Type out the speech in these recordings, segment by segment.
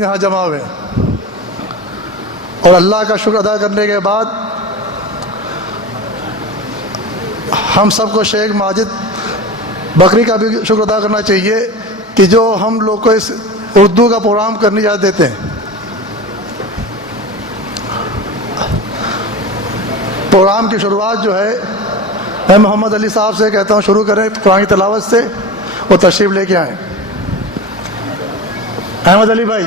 یہاں جمع ہوئے اور اللہ کا شکر ادا کرنے کے بعد ہم سب کو شیخ ماجد بکری کا بھی شکر ادا کرنا چاہیے کہ جو ہم لوگ کو اس اردو کا پروگرام کرنے اجازت دیتے ہیں۔ پروگرام کی شروعات جو ہے میں محمد علی صاحب سے کہتا ہوں شروع کریں قرآن کی تلاوت سے، وہ تشریف لے کے آئیں۔ احمد علی بھائی۔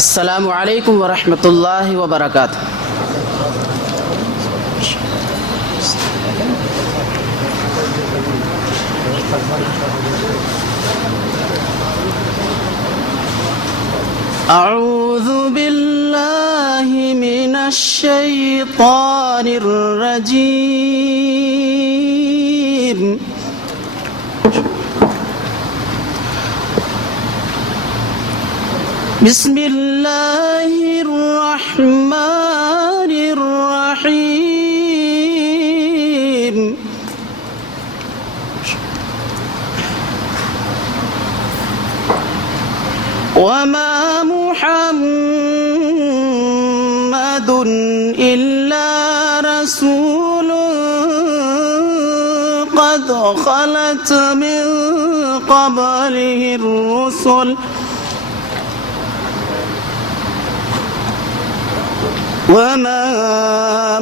السلام علیکم ورحمۃ اللہ وبرکاتہ۔ اعوذ باللہ من الشیطان الرجیم۔ بسم اللہ الرحمن الرحیم۔ وما محمد إلا رسول قد خلت من قبله الرسل وما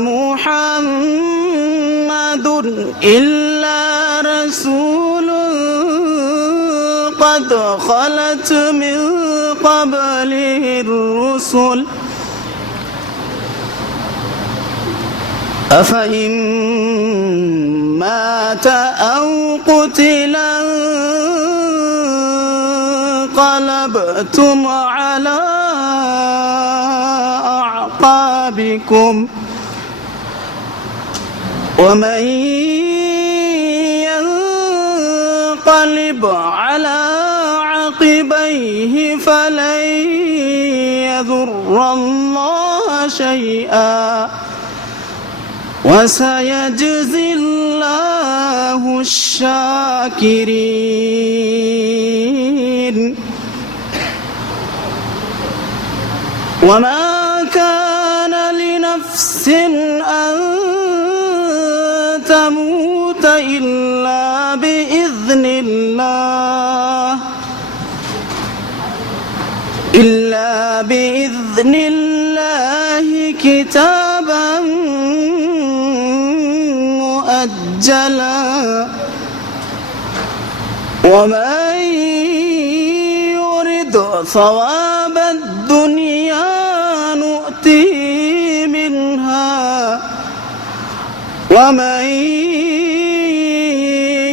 محمد إلا رسول قد خلت من قبله الرسل أفإن مات أو قتلا انقلبتم على أعقابكم ومن ينقلب على عقبيه فلن يضر الله شيئا وسيجزي الله الشاكرين۔ وما كان لنفس أن تموت إلا بإذن الله كتابا مؤجلا ومن يرد ثواب الدنيا نؤتيه منها ومن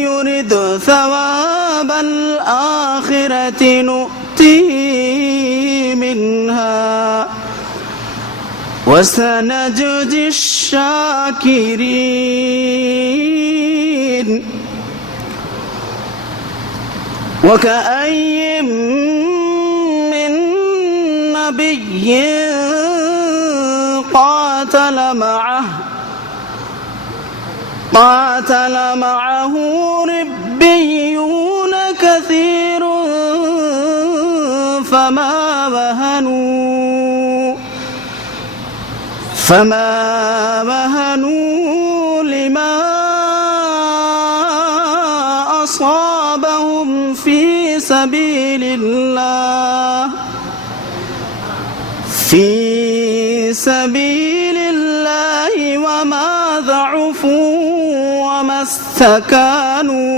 يرد ثواب الآخرة نؤتيه منها وسنجزي الشاكرين۔ وكأي من نبي قاتل معه ربيون كثير فما وهنوا لما أصابهم في سبيل الله وما ضعفوا وما استكانوا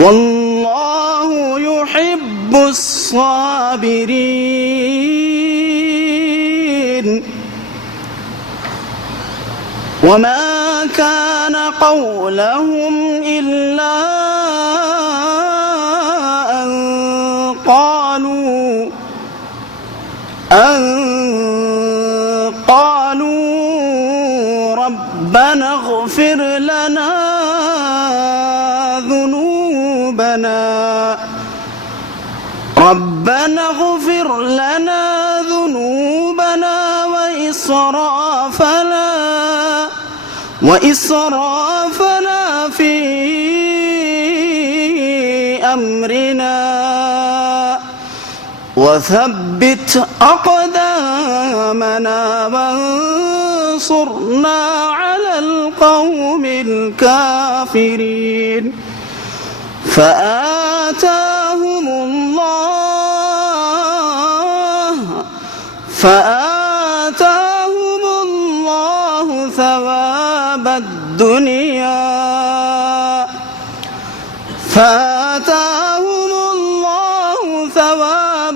والله يحب الصابرين۔ وما كان قولهم إلا أن قالوا ربنا اغفر لنا ذنوبنا وإسرافنا في أمرنا وثبت أقدامنا وانصرنا على القوم الكافرين فآتاهم الله ثواب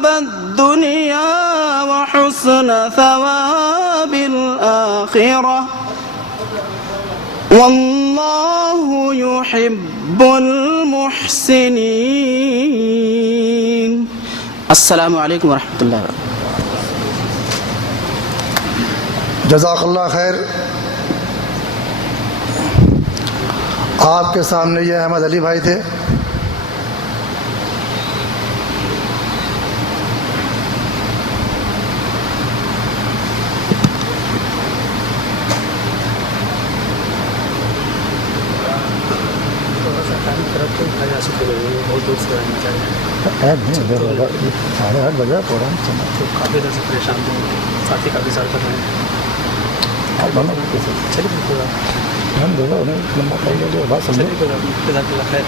الدنيا وحسن ثواب الآخرة والله يحب المحسنين. السلام عليكم ورحمة الله وبركاته. جزاک اللہ خیر. آپ کے سامنے یہ احمد علی بھائی تھے. ساڑھے 8 بجے پروگرام کافی دیر سے پریشان تھے ساتھی کافی سارے تک ہیں چلیے ہم دونوں انہیں لمبا کر لیں بات سمجھے خیر.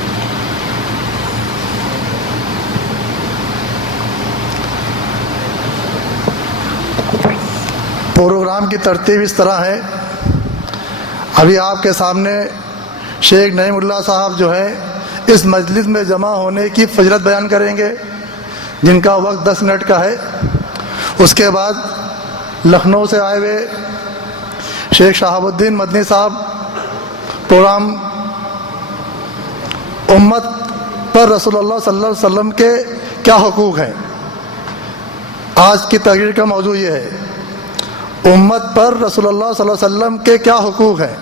پروگرام کی ترتیب اس طرح ہے. ابھی آپ کے سامنے شیخ نعیم اللہ صاحب جو ہے اس مجلس میں جمع ہونے کی فضیلت بیان کریں گے جن کا وقت 10 منٹ کا ہے. اس کے بعد لکھنؤ سے آئے ہوئے شیخ شہاب الدین مدنی صاحب پروگرام امت پر رسول اللہ صلی اللہ علیہ وسلم کے کیا حقوق ہیں. آج کی تقریر کا موضوع یہ ہے امت پر رسول اللہ صلی اللہ علیہ وسلم کے کیا حقوق ہیں.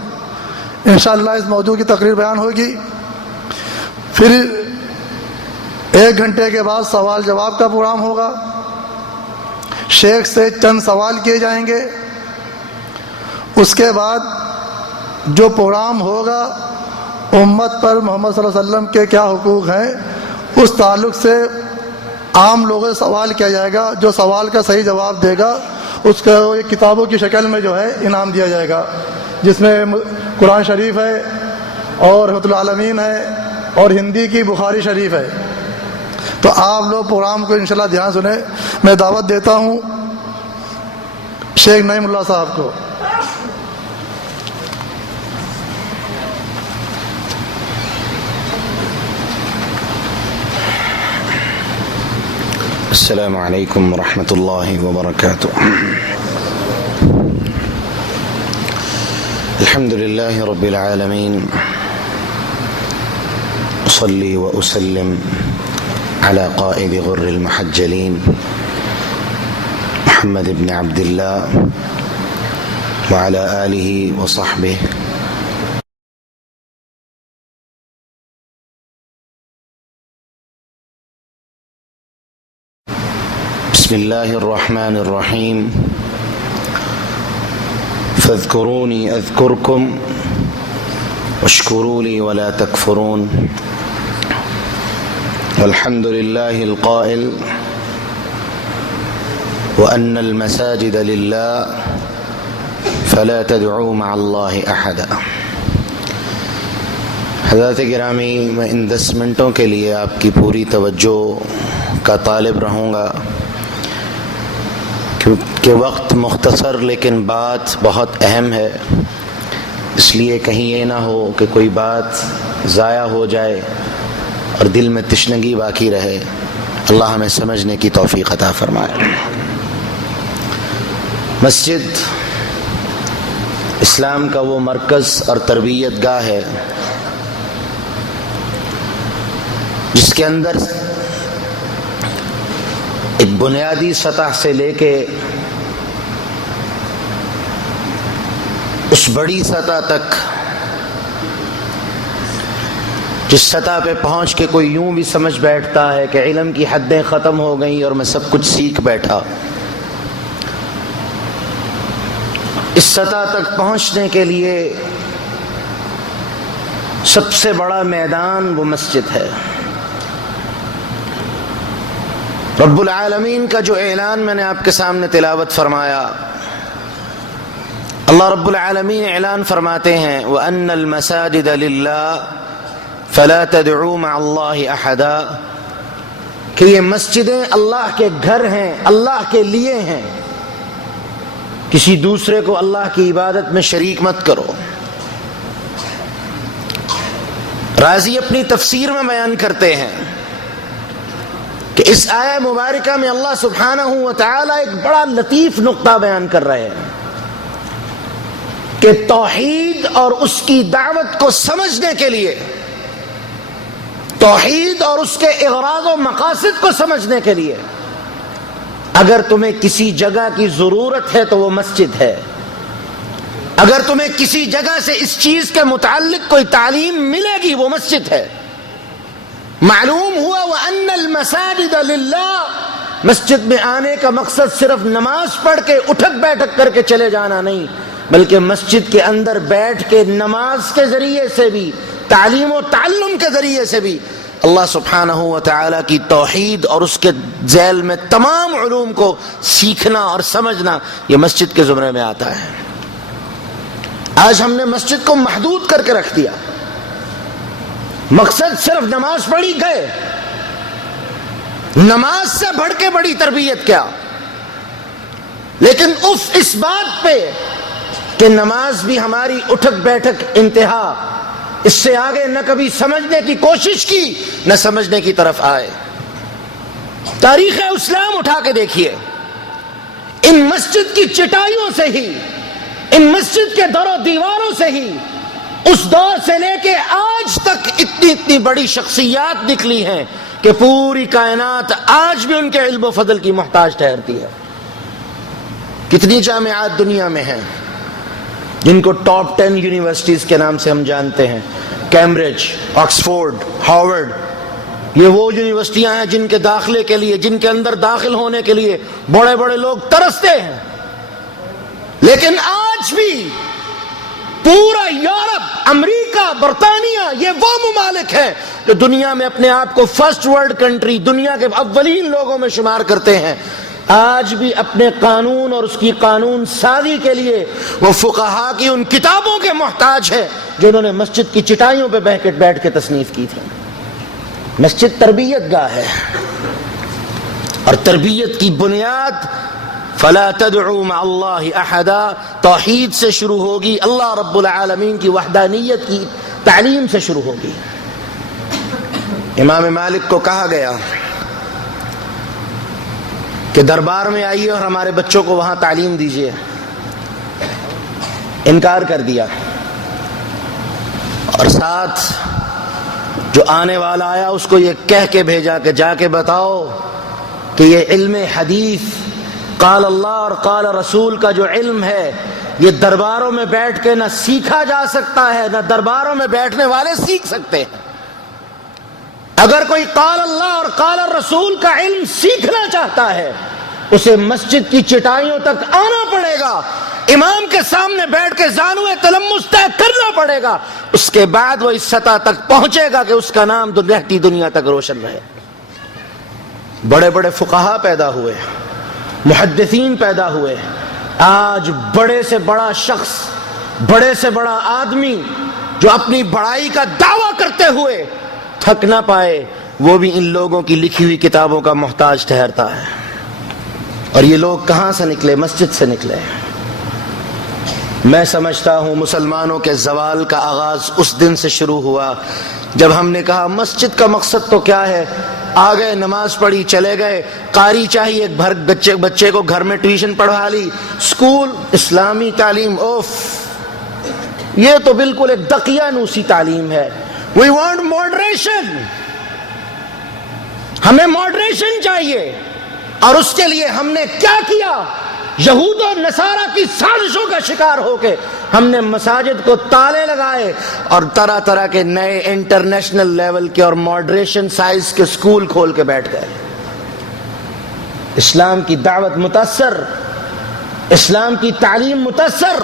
انشاءاللہ اس موضوع کی تقریر بیان ہوگی. پھر 1 گھنٹے کے بعد سوال جواب کا پروگرام ہوگا. شیخ سے چند سوال کیے جائیں گے. اس کے بعد جو پروگرام ہوگا امت پر محمد صلی اللہ علیہ وسلم کے کیا حقوق ہیں اس تعلق سے عام لوگوں سے سوال کیا جائے گا. جو سوال کا صحیح جواب دے گا اس کو کتابوں کی شکل میں جو ہے انعام دیا جائے گا جس میں قرآن شریف ہے اور رحمۃ العالمین ہے اور ہندی کی بخاری شریف ہے. تو آپ لوگ پروگرام کو انشاءاللہ دھیان سنیں. میں دعوت دیتا ہوں شیخ نعیم اللہ صاحب کو. السلام علیکم ورحمۃ اللہ وبرکاتہ. الحمد للہ رب العالمین اصلی واسلم على قائد غر المحجلین محمد بن عبد اللہ وعلى آلہ وصحبہ. بسم اللہ الرحمن الرحیم. فاذکرونی اذکرکم واشکروا لی ولا تکفرون. والحمد للہ القائل وأن المساجد للہ فلا تدعوا مع اللہ احدا. حضرات گرامی، میں ان 10 منٹوں کے لیے آپ کی پوری توجہ کا طالب رہوں گا کہ وقت مختصر لیکن بات بہت اہم ہے. اس لیے کہیں یہ نہ ہو کہ کوئی بات ضائع ہو جائے اور دل میں تشنگی باقی رہے. اللہ ہمیں سمجھنے کی توفیق عطا فرمائے. مسجد اسلام کا وہ مرکز اور تربیت گاہ ہے جس کے اندر ایک بنیادی سطح سے لے کے اس بڑی سطح تک، جس سطح پہ پہنچ کے کوئی یوں بھی سمجھ بیٹھتا ہے کہ علم کی حدیں ختم ہو گئیں اور میں سب کچھ سیکھ بیٹھا، اس سطح تک پہنچنے کے لیے سب سے بڑا میدان وہ مسجد ہے۔ رب العالمین کا جو اعلان میں نے آپ کے سامنے تلاوت فرمایا، اللہ رب العالمین اعلان فرماتے ہیں وَأَنَّ الْمَسَاجِدَ لِلَّهِ فَلَا تَدْعُوا مَعَ اللَّهِ أَحَدًا، کہ یہ مسجدیں اللہ کے گھر ہیں، اللہ کے لیے ہیں، کسی دوسرے کو اللہ کی عبادت میں شریک مت کرو۔ رازی اپنی تفسیر میں بیان کرتے ہیں کہ اس آیہ مبارکہ میں اللہ سبحانہ و تعالی ایک بڑا لطیف نقطہ بیان کر رہے ہیں کہ توحید اور اس کی دعوت کو سمجھنے کے لیے، توحید اور اس کے اغراض و مقاصد کو سمجھنے کے لیے اگر تمہیں کسی جگہ کی ضرورت ہے تو وہ مسجد ہے۔ اگر تمہیں کسی جگہ سے اس چیز کے متعلق کوئی تعلیم ملے گی وہ مسجد ہے۔ معلوم ہوا وَأَنَّ الْمَسَاجِدَ لِلَّهِ، مسجد میں آنے کا مقصد صرف نماز پڑھ کے اٹھک بیٹھک کر کے چلے جانا نہیں، بلکہ مسجد کے اندر بیٹھ کے نماز کے ذریعے سے بھی، تعلیم و تعلم کے ذریعے سے بھی اللہ سبحانہ و تعالی کی توحید اور اس کے ذیل میں تمام علوم کو سیکھنا اور سمجھنا یہ مسجد کے زمرے میں آتا ہے۔ آج ہم نے مسجد کو محدود کر کے رکھ دیا، مقصد صرف نماز پڑھی گئے، نماز سے بڑھ کے بڑی تربیت کیا، لیکن اس بات پہ کہ نماز بھی ہماری اٹھک بیٹھک انتہا، اس سے آگے نہ کبھی سمجھنے کی کوشش کی نہ سمجھنے کی طرف آئے۔ تاریخ اسلام اٹھا کے دیکھیے، ان مسجد کی چٹائیوں سے ہی، ان مسجد کے در و دیواروں سے ہی اس دور سے لے کے آج تک اتنی بڑی شخصیات نکلی ہیں کہ پوری کائنات آج بھی ان کے علم و فضل کی محتاج ٹھہرتی ہے۔ کتنی جامعات دنیا میں ہیں جن کو ٹاپ 10 یونیورسٹیز کے نام سے ہم جانتے ہیں، کیمبرج، آکسفورڈ، ہارورڈ، یہ وہ یونیورسٹیاں ہیں جن کے داخلے کے لیے، جن کے اندر داخل ہونے کے لیے بڑے بڑے لوگ ترستے ہیں، لیکن آج بھی پورا یورپ، امریکہ، برطانیہ، یہ وہ ممالک ہیں جو دنیا میں اپنے آپ کو فرسٹ ورلڈ کنٹری، دنیا کے اولین لوگوں میں شمار کرتے ہیں، آج بھی اپنے قانون اور اس کی قانون سازی کے لیے وہ فقہا کی ان کتابوں کے محتاج ہے جو انہوں نے مسجد کی چٹائیوں پہ بیٹھ کے تصنیف کی تھی۔ مسجد تربیت گاہ ہے، اور تربیت کی بنیاد فلا تدعوا مع اللہ احدا، توحید سے شروع ہوگی، اللہ رب العالمین کی وحدانیت کی تعلیم سے شروع ہوگی۔ امام مالک کو کہا گیا کہ دربار میں آئیے اور ہمارے بچوں کو وہاں تعلیم دیجیے، انکار کر دیا، اور ساتھ جو آنے والا آیا اس کو یہ کہہ کے بھیجا کہ جا کے بتاؤ کہ یہ علم حدیث، قال اللہ اور قال رسول کا جو علم ہے، یہ درباروں میں بیٹھ کے نہ سیکھا جا سکتا ہے، نہ درباروں میں بیٹھنے والے سیکھ سکتے ہیں۔ اگر کوئی قال اللہ اور قال رسول کا علم سیکھنا چاہتا ہے اسے مسجد کی چٹائیوں تک آنا پڑے گا، امام کے سامنے بیٹھ کے زانوئے تلمس طے کرنا پڑے گا، اس کے بعد وہ اس سطح تک پہنچے گا کہ اس کا نام رہتی دنیا تک روشن رہے۔ بڑے بڑے فقہا پیدا ہوئے، محدثین پیدا ہوئے، آج بڑے سے بڑا شخص، بڑے سے بڑا آدمی جو اپنی بڑائی کا دعویٰ کرتے ہوئے تھک نہ پائے، وہ بھی ان لوگوں کی لکھی ہوئی کتابوں کا محتاج ٹھہرتا ہے۔ اور یہ لوگ کہاں سے نکلے؟ مسجد سے نکلے۔ میں سمجھتا ہوں مسلمانوں کے زوال کا آغاز اس دن سے شروع ہوا جب ہم نے کہا مسجد کا مقصد تو کیا ہے، آ گئے، نماز پڑھی، چلے گئے، قاری چاہیے، بچے کو گھر میں ٹیوشن پڑھا لی، اسکول، اسلامی تعلیم، اوف، یہ تو بالکل ایک دقیانوسی تعلیم ہے. وی وانٹ ماڈریشن، ہمیں ماڈریشن چاہیے. اور اس کے لیے ہم نے کیا کیا؟ یہود و نصارہ کی سازشوں کا شکار ہو کے ہم نے مساجد کو تالے لگائے اور طرح طرح کے نئے انٹرنیشنل لیول کے اور ماڈریشن سائز کے سکول کھول کے بیٹھ گئے. اسلام کی دعوت متاثر، اسلام کی تعلیم متاثر.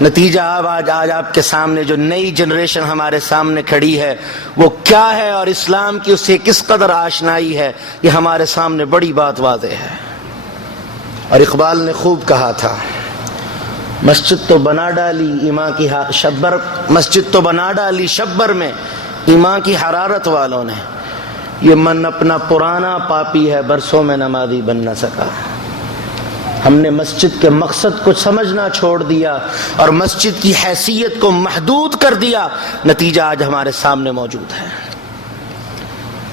نتیجہ آج آپ کے سامنے جو نئی جنریشن ہمارے سامنے کھڑی ہے وہ کیا ہے اور اسلام کی اس سے کس قدر آشنائی ہے، یہ ہمارے سامنے بڑی بات واضح ہے. اور اقبال نے خوب کہا تھا، مسجد تو بنا ڈالی ایمان کی شبر، مسجد تو بنا ڈالی شبر میں ایمان کی حرارت والوں نے، یہ من اپنا پرانا پاپی ہے برسوں میں نمازی بن نہ سکا. ہم نے مسجد کے مقصد کو سمجھنا چھوڑ دیا اور مسجد کی حیثیت کو محدود کر دیا. نتیجہ آج ہمارے سامنے موجود ہے.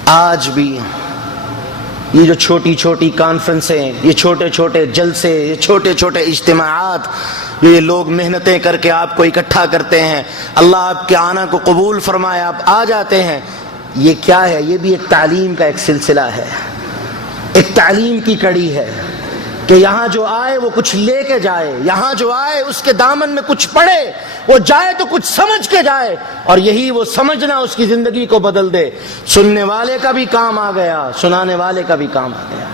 آج بھی یہ جو چھوٹی چھوٹی کانفرنسیں، یہ چھوٹے چھوٹے جلسے، یہ چھوٹے چھوٹے اجتماعات جو یہ لوگ محنتیں کر کے آپ کو اکٹھا کرتے ہیں، اللہ آپ کے آنا کو قبول فرمائے، آپ آ جاتے ہیں، یہ کیا ہے؟ یہ بھی ایک تعلیم کا ایک سلسلہ ہے، ایک تعلیم کی کڑی ہے کہ یہاں جو آئے وہ کچھ لے کے جائے، یہاں جو آئے اس کے دامن میں کچھ پڑے، وہ جائے تو کچھ سمجھ کے جائے، اور یہی وہ سمجھنا اس کی زندگی کو بدل دے. سننے والے کا بھی کام آ گیا، سنانے والے کا بھی کام آ گیا.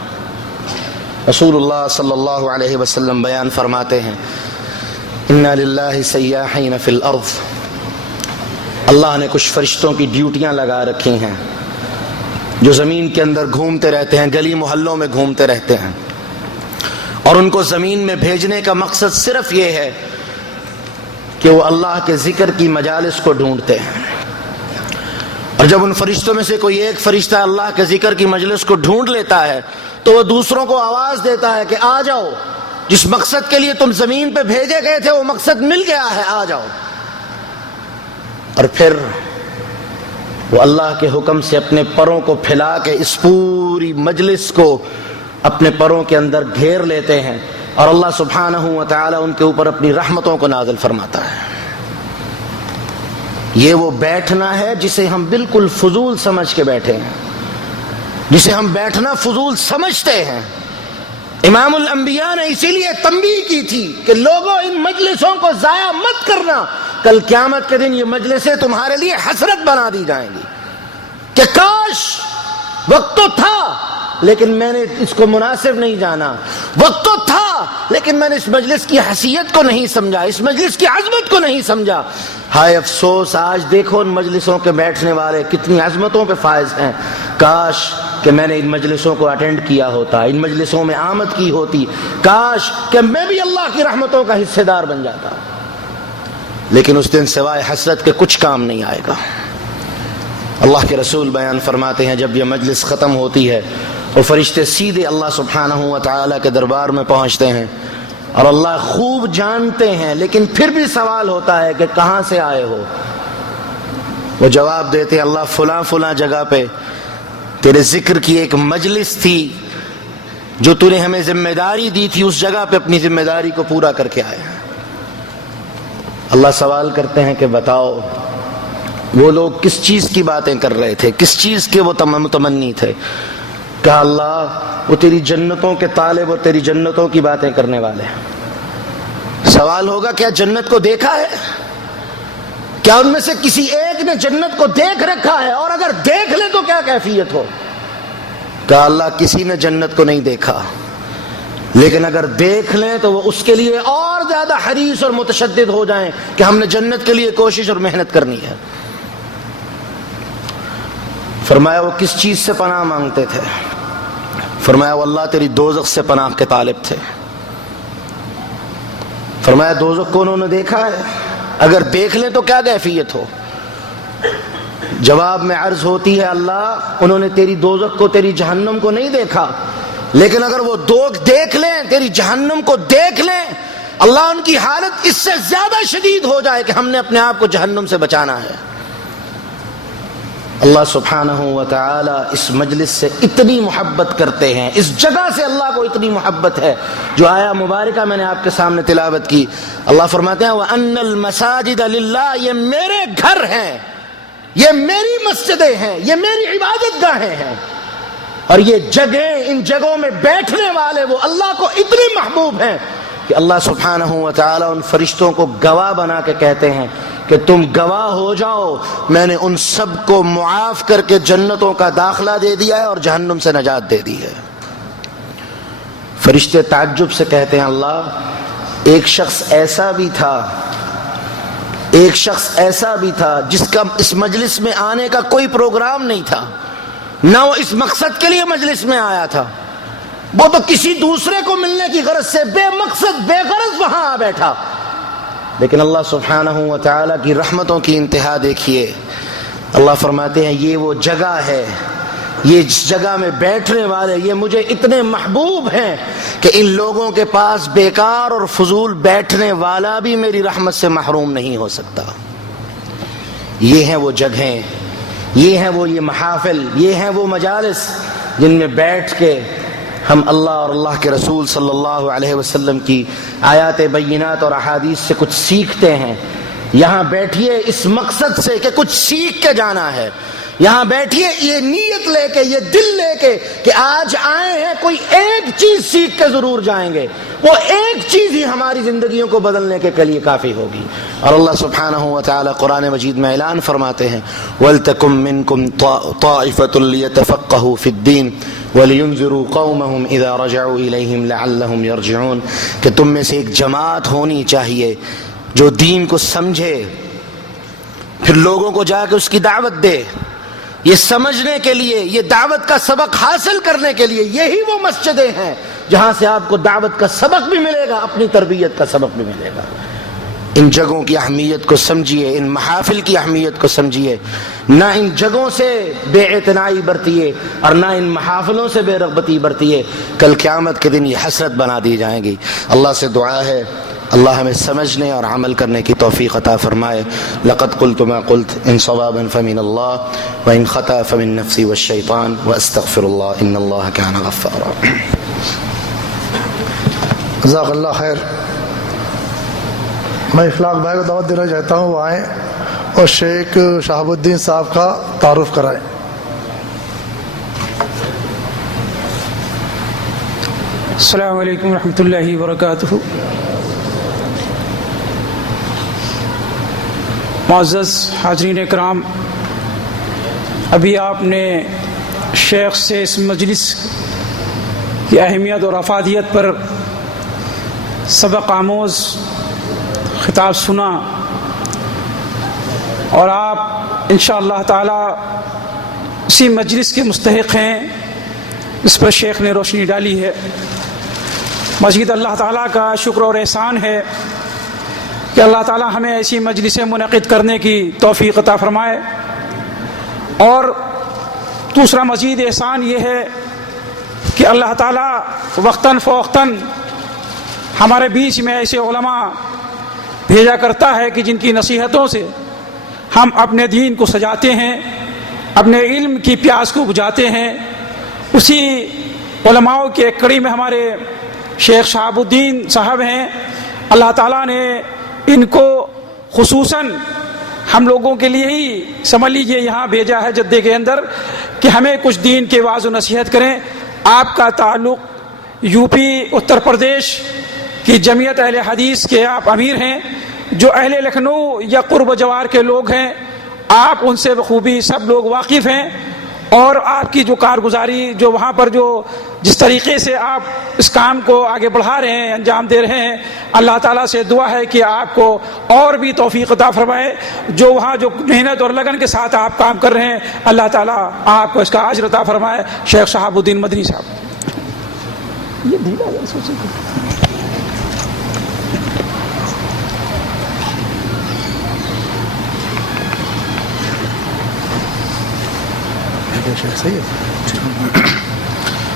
رسول اللہ صلی اللہ علیہ وسلم بیان فرماتے ہیں، اِنَّا لِلَّهِ سَيَّاحِينَ فِي الْأَرْضِ، اللہ نے کچھ فرشتوں کی ڈیوٹیاں لگا رکھی ہیں جو زمین کے اندر گھومتے رہتے ہیں، گلی محلوں میں گھومتے رہتے ہیں، اور ان کو زمین میں بھیجنے کا مقصد صرف یہ ہے کہ وہ اللہ کے ذکر کی مجالس کو ڈھونڈتے ہیں. اور جب ان فرشتوں میں سے کوئی ایک فرشتہ اللہ کے ذکر کی مجلس کو ڈھونڈ لیتا ہے تو وہ دوسروں کو آواز دیتا ہے کہ آ جاؤ، جس مقصد کے لیے تم زمین پہ بھیجے گئے تھے وہ مقصد مل گیا ہے، آ جاؤ. اور پھر وہ اللہ کے حکم سے اپنے پروں کو پھیلا کے اس پوری مجلس کو اپنے پروں کے اندر گھیر لیتے ہیں، اور اللہ سبحانہ و تعالی ان کے اوپر اپنی رحمتوں کو نازل فرماتا ہے. یہ وہ بیٹھنا ہے جسے ہم بالکل فضول سمجھ کے بیٹھے ہیں، جسے ہم بیٹھنا فضول سمجھتے ہیں. امام الانبیاء نے اسی لیے تنبیہ کی تھی کہ لوگوں ان مجلسوں کو ضائع مت کرنا، کل قیامت کے دن یہ مجلسیں تمہارے لیے حسرت بنا دی جائیں گی کہ کاش وقت تو تھا لیکن میں نے اس کو مناسب نہیں جانا، وقت تو تھا لیکن میں نے اس مجلس کی حیثیت کو نہیں سمجھا، اس مجلس کی عظمت کو نہیں سمجھا. ہائے افسوس، آج دیکھو ان مجلسوں کے بیٹھنے والے کتنی عظمتوں پہ فائز ہیں. کاش کہ میں نے ان مجلسوں کو اٹینڈ کیا ہوتا، ان مجلسوں میں آمد کی ہوتی، کاش کہ میں بھی اللہ کی رحمتوں کا حصے دار بن جاتا. لیکن اس دن سوائے حسرت کے کچھ کام نہیں آئے گا. اللہ کے رسول بیان فرماتے ہیں جب یہ مجلس ختم ہوتی ہے وہ فرشتے سیدھے اللہ سبحانہ و تعالیٰ کے دربار میں پہنچتے ہیں، اور اللہ خوب جانتے ہیں لیکن پھر بھی سوال ہوتا ہے کہ کہاں سے آئے ہو. وہ جواب دیتے ہیں اللہ فلاں فلاں جگہ پہ تیرے ذکر کی ایک مجلس تھی جو تو نے ہمیں ذمہ داری دی تھی، اس جگہ پہ اپنی ذمہ داری کو پورا کر کے آئے. اللہ سوال کرتے ہیں کہ بتاؤ وہ لوگ کس چیز کی باتیں کر رہے تھے، کس چیز کے وہ متمنی تھے؟ کہا اللہ وہ تیری جنتوں کے طالب اور تیری جنتوں کی باتیں کرنے والے ہیں. سوال ہوگا کیا جنت کو دیکھا ہے؟ کیا ان میں سے کسی ایک نے جنت کو دیکھ رکھا ہے؟ اور اگر دیکھ لے تو کیا کیفیت ہو؟ کہا اللہ کسی نے جنت کو نہیں دیکھا، لیکن اگر دیکھ لیں تو وہ اس کے لیے اور زیادہ حریص اور متشدد ہو جائیں کہ ہم نے جنت کے لیے کوشش اور محنت کرنی ہے. فرمایا وہ کس چیز سے پناہ مانگتے تھے؟ فرمایا وہ اللہ تیری دوزخ سے پناہ کے طالب تھے. فرمایا دوزخ کو انہوں نے دیکھا ہے؟ اگر دیکھ لیں تو کیا کیفیت ہو؟ جواب میں عرض ہوتی ہے اللہ انہوں نے تیری دوزخ کو تیری جہنم کو نہیں دیکھا، لیکن اگر وہ دیکھ لیں تیری جہنم کو دیکھ لیں، اللہ ان کی حالت اس سے زیادہ شدید ہو جائے کہ ہم نے اپنے آپ کو جہنم سے بچانا ہے. اللہ سبحانہ و تعالی اس مجلس سے اتنی محبت کرتے ہیں، اس جگہ سے اللہ کو اتنی محبت ہے. جو آیا مبارکہ میں نے آپ کے سامنے تلاوت کی، اللہ فرماتے ہیں وَأَنَّ الْمَسَاجِدَ لِلَّهِ، یہ میرے گھر ہیں، یہ میری مسجدیں ہیں، یہ میری عبادت گاہیں ہیں، اور یہ جگہیں، ان جگہوں میں بیٹھنے والے وہ اللہ کو اتنے محبوب ہیں کہ اللہ سبحانہ و تعالی ان فرشتوں کو گواہ بنا کے کہتے ہیں کہ تم گواہ ہو جاؤ، میں نے ان سب کو معاف کر کے جنتوں کا داخلہ دے دیا ہے اور جہنم سے نجات دے دی ہے. فرشتے تعجب سے کہتے ہیں اللہ، ایک شخص ایسا بھی تھا جس کا اس مجلس میں آنے کا کوئی پروگرام نہیں تھا، نہ وہ اس مقصد کے لیے مجلس میں آیا تھا، وہ تو کسی دوسرے کو ملنے کی غرض سے بے مقصد بے غرض وہاں آ بیٹھا. لیکن اللہ سبحانہ و تعالیٰ کی رحمتوں کی انتہا دیکھیے. اللہ فرماتے ہیں یہ وہ جگہ ہے، یہ جس جگہ میں بیٹھنے والے یہ مجھے اتنے محبوب ہیں کہ ان لوگوں کے پاس بیکار اور فضول بیٹھنے والا بھی میری رحمت سے محروم نہیں ہو سکتا. یہ ہیں وہ جگہیں، یہ ہیں وہ یہ محافل، یہ ہیں وہ مجالس جن میں بیٹھ کے ہم اللہ اور اللہ کے رسول صلی اللہ علیہ وسلم کی آیات بینات اور احادیث سے کچھ سیکھتے ہیں. یہاں بیٹھیے اس مقصد سے کہ کچھ سیکھ کے جانا ہے، یہاں بیٹھیے یہ نیت لے کے، یہ دل لے کے کہ آج آئے ہیں کوئی ایک چیز سیکھ کے ضرور جائیں گے، وہ ایک چیز ہی ہماری زندگیوں کو بدلنے کے لیے کافی ہوگی. اور اللہ سبحانہ و تعالی قرآن مجید میں اعلان فرماتے ہیں وَلْتَكُمْ مِنْكُمْ طَائِفَةٌ لِيَتَفَقَّهُوا فِي الدِّينِ وَلِيُنذِرُوا قَوْمَهُمْ إِذَا رَجَعُوا إِلَيْهِمْ لَعَلَّهُمْ يَرْجِعُونَ، کہ تم میں سے ایک جماعت ہونی چاہیے جو دین کو سمجھے، پھر لوگوں کو جا کے اس کی دعوت دے. یہ سمجھنے کے لیے، یہ دعوت کا سبق حاصل کرنے کے لیے یہی وہ مسجدیں ہیں جہاں سے آپ کو دعوت کا سبق بھی ملے گا، اپنی تربیت کا سبق بھی ملے گا. ان جگہوں کی اہمیت کو سمجھیے، ان محافل کی اہمیت کو سمجھیے، نہ ان جگہوں سے بے اعتنائی برتیے اور نہ ان محافلوں سے بے رغبتی برتیے. کل قیامت کے دن یہ حسرت بنا دی جائیں گی. اللہ سے دعا ہے اللہ ہمیں سمجھنے اور عمل کرنے کی توفیق عطا فرمائے. لقد قلت ما قلت ان صوابا فمن اللہ وان خطا فمن نفسی والشیطان واستغفر اللہ ان اللہ کان غفارا. جزاک اللہ خیر. میں اخلاق بھائی کو دعوت دینا چاہتا ہوں، وہ آئیں اور شیخ شہاب الدین صاحب کا تعارف کرائیں. السلام علیکم ورحمۃ اللہ وبرکاتہ. معزز حاضرین اکرام، ابھی آپ نے شیخ سے اس مجلس کی اہمیت اور افادیت پر سبق آموز خطاب سنا، اور آپ انشاءاللہ تعالی اسی مجلس کے مستحق ہیں اس پر شیخ نے روشنی ڈالی ہے. مزید اللہ تعالیٰ کا شکر اور احسان ہے کہ اللہ تعالیٰ ہمیں ایسی مجلسیں منعقد کرنے کی توفیق عطا فرمائے. اور دوسرا مزید احسان یہ ہے کہ اللہ تعالیٰ وقتاً فوقتاً ہمارے بیچ میں ایسے علماء بھیجا کرتا ہے کہ جن کی نصیحتوں سے ہم اپنے دین کو سجاتے ہیں، اپنے علم کی پیاس کو بجھاتے ہیں. اسی علماء کے ایک کڑی میں ہمارے شیخ شہاب الدین صاحب ہیں. اللہ تعالیٰ نے ان کو خصوصاً ہم لوگوں کے لیے ہی سمجھ لیجیے یہاں بھیجا ہے جدے کے اندر کہ ہمیں کچھ دین کے واعظ و نصیحت کریں. آپ کا تعلق یو پی اتر پردیش کی جمعیت اہل حدیث کے آپ امیر ہیں، جو اہل لکھنؤ یا قرب جوار کے لوگ ہیں، آپ ان سے بخوبی سب لوگ واقف ہیں. اور آپ کی جو کارگزاری، جو وہاں پر جو جس طریقے سے آپ اس کام کو آگے بڑھا رہے ہیں، انجام دے رہے ہیں، اللہ تعالیٰ سے دعا ہے کہ آپ کو اور بھی توفیق عطا فرمائے. جو وہاں جو محنت اور لگن کے ساتھ آپ کام کر رہے ہیں، اللہ تعالیٰ آپ کو اس کا اجر عطا فرمائے. شیخ شہاب الدین مدنی صاحب.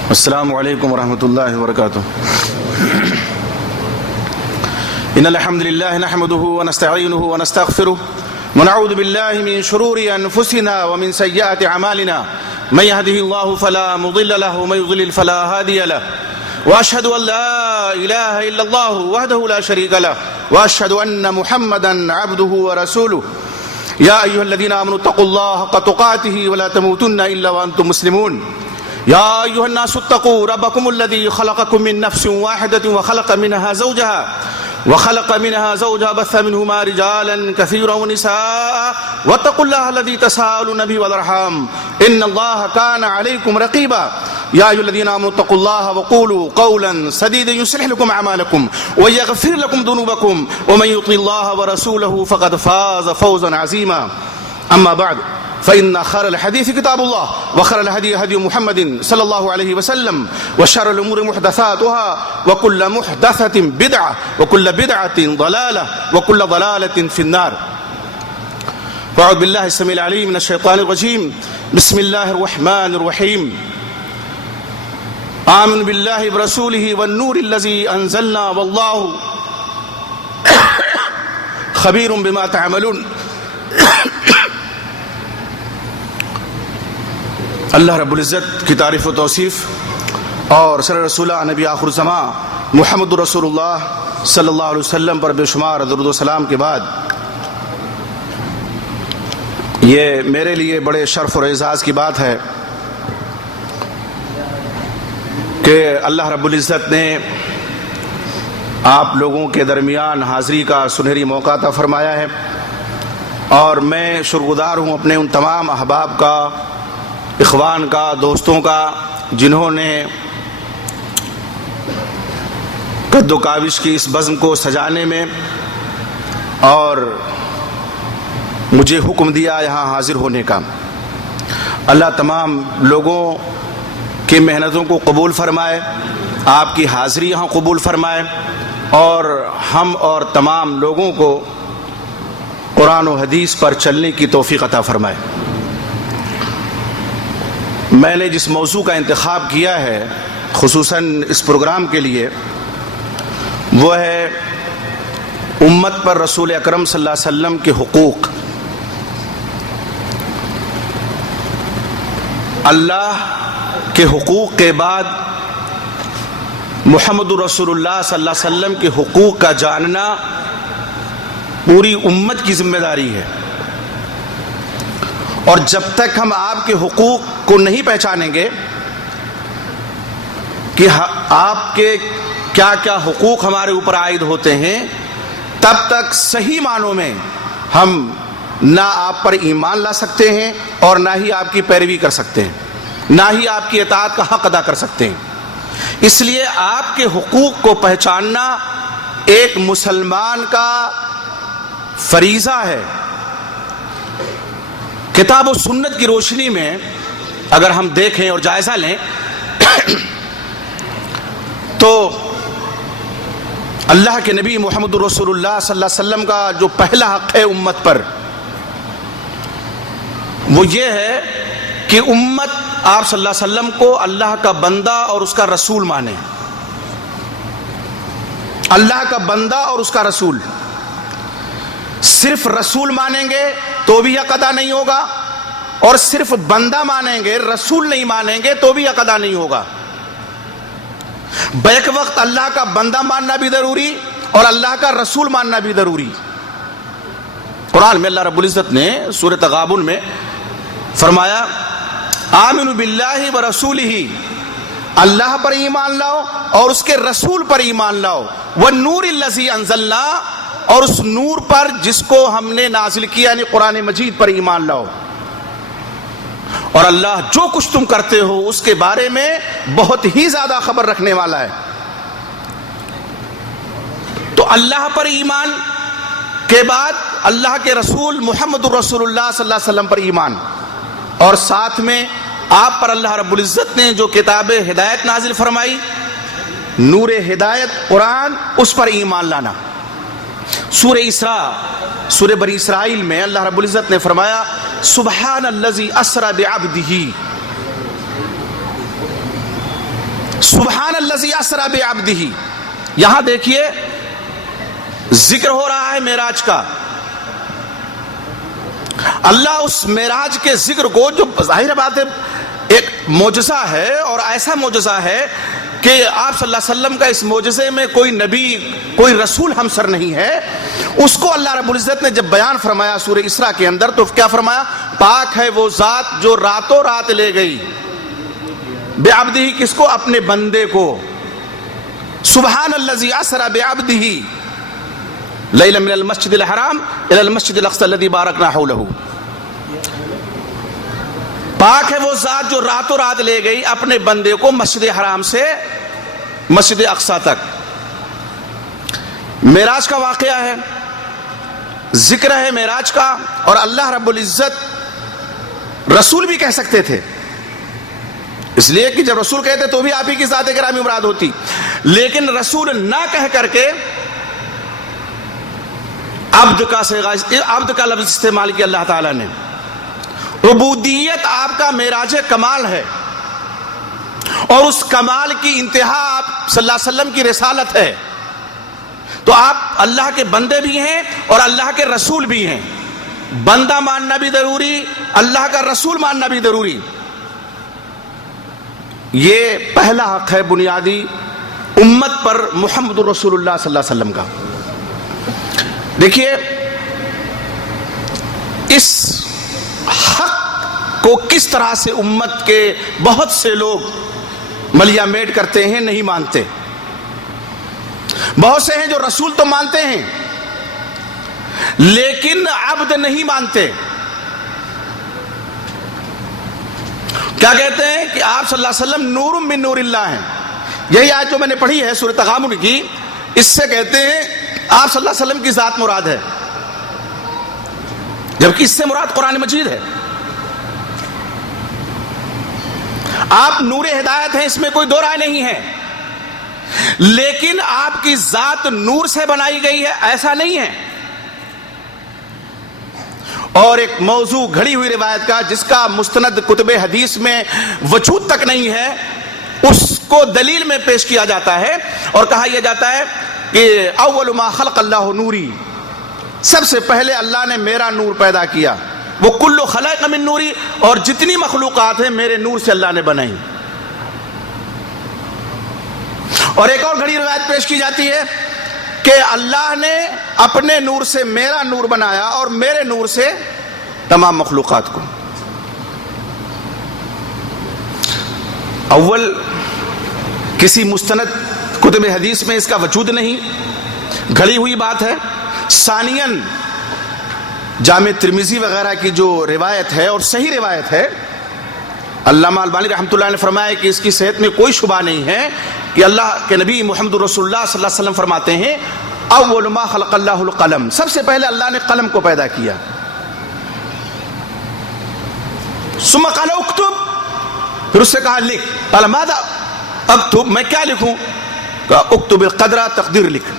السلام علیکم ورحمۃ اللہ وبرکاتہ. ان الحمد لله نحمده ونستعينه ونستغفره ونعوذ بالله من شرور أنفسنا ومن سيئات أعمالنا من يهده الله فلا مضل له ومن يضلل فلا هادي له وأشهد أن لا إله إلا الله وحده لا شريك له وأشهد أن محمدا عبده ورسوله يا أيها الذين آمنوا اتقوا الله حق تقاته ولا تموتن إلا وأنتم مسلمون يا أيها الناس اتقوا ربكم الذي خلقكم من نفس واحدة وخلق منها زوجها بث منهما رجالا كثيرا ونساء واتقوا الله الذي تساءلون به والأرحام إن الله كان عليكم رقيبا يا أيها الذين آمنوا اتقوا الله وقولوا قولا سديدا يصلح لكم أعمالكم ويغفر لكم ذنوبكم ومن يطع الله ورسوله فقد فاز فوزا عظيما أما بعد فإن خير الحديث كتاب الله وخير الهدي هدي محمد صلى الله عليه وسلم وشر الأمور محدثاتها وكل محدثة بدعة وكل بدعة ضلالة وكل ضلالة في النار. فأعوذ بالله السميع العليم من الشيطان الرجيم. بسم الله الرحمن الرحيم. آمن بالله برسوله والنور الذي أنزلنا والله خبير بما تعملون. اللہ رب العزت کی تعریف و توصیف اور سر رسولہ نبی آخر الزمان محمد رسول اللہ صلی اللہ علیہ وسلم پر بے شمار درود و سلام کے بعد یہ میرے لیے بڑے شرف اور اعزاز کی بات ہے کہ اللہ رب العزت نے آپ لوگوں کے درمیان حاضری کا سنہری موقع عطا فرمایا ہے، اور میں شکرگزار ہوں اپنے ان تمام احباب کا، اخوان کا، دوستوں کا، جنہوں نے قد و کاوش کی اس بزم کو سجانے میں اور مجھے حکم دیا یہاں حاضر ہونے کا۔ اللہ تمام لوگوں کی محنتوں کو قبول فرمائے، آپ کی حاضری یہاں قبول فرمائے، اور ہم اور تمام لوگوں کو قرآن و حدیث پر چلنے کی توفیق عطا فرمائے۔ میں نے جس موضوع کا انتخاب کیا ہے خصوصاً اس پروگرام کے لیے، وہ ہے امت پر رسول اکرم صلی اللہ علیہ وسلم کے حقوق۔ اللہ کے حقوق کے بعد محمد رسول اللہ صلی اللہ علیہ وسلم کے حقوق کا جاننا پوری امت کی ذمہ داری ہے، اور جب تک ہم آپ کے حقوق کو نہیں پہچانیں گے کہ آپ کے کیا کیا حقوق ہمارے اوپر عائد ہوتے ہیں، تب تک صحیح معنوں میں ہم نہ آپ پر ایمان لا سکتے ہیں اور نہ ہی آپ کی پیروی کر سکتے ہیں، نہ ہی آپ کی اطاعت کا حق ادا کر سکتے ہیں۔ اس لیے آپ کے حقوق کو پہچاننا ایک مسلمان کا فریضہ ہے۔ کتاب و سنت کی روشنی میں اگر ہم دیکھیں اور جائزہ لیں تو اللہ کے نبی محمد رسول اللہ صلی اللہ علیہ وسلم کا جو پہلا حق ہے امت پر، وہ یہ ہے کہ امت آپ صلی اللہ علیہ وسلم کو اللہ کا بندہ اور اس کا رسول مانے۔ اللہ کا بندہ اور اس کا رسول، صرف رسول مانیں گے تو بھی حق ادا نہیں ہوگا، اور صرف بندہ مانیں گے رسول نہیں مانیں گے تو بھی حق ادا نہیں ہوگا۔ بیک وقت اللہ کا بندہ ماننا بھی ضروری اور اللہ کا رسول ماننا بھی ضروری۔ قرآن میں اللہ رب العزت نے سورہ تغابن میں فرمایا آمنوا باللہ ورسولہ، اللہ پر ایمان لاؤ اور اس کے رسول پر ایمان لاؤ، والنور الذی انزلنا، اور اس نور پر جس کو ہم نے نازل کیا یعنی قرآن مجید پر ایمان لاؤ، اور اللہ جو کچھ تم کرتے ہو اس کے بارے میں بہت ہی زیادہ خبر رکھنے والا ہے۔ تو اللہ پر ایمان کے بعد اللہ کے رسول محمد رسول اللہ صلی اللہ علیہ وسلم پر ایمان، اور ساتھ میں آپ پر اللہ رب العزت نے جو کتاب ہدایت نازل فرمائی، نور ہدایت قرآن، اس پر ایمان لانا۔ سورہ اسراء، سورہ بنی اسرائیل میں اللہ رب العزت نے فرمایا سبحان الذی اسری بعبدہ، سبحان الذی اسری بعبدہ۔ یہاں دیکھیے ذکر ہو رہا ہے معراج کا، اللہ اس معراج کے ذکر کو، جو ظاہر بات ہے ایک معجزہ ہے اور ایسا معجزہ ہے کہ آپ صلی اللہ علیہ وسلم کا اس معجزے میں کوئی نبی کوئی رسول ہمسر نہیں ہے، اس کو اللہ رب العزت نے جب بیان فرمایا سورہ اسراء کے اندر تو کیا فرمایا؟ پاک ہے وہ ذات جو راتوں رات لے گئی بعبدہ، کس کو؟ اپنے بندے کو. سبحان الذی اسری بعبدہ لیلا من المسجد الحرام الی المسجد الاقصی الذی بارکنا حولہ. پاک ہے وہ ذات جو راتوں رات لے گئی اپنے بندے کو مسجد حرام سے مسجد اقصی تک. معراج کا واقعہ ہے، ذکر ہے معراج کا، اور اللہ رب العزت رسول بھی کہہ سکتے تھے، اس لیے کہ جب رسول کہتے تو بھی آپ ہی کی ذات گرامی مراد ہوتی، لیکن رسول نہ کہہ کر کے عبد کا لفظ استعمال کیا اللہ تعالیٰ نے. عبودیت آپ کا معراج کمال ہے، اور اس کمال کی انتہا آپ صلی اللہ علیہ وسلم کی رسالت ہے. تو آپ اللہ کے بندے بھی ہیں اور اللہ کے رسول بھی ہیں. بندہ ماننا بھی ضروری، اللہ کا رسول ماننا بھی ضروری. یہ پہلا حق ہے بنیادی امت پر محمد رسول اللہ صلی اللہ علیہ وسلم کا. دیکھیے اس حق کو کس طرح سے امت کے بہت سے لوگ ملیا میٹ کرتے ہیں، نہیں مانتے. بہت سے ہیں جو رسول تو مانتے ہیں لیکن عبد نہیں مانتے. کیا کہتے ہیں کہ آپ صلی اللہ علیہ وسلم نور من نور اللہ ہیں. یہی آیت جو میں نے پڑھی ہے سورہ تغابن کی، اس سے کہتے ہیں آپ صلی اللہ علیہ وسلم کی ذات مراد ہے، جبکہ اس سے مراد قرآن مجید ہے. آپ نور ہدایت ہیں، اس میں کوئی دو رائے نہیں ہے، لیکن آپ کی ذات نور سے بنائی گئی ہے ایسا نہیں ہے. اور ایک موضوع گھڑی ہوئی روایت کا جس کا مستند کتب حدیث میں وجود تک نہیں ہے، اس کو دلیل میں پیش کیا جاتا ہے اور کہا یہ جاتا ہے کہ اول ما خلق اللہ نوری، سب سے پہلے اللہ نے میرا نور پیدا کیا. وہ کل خلق من نوری، اور جتنی مخلوقات ہیں میرے نور سے اللہ نے بنائی. اور ایک اور گھڑی روایت پیش کی جاتی ہے کہ اللہ نے اپنے نور سے میرا نور بنایا اور میرے نور سے تمام مخلوقات کو. اول کسی مستند کتب حدیث میں اس کا وجود نہیں، گھڑی ہوئی بات ہے. ثانیاً جامع ترمذی وغیرہ کی جو روایت ہے اور صحیح روایت ہے، علامہ البانی رحمۃ اللہ نے فرمایا کہ اس کی صحت میں کوئی شبہ نہیں ہے کہ اللہ کے نبی محمد رسول اللہ صلی اللہ علیہ وسلم فرماتے ہیں اول ما خلق اللہ القلم، سب سے پہلے اللہ نے قلم کو پیدا کیا. ثم قال اکتب، پھر اس سے کہا لکھ. قال ماذا اکتب، میں کیا لکھوں؟ کہا اکتب القدر، تقدیر لکھ.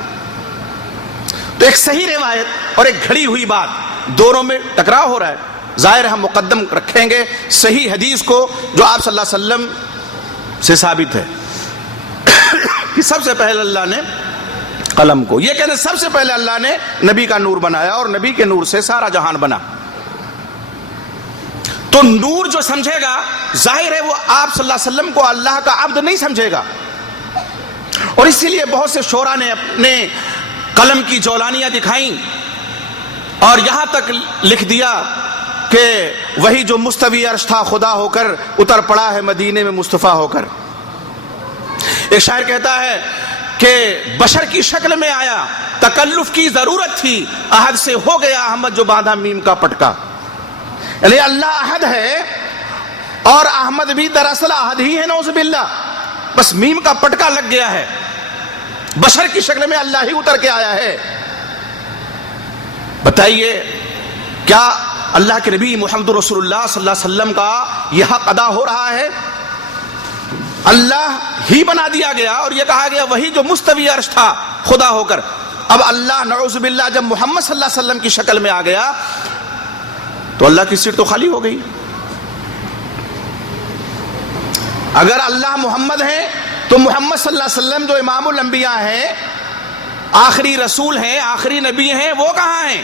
تو ایک صحیح روایت اور ایک گھڑی ہوئی بات، دونوں میں ٹکراؤ ہو رہا ہے. ظاہر ہم مقدم رکھیں گے صحیح حدیث کو جو آپ صلی اللہ علیہ وسلم سے ثابت ہے کہ سب سے پہلے اللہ نے قلم کو، یہ کہتے ہیں سب سے پہلے اللہ نے نبی کا نور بنایا اور نبی کے نور سے سارا جہان بنا. تو نور جو سمجھے گا ظاہر ہے وہ آپ صلی اللہ علیہ وسلم کو اللہ کا عبد نہیں سمجھے گا. اور اسی لیے بہت سے شعراء نے اپنے قلم کی جولانیاں دکھائیں اور یہاں تک لکھ دیا کہ وہی جو مستوی عرش تھا خدا ہو کر اتر پڑا ہے مدینے میں مصطفیٰ ہو کر. ایک شاعر کہتا ہے کہ بشر کی شکل میں آیا، تکلف کی ضرورت تھی، احد سے ہو گیا احمد جو باندھا میم کا پٹکا. یعنی اللہ احد ہے اور احمد بھی دراصل احد ہی ہے، نعوذ باللہ، بس میم کا پٹکا لگ گیا ہے. بشر کی شکل میں اللہ ہی اتر کے آیا ہے. بتائیے کیا اللہ کے نبی محمد رسول اللہ صلی اللہ علیہ وسلم کا یہ حق ادا ہو رہا ہے؟ اللہ ہی بنا دیا گیا اور یہ کہا گیا وہی جو مستوی عرش تھا خدا ہو کر. اب اللہ نعوذ باللہ جب محمد صلی اللہ علیہ وسلم کی شکل میں آ گیا تو اللہ کی سیٹ تو خالی ہو گئی. اگر اللہ محمد ہے تو محمد صلی اللہ علیہ وسلم جو امام الانبیاء ہیں، آخری رسول ہیں، آخری نبی ہیں، وہ کہاں ہیں؟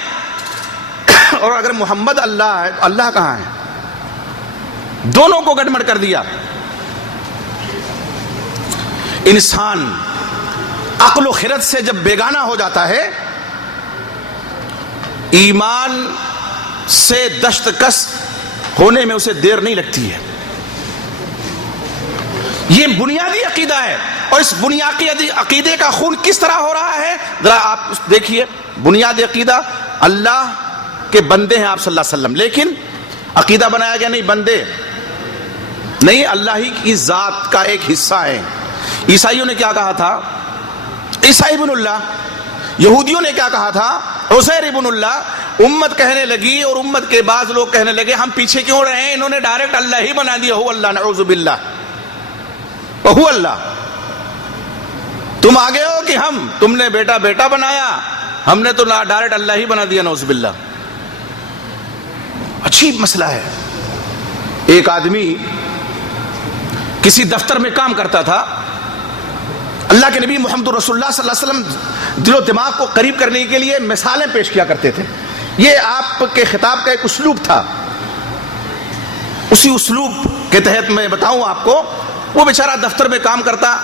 اور اگر محمد اللہ ہے تو اللہ کہاں ہے؟ دونوں کو گڑبڑ کر دیا. انسان عقل و خرد سے جب بیگانہ ہو جاتا ہے، ایمان سے دستکش ہونے میں اسے دیر نہیں لگتی ہے. یہ بنیادی عقیدہ ہے. اور اس بنیادی عقیدے کا خون کس طرح ہو رہا ہے ذرا آپ دیکھیے. بنیادی عقیدہ اللہ کے بندے ہیں آپ صلی اللہ علیہ وسلم، لیکن عقیدہ بنایا گیا نہیں بندے نہیں، اللہ ہی کی ذات کا ایک حصہ ہے. عیسائیوں نے کیا کہا تھا؟ عیسائی ابن اللہ. یہودیوں نے کیا کہا تھا؟ عزیر ابن اللہ. امت کہنے لگی اور امت کے بعض لوگ کہنے لگے ہم پیچھے کیوں رہے ہیں، انہوں نے ڈائریکٹ اللہ ہی بنا دیا، ہو اللہ، نعوذ باللہ، ہو اللہ. تم آگے ہو کہ تم نے بیٹا بیٹا بنایا، ہم نے تو ڈائریکٹ اللہ ہی بنا دیا، نعوذ باللہ. عجیب مسئلہ ہے. ایک آدمی کسی دفتر میں کام کرتا تھا. اللہ کے نبی محمد رسول اللہ صلی اللہ علیہ وسلم دل و دماغ کو قریب کرنے کے لیے مثالیں پیش کیا کرتے تھے. یہ آپ کے خطاب کا ایک اسلوب تھا. اسی اسلوب کے تحت میں بتاؤں آپ کو. وہ بیچارہ دفتر میں کام کرتا،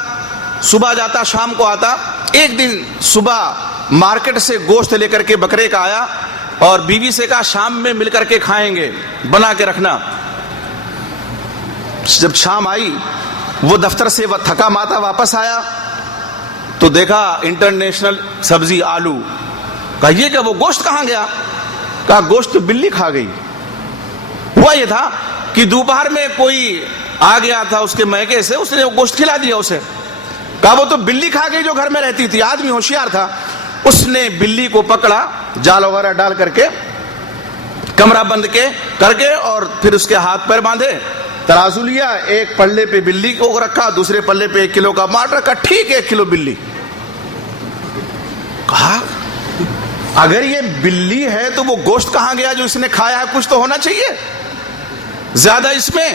صبح جاتا شام کو آتا. ایک دن صبح مارکیٹ سے گوشت لے کر کے بکرے کا آیا اور بیوی سے کہا شام میں مل کر کے کھائیں گے، بنا کے رکھنا. جب شام آئی وہ دفتر سے تھکا ماتا واپس آیا تو دیکھا انٹرنیشنل سبزی آلو. کہا یہ کہ وہ گوشت کہاں گیا؟ کہا گوشت بلی کھا گئی. ہوا یہ تھا کہ دوپہر میں کوئی آ گیا تھا اس کے میکے سے، اس نے وہ گوشت کھلا دیا اسے. کہا وہ تو بلی کھا گئی جو گھر میں رہتی تھی. آدمی ہوشیار تھا، اس نے بلی کو پکڑا، جال وغیرہ ڈال کر کے، کمرہ بند کر کے اور پھر اس کے ہاتھ پیر باندھے، ترازو لیا، ایک پلے پہ بلی کو رکھا، دوسرے پلے پہ 1 کلو کا ماٹ رکھا. ٹھیک ہے 1 کلو بلی. کہا اگر یہ بلی ہے تو وہ گوشت کہاں گیا جو اس نے کھایا ہے؟ کچھ تو ہونا چاہیے زیادہ اس میں.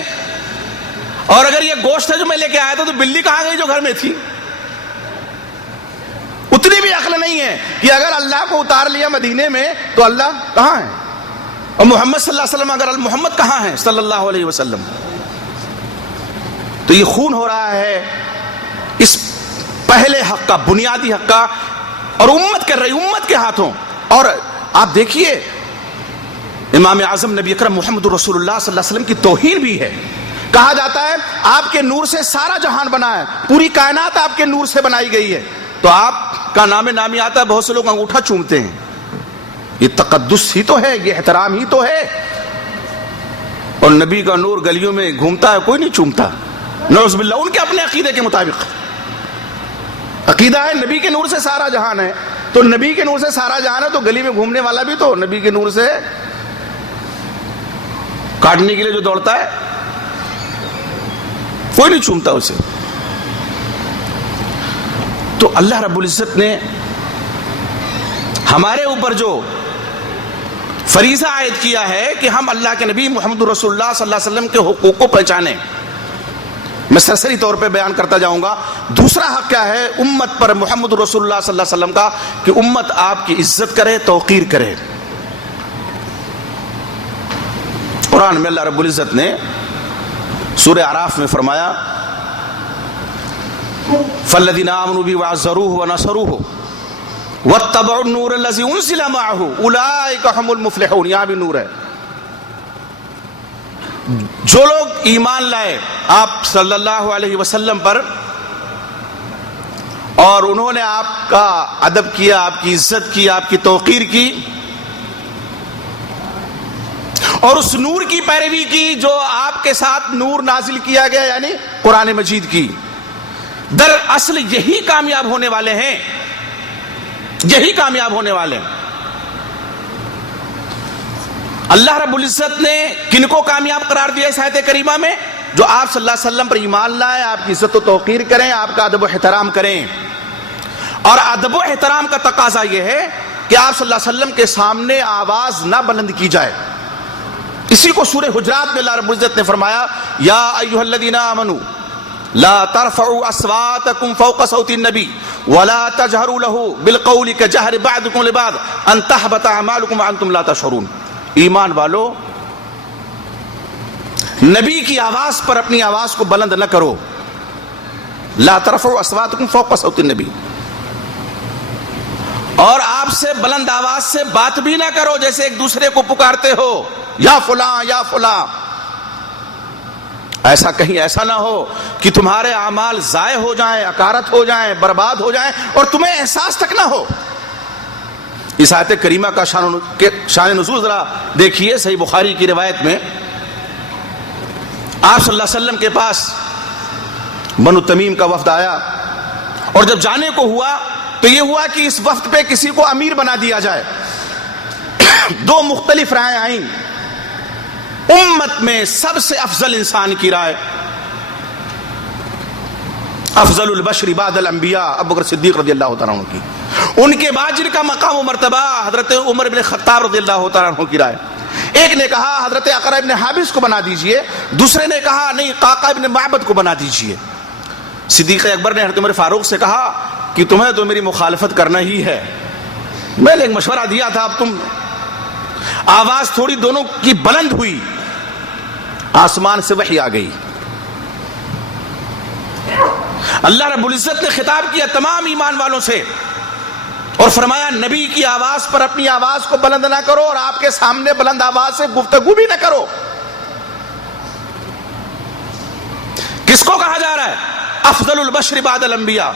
اور اگر یہ گوشت ہے جو میں لے کے آیا تھا تو بلی کہاں گئی جو گھر میں تھی؟ اتنی بھی عقل نہیں ہے کہ اگر اللہ کو اتار لیا مدینے میں تو اللہ کہاں ہے؟ اور محمد صلی اللہ علیہ وسلم اگر محمد کہاں ہے صلی اللہ علیہ وسلم؟ تو یہ خون ہو رہا ہے اس پہلے حق کا، بنیادی حق کا، اور امت کر رہی، امت کے ہاتھوں. اور آپ دیکھیے امام اعظم نبی اکرم محمد رسول اللہ صلی اللہ علیہ وسلم کی توہین بھی ہے. کہا جاتا ہے آپ کے نور سے سارا جہان بنا ہے، پوری کائنات آپ کے نور سے بنائی گئی ہے. تو آپ کا نام نامی آتا ہے، بہت سے لوگ انگوٹھا چومتے ہیں. یہ تقدس ہی تو ہے، یہ احترام ہی تو ہے. اور نبی کا نور گلیوں میں گھومتا ہے، کوئی نہیں چومتا، نعوذ باللہ. ان کے اپنے عقیدے کے مطابق عقیدہ ہے نبی کے نور سے سارا جہان ہے. تو نبی کے نور سے سارا جہان ہے تو گلی میں گھومنے والا بھی تو نبی کے نور سے کاٹنے کے لیے جو دوڑتا ہے کوئی نہیں چومتا اسے. تو اللہ رب العزت نے ہمارے اوپر جو فریضہ عائد کیا ہے کہ ہم اللہ کے نبی محمد رسول اللہ صلی اللہ علیہ وسلم کے حقوق کو پہچانیں، میں سرسری طور پہ بیان کرتا جاؤں گا. دوسرا حق کیا ہے امت پر محمد رسول اللہ صلی اللہ علیہ وسلم کا؟ کہ امت آپ کی عزت کرے، توقیر کرے. قرآن میں اللہ رب العزت نے سورہ اعراف میں فرمایا فالذین آمنوا به وعزروه ونصروه واتبعوا النور الذی انزل معه اولئک هم المفلحون. یہاں بھی نور ہے. جو لوگ ایمان لائے آپ صلی اللہ علیہ وسلم پر اور انہوں نے آپ کا ادب کیا، آپ کی عزت کی، آپ کی توقیر کی، اور اس نور کی پیروی کی جو آپ کے ساتھ نور نازل کیا گیا، یعنی قرآن مجید کی، دراصل یہی کامیاب ہونے والے ہیں، یہی کامیاب ہونے والے ہیں. اللہ رب العزت نے کن کو کامیاب قرار دیا اس آیت کریمہ میں؟ جو آپ صلی اللہ علیہ وسلم پر ایمان لائے، آپ کی عزت و توقیر کریں، آپ کا ادب و احترام کریں. اور ادب و احترام کا تقاضا یہ ہے کہ آپ صلی اللہ علیہ وسلم کے سامنے آواز نہ بلند کی جائے. اسی کو سورہ حجرات میں اللہ رب العزت نے فرمایا یا ایھا الذین آمنوا لا ترفعوا اصواتکم فوق صوت النبی ولا تجهروا له بالقول كجهر بعضكم لبعض ان تحبط اعمالكم وانتم لا تشعرون. ایمان والو نبی کی آواز پر اپنی آواز کو بلند نہ کرو. لا ترفعوا اصواتکم فوق صوت النبی. اور آپ سے بلند آواز سے بات بھی نہ کرو جیسے ایک دوسرے کو پکارتے ہو یا فلاں یا فلاں. ایسا کہیں ایسا نہ ہو کہ تمہارے اعمال ضائع ہو جائیں, اکارت ہو جائیں, برباد ہو جائیں اور تمہیں احساس تک نہ ہو. اس آیت کریمہ کا شان نزول ذرا دیکھیے. صحیح بخاری کی روایت میں آپ صلی اللہ علیہ وسلم کے پاس بنو تمیم کا وفد آیا, اور جب جانے کو ہوا تو یہ ہوا کہ اس وفد پہ کسی کو امیر بنا دیا جائے. دو مختلف رائے آئیں. امت میں سب سے افضل انسان کی رائے, افضل البشر بعد الانبیاء, ابو بکر صدیق رضی اللہ تعالیٰ عنہ کی. ان کے بعد جن کا مقام و مرتبہ حضرت عمر بن خطاب رضی اللہ تعالیٰ عنہ کی رائے. ایک نے کہا حضرت اقرع بن حابس کو بنا دیجئے, دوسرے نے کہا نہیں قعقاع بن معبد کو بنا دیجئے. صدیق اکبر نے حضرت عمر فاروق سے کہا کہ تمہیں تو میری مخالفت کرنا ہی ہے, میں نے ایک مشورہ دیا تھا, اب تم. آواز تھوڑی دونوں کی بلند ہوئی, آسمان سے وحی آ گئی. اللہ رب العزت نے خطاب کیا تمام ایمان والوں سے اور فرمایا نبی کی آواز پر اپنی آواز کو بلند نہ کرو اور آپ کے سامنے بلند آواز سے گفتگو بھی نہ کرو. کس کو کہا جا رہا ہے؟ افضل البشر بعد الانبیاء.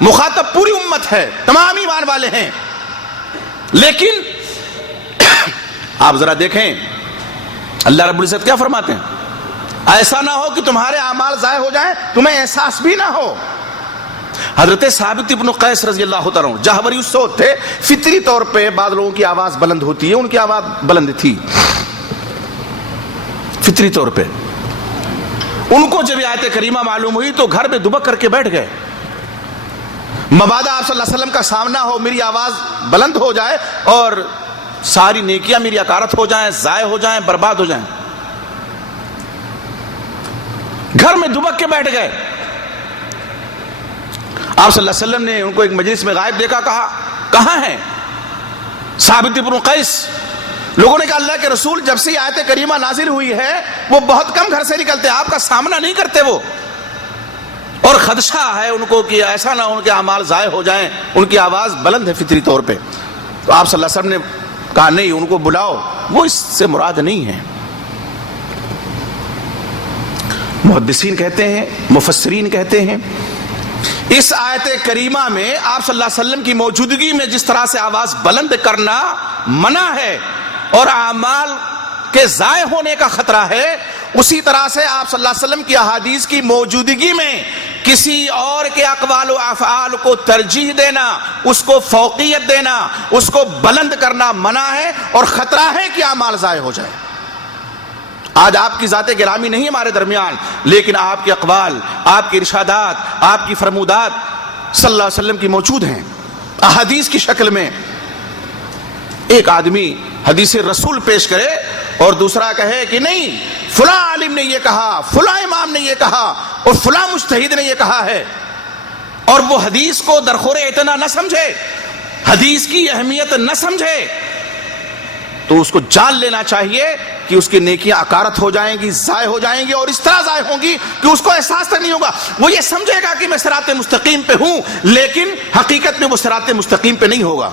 مخاطب پوری امت ہے, تمام ایمان والے ہیں. لیکن آپ ذرا دیکھیں اللہ رب العزت کیا فرماتے ہیں, ایسا نہ ہو کہ تمہارے اعمال ضائع ہو جائیں, تمہیں احساس بھی نہ ہو. حضرت ثابت بن قیس رضی اللہ تعالیٰ عنہ جہوری الصوت تھے. فطری طور پہ بعض لوگوں کی آواز بلند ہوتی ہے, ان کی آواز بلند تھی فطری طور پہ. ان کو جب آیت کریمہ معلوم ہوئی تو گھر میں دبک کر کے بیٹھ گئے. مبادا آپ صلی اللہ علیہ وسلم کا سامنا ہو, میری آواز بلند ہو جائے اور ساری نیکیاں میری اکارت ہو جائیں, ضائع ہو جائیں, برباد ہو جائیں. گھر میں دبک کے بیٹھ گئے. آپ صلی اللہ علیہ وسلم نے ان کو ایک مجلس میں غائب دیکھا, کہا کہاں ہیں ثابت بن قیس؟ لوگوں نے کہا اللہ کے رسول جب سے آیت کریمہ نازل ہوئی ہے وہ بہت کم گھر سے نکلتے, آپ کا سامنا نہیں کرتے وہ, اور خدشہ ہے ان کو کہ ایسا نہ ان کے اعمال ضائع ہو جائیں, ان کی آواز بلند ہے فطری طور پہ. تو آپ صلی اللہ علیہ وسلم نے کہا نہیں, ان کو بلاؤ, وہ اس سے مراد نہیں ہے. محدثین کہتے ہیں, مفسرین کہتے ہیں اس آیت کریمہ میں آپ صلی اللہ علیہ وسلم کی موجودگی میں جس طرح سے آواز بلند کرنا منع ہے اور اعمال کے ضائع ہونے کا خطرہ ہے, اسی طرح سے آپ صلی اللہ علیہ وسلم کی احادیث کی موجودگی میں کسی اور کے اقوال و افعال کو ترجیح دینا, اس کو فوقیت دینا, اس کو بلند کرنا منع ہے اور خطرہ ہے کہ اعمال ضائع ہو جائے. آج آپ کی ذات گرامی نہیں ہمارے درمیان, لیکن آپ کے اقوال, آپ کے ارشادات, آپ کی فرمودات صلی اللہ علیہ وسلم کی موجود ہیں احادیث کی شکل میں. ایک آدمی حدیث رسول پیش کرے اور دوسرا کہے کہ نہیں فلاں عالم نے یہ کہا, فلاں امام نے یہ کہا اور فلاں مجتہد نے یہ کہا ہے, اور وہ حدیث کو درخور اعتنا نہ سمجھے, حدیث کی اہمیت نہ سمجھے, تو اس کو جان لینا چاہیے کہ اس کی نیکیاں اکارت ہو جائیں گی, ضائع ہو جائیں گی, اور اس طرح ضائع ہوں گی کہ اس کو احساس تک نہیں ہوگا. وہ یہ سمجھے گا کہ میں صراط مستقیم پہ ہوں, لیکن حقیقت میں وہ صراط مستقیم پہ نہیں ہوگا.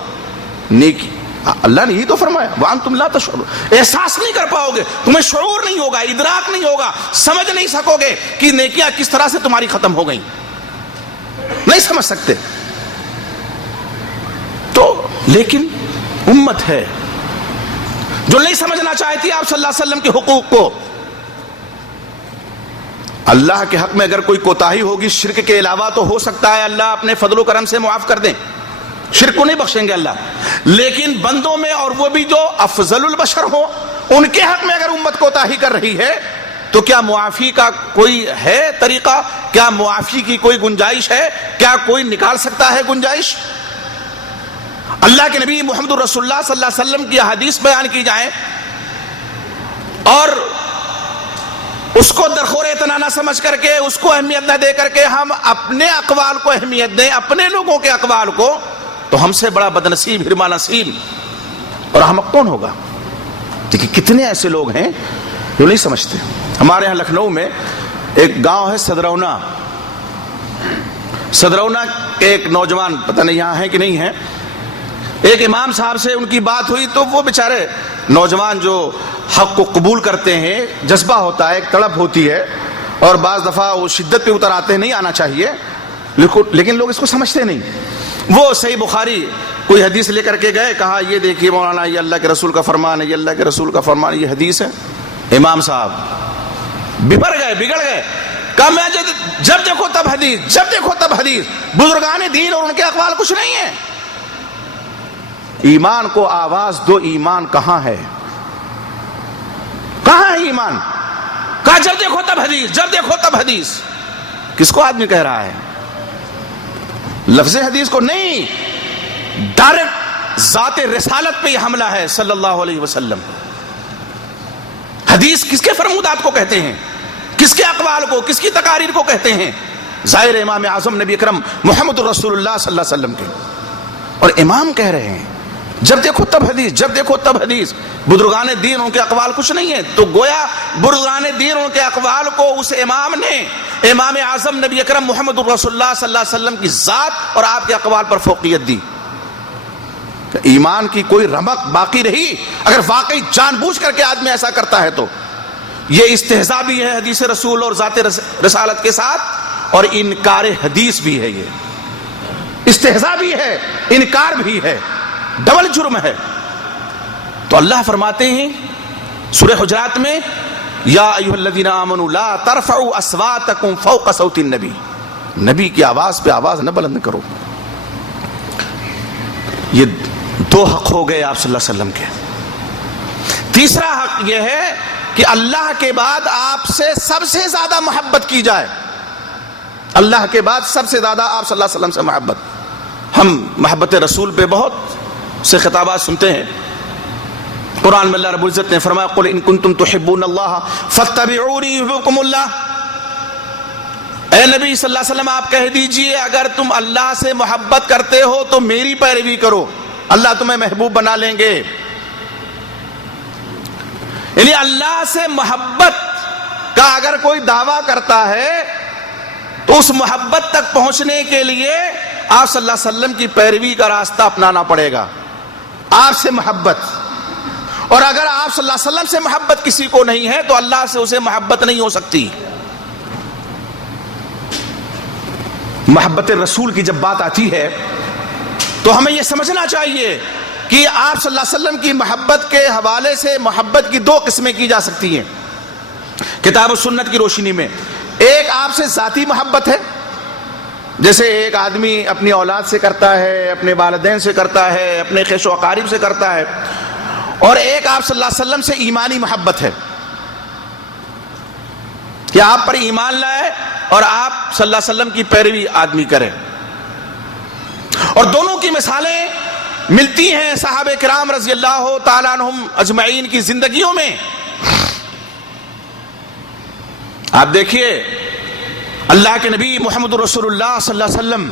نیکی اللہ نے یہ تو فرمایا وَأَنْتُمْ لَا تَشْعُرُونَ, احساس نہیں کر پاؤ گے, تمہیں شعور نہیں ہوگا, ادراک نہیں ہوگا, سمجھ نہیں سکو گے کہ نیکیاں کس طرح سے تمہاری ختم ہو گئیں, نہیں سمجھ سکتے. تو لیکن امت ہے جو نہیں سمجھنا چاہتی آپ صلی اللہ علیہ وسلم کے حقوق کو. اللہ کے حق میں اگر کوئی کوتاہی ہوگی شرک کے علاوہ تو ہو سکتا ہے اللہ اپنے فضل و کرم سے معاف کر دیں, شرک کو نہیں بخشیں گے اللہ, لیکن بندوں میں اور وہ بھی جو افضل البشر ہو ان کے حق میں اگر امت کوتاہی کر رہی ہے تو کیا معافی کا کوئی ہے طریقہ, کیا معافی کی کوئی گنجائش ہے, کیا کوئی نکال سکتا ہے گنجائش؟ اللہ کے نبی محمد رسول اللہ صلی اللہ علیہ وسلم کی حدیث بیان کی جائے اور اس کو درخور اعتنا نہ سمجھ کر کے, اس کو اہمیت نہ دے کر کے ہم اپنے اقوال کو اہمیت دیں, اپنے لوگوں کے اقوال کو, تو ہم سے بڑا بدنصیب, ہرما نصیب اور احمق کون ہوگا؟ دیکھیے کتنے ایسے لوگ ہیں جو نہیں سمجھتے. ہمارے یہاں لکھنؤ میں ایک گاؤں ہے سدرونا. سدرونا کے ایک نوجوان, پتہ نہیں یہاں ہیں کہ نہیں ہیں, ایک امام صاحب سے ان کی بات ہوئی تو وہ بیچارے نوجوان جو حق کو قبول کرتے ہیں, جذبہ ہوتا ہے, ایک تڑپ ہوتی ہے, اور بعض دفعہ وہ شدت پہ اتر آتے ہیں, نہیں آنا چاہیے, لیکن لوگ اس کو سمجھتے نہیں. وہ صحیح بخاری کوئی حدیث لے کر کے گئے, کہا یہ دیکھیے مولانا یہ اللہ کے رسول کا فرمان ہے, یہ اللہ کے رسول کا فرمان ہے, یہ حدیث ہے. امام صاحب بگڑ گئے. کہا میں جب دیکھو تب حدیث, جب دیکھو تب حدیث. بزرگان دین اور ان کے اقوال کچھ نہیں ہے. ایمان کو آواز دو, ایمان کہاں ہے, کہاں ہے ایمان؟ کہا جب دیکھو تب حدیث, جب دیکھو تب حدیث. کس کو آدمی کہہ رہا ہے؟ لفظ حدیث کو نہیں, ڈائریکٹ ذات رسالت پہ یہ حملہ ہے صلی اللہ علیہ وسلم. حدیث کس کے فرمودات کو کہتے ہیں, کس کے اقوال کو, کس کی تقاریر کو کہتے ہیں؟ ظاہر امام اعظم نبی اکرم محمد رسول اللہ صلی اللہ علیہ وسلم کے. اور امام کہہ رہے ہیں جب دیکھو تب حدیث, جب دیکھو تب حدیث. بزرگان دین ان کے اقوال کچھ نہیں ہے. تو گویا بزرگان دین ان کے اقوال کو اس امام نے, امام اعظم نبی اکرم محمد رسول اللہ صلی اللہ علیہ وسلم کی ذات اور آپ کے اقوال پر فوقیت دی. ایمان کی کوئی رمق باقی رہی اگر واقعی جان بوجھ کر کے آدمی ایسا کرتا ہے تو. یہ استہزاء بھی ہے حدیث رسول اور ذات رسالت کے ساتھ, اور انکار حدیث بھی ہے. یہ استہزاء بھی ہے, انکار بھی ہے, ڈبل جرم ہے. تو اللہ فرماتے ہیں سورہ حجرات میں, یا ایھا الذین آمنوا لا ترفعوا اصواتکم فوق صوت النبی, نبی کی آواز پہ آواز نہ بلند کرو. یہ دو حق ہو گئے آپ صلی اللہ علیہ وسلم کے. تیسرا حق یہ ہے کہ اللہ کے بعد آپ سے سب سے زیادہ محبت کی جائے. اللہ کے بعد سب سے زیادہ آپ صلی اللہ علیہ وسلم سے محبت. ہم محبت رسول پہ بہت سے خطابات سنتے ہیں. قرآن میں اللہ رب العزت نے فرمایا قل ان کنتم تحبون اللہ فاتبعونی یحببکم اللہ. اے نبی صلی اللہ علیہ وسلم آپ کہہ دیجئے اگر تم اللہ سے محبت کرتے ہو تو میری پیروی کرو, اللہ تمہیں محبوب بنا لیں گے. یعنی اللہ سے محبت کا اگر کوئی دعویٰ کرتا ہے تو اس محبت تک پہنچنے کے لیے آپ صلی اللہ علیہ وسلم کی پیروی کا راستہ اپنانا پڑے گا. آپ سے محبت, اور اگر آپ صلی اللہ علیہ وسلم سے محبت کسی کو نہیں ہے تو اللہ سے اسے محبت نہیں ہو سکتی. محبت رسول کی جب بات آتی ہے تو ہمیں یہ سمجھنا چاہیے کہ آپ صلی اللہ علیہ وسلم کی محبت کے حوالے سے محبت کی دو قسمیں کی جا سکتی ہیں کتاب و سنت کی روشنی میں. ایک آپ سے ذاتی محبت ہے, جیسے ایک آدمی اپنی اولاد سے کرتا ہے, اپنے والدین سے کرتا ہے, اپنے خیش و اقارب سے کرتا ہے. اور ایک آپ صلی اللہ علیہ وسلم سے ایمانی محبت ہے کہ آپ پر ایمان لائے اور آپ صلی اللہ علیہ وسلم کی پیروی آدمی کرے. اور دونوں کی مثالیں ملتی ہیں صحابہ کرام رضی اللہ تعالیٰ عنہم اجمعین کی زندگیوں میں. آپ دیکھیے اللہ کے نبی محمد رسول اللہ صلی اللہ علیہ وسلم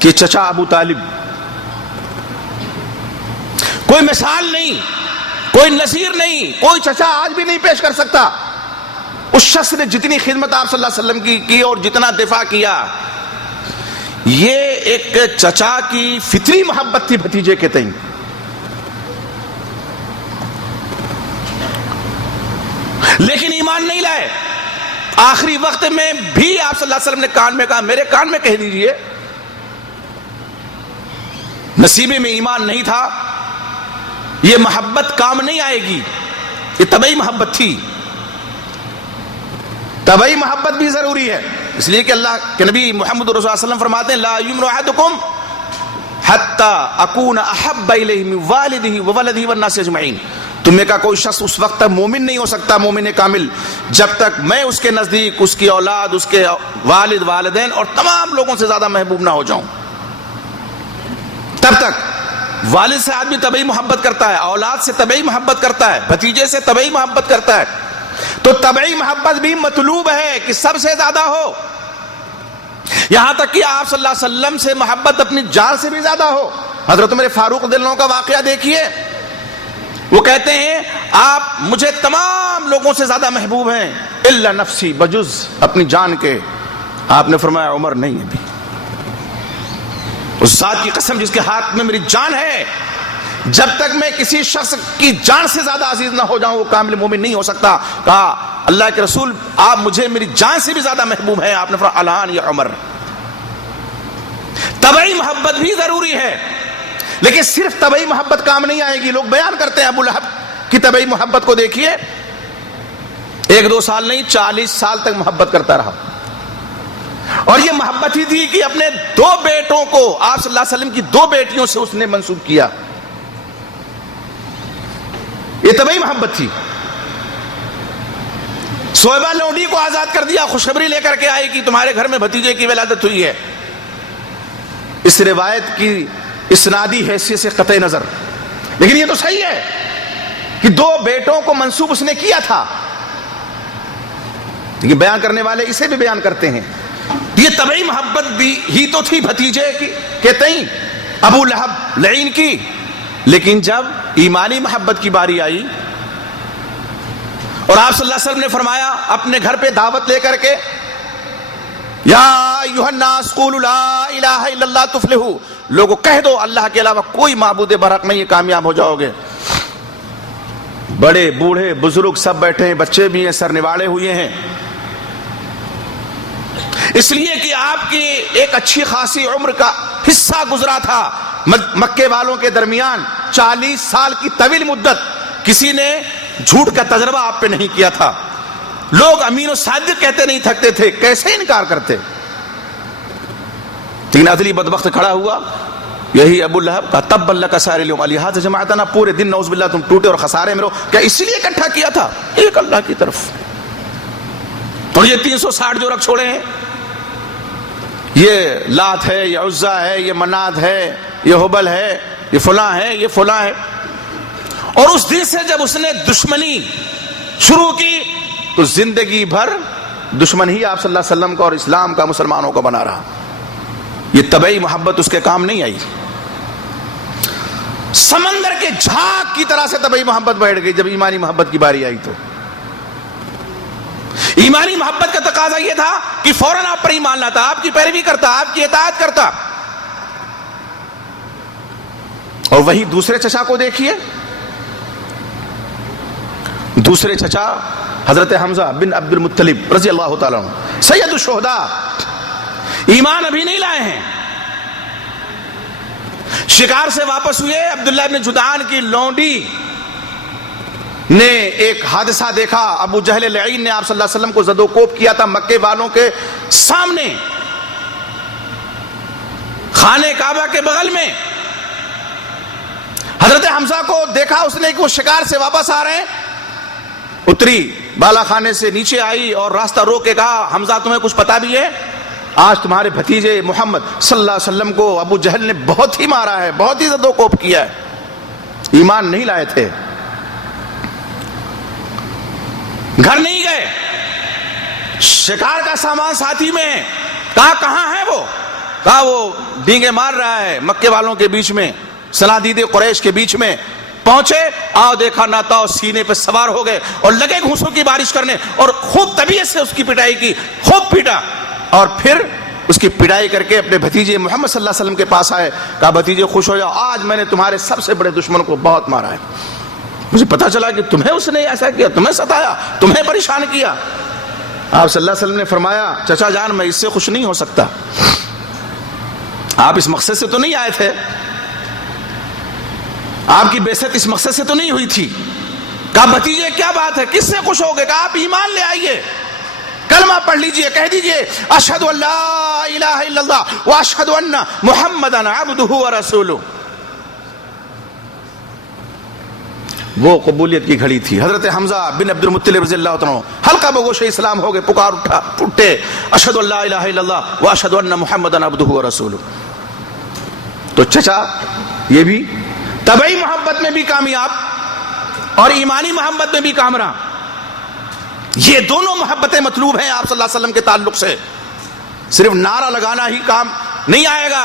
کے چچا ابو طالب, کوئی مثال نہیں, کوئی نظیر نہیں, کوئی چچا آج بھی نہیں پیش کر سکتا اس شخص نے جتنی خدمت آپ صلی اللہ علیہ وسلم کی اور جتنا دفاع کیا. یہ ایک چچا کی فطری محبت تھی بھتیجے کے تئیں. لیکن ایمان نہیں لائے. آخری وقت میں بھی آپ صلی اللہ علیہ وسلم نے کان میں کہا, میرے کان میں کہہ دیجئے. نصیبے میں ایمان نہیں تھا, یہ محبت کام نہیں آئے گی. یہ طبعی محبت تھی. طبعی محبت بھی ضروری ہے, اس لیے کہ اللہ کے نبی محمد رسول اللہ صلی اللہ علیہ وسلم فرماتے ہیں لا یؤمن احدکم حتی اکون احب الیہ من والدہ وولدہ والناس اجمعین. تم میں کا کوئی شخص اس وقت تک مومن نہیں ہو سکتا, مومن کامل, جب تک میں اس کے نزدیک اس کی اولاد, اس کے والد, والدین اور تمام لوگوں سے زیادہ محبوب نہ ہو جاؤں. تب تک والد سے آدمی طبعی محبت کرتا ہے, اولاد سے طبعی محبت کرتا ہے, بھتیجے سے طبعی محبت کرتا ہے. تو طبعی محبت بھی مطلوب ہے کہ سب سے زیادہ ہو. یہاں تک کہ آپ صلی اللہ علیہ وسلم سے محبت اپنی جان سے بھی زیادہ ہو. حضرت عمر فاروق رضی اللہ عنہ کا واقعہ دیکھیے, وہ کہتے ہیں آپ مجھے تمام لوگوں سے زیادہ محبوب ہیں الا نفسی، بجز اپنی جان کے. آپ نے فرمایا عمر نہیں ابھی. اس ذات کی قسم جس کے ہاتھ میں میری جان ہے، جب تک میں کسی شخص کی جان سے زیادہ عزیز نہ ہو جاؤں وہ کامل مومن نہیں ہو سکتا. کہا اللہ کے رسول آپ مجھے میری جان سے بھی زیادہ محبوب ہیں. آپ نے فرمایا الان یا عمر. طبعی محبت بھی ضروری ہے، لیکن صرف طبعی محبت کام نہیں آئے گی. لوگ بیان کرتے ہیں ابو لہب کی طبعی محبت کو دیکھیے، 1-2 سال نہیں 40 سال تک محبت کرتا رہا. اور یہ محبت ہی تھی کہ اپنے 2 بیٹوں کو آپ صلی اللہ علیہ وسلم کی 2 بیٹیوں سے اس نے منسوب کیا. یہ طبعی محبت تھی. صہیبہ لونڈی کو آزاد کر دیا، خوشخبری لے کر کے آئی کہ تمہارے گھر میں بھتیجے کی ولادت ہوئی ہے. اس روایت کی اسنادی حیثیت سے قطع نظر، لیکن یہ تو صحیح ہے کہ 2 بیٹوں کو منسوب اس نے کیا تھا. لیکن بیان کرنے والے اسے بھی بیان کرتے ہیں یہ طبعی محبت بھی ہی تو تھی بھتیجے کی کہ تئیں ابو لہب لعین کی. لیکن جب ایمانی محبت کی باری آئی اور آپ صلی اللہ علیہ وسلم نے فرمایا اپنے گھر پہ دعوت لے کر کے، یا ایھا الناس قولوا لا الہ الا اللہ تفلحوا، لوگوں کہہ دو اللہ کے علاوہ کوئی معبود برحق نہیں ہے، کامیاب ہو جاؤ گے. بڑے بوڑھے بزرگ سب بیٹھے ہیں، بچے بھی ہیں، سر نواڑے ہوئے ہیں. اس لیے کہ آپ کی ایک اچھی خاصی عمر کا حصہ گزرا تھا مکے والوں کے درمیان. 40 سال کی طویل مدت کسی نے جھوٹ کا تجربہ آپ پہ نہیں کیا تھا. لوگ امین و صادق کہتے نہیں تھکتے تھے، کیسے انکار کرتے. لیکن عدلی بدبخت کھڑا ہوا، یہی ابو لہب کا تب لک سائر اليوم لہذا جماعتنا، پورے دن نعوذ باللہ تم ٹوٹے اور خسارے میں رہو. کیا اس لیے اکٹھا کیا تھا؟ ایک اللہ کی طرف. اور یہ 360 جو رکھ چھوڑے ہیں، یہ لات ہے، یہ عزا ہے، یہ منات ہے، یہ حبل ہے، یہ فلاں ہے، یہ فلاں ہے. اور اس دن سے جب اس نے دشمنی شروع کی تو زندگی بھر دشمن ہی آپ صلی اللہ علیہ وسلم کا اور اسلام کا مسلمانوں کا بنا رہا. یہ طبعی محبت اس کے کام نہیں آئی. سمندر کے جھاگ کی طرح سے طبعی محبت بیٹھ گئی. جب ایمانی محبت کی باری آئی تو ایمانی محبت کا تقاضا یہ تھا کہ فوراً آپ پر ایمان لاتا، آپ کی پیروی کرتا، آپ کی اطاعت کرتا. اور وہی دوسرے چچا کو دیکھیے، دوسرے چچا حضرت حمزہ بن عبد المطلب رضی اللہ تعالیٰ عنہ، سید الشہداء، ایمان ابھی نہیں لائے ہیں. شکار سے واپس ہوئے، عبداللہ بن جدعان کی لونڈی نے ایک حادثہ دیکھا. ابو جہل لعین نے آپ صلی اللہ علیہ وسلم کو زد و کوب کیا تھا مکے والوں کے سامنے، خانہ کعبہ کے بغل میں. حضرت حمزہ کو دیکھا اس نے کہ وہ شکار سے واپس آ رہے ہیں. اتری بالا خانے سے نیچے آئی اور راستہ روک کے کہا حمزہ تمہیں کچھ پتا بھی ہے؟ آج تمہارے بھتیجے محمد صلی اللہ علیہ وسلم کو ابو جہل نے بہت ہی مارا ہے، بہت ہی زد و کوب کیا ہے. ایمان نہیں لائے تھے، گھر نہیں گئے، شکار کا سامان ساتھی میں ہے. کہا کہاں ہے وہ؟ کہا وہ ڈینگے مار رہا ہے مکے والوں کے بیچ میں، صنادید قریش کے بیچ میں. پہنچے، آؤ دیکھا نہ تھا، سینے پہ سوار ہو گئے اور لگے گھوسوں کی بارش کرنے اور خوب طبیعت سے اس کی پٹائی کی، خوب پیٹا. اور پھر اس کی پٹائی کر کے اپنے بھتیجے محمد صلی اللہ علیہ وسلم کے پاس آئے. کہا بھتیجے خوش ہو جاؤ، آج میں نے تمہارے سب سے بڑے دشمن کو بہت مارا ہے. مجھے پتا چلا کہ تمہیں اس نے ایسا کیا، تمہیں ستایا، تمہیں پریشان کیا. آپ صلی اللہ علیہ وسلم نے فرمایا چچا جان میں اس سے خوش نہیں ہو سکتا. آپ اس مقصد سے تو نہیں آئے تھے، آپ کی بعثت اس مقصد سے تو نہیں ہوئی تھی. کہا بھتیجے کیا بات ہے، کس سے خوش ہو گئے؟ کہا آپ ایمان لے آئیے، کلمہ پڑھ لیجئے، کہہ دیجئے اشہد ان لا الہ الا اللہ واشہد ان محمدًا عبدہ ورسولہ. وہ قبولیت کی گھڑی تھی. حضرت حمزہ بن عبد المطلب رضی اللہ عنہ ہلکا بگوش اسلام ہو گئے، پکار اٹھے اشہد ان لا الہ الا اللہ واشہد ان محمدًا عبدہ ورسولہ. تو چچا یہ بھی طبعی محبت میں بھی کامیاب اور ایمانی محبت میں بھی کامران. یہ دونوں محبتیں مطلوب ہیں آپ صلی اللہ علیہ وسلم کے تعلق سے. صرف نعرہ لگانا ہی کام نہیں آئے گا،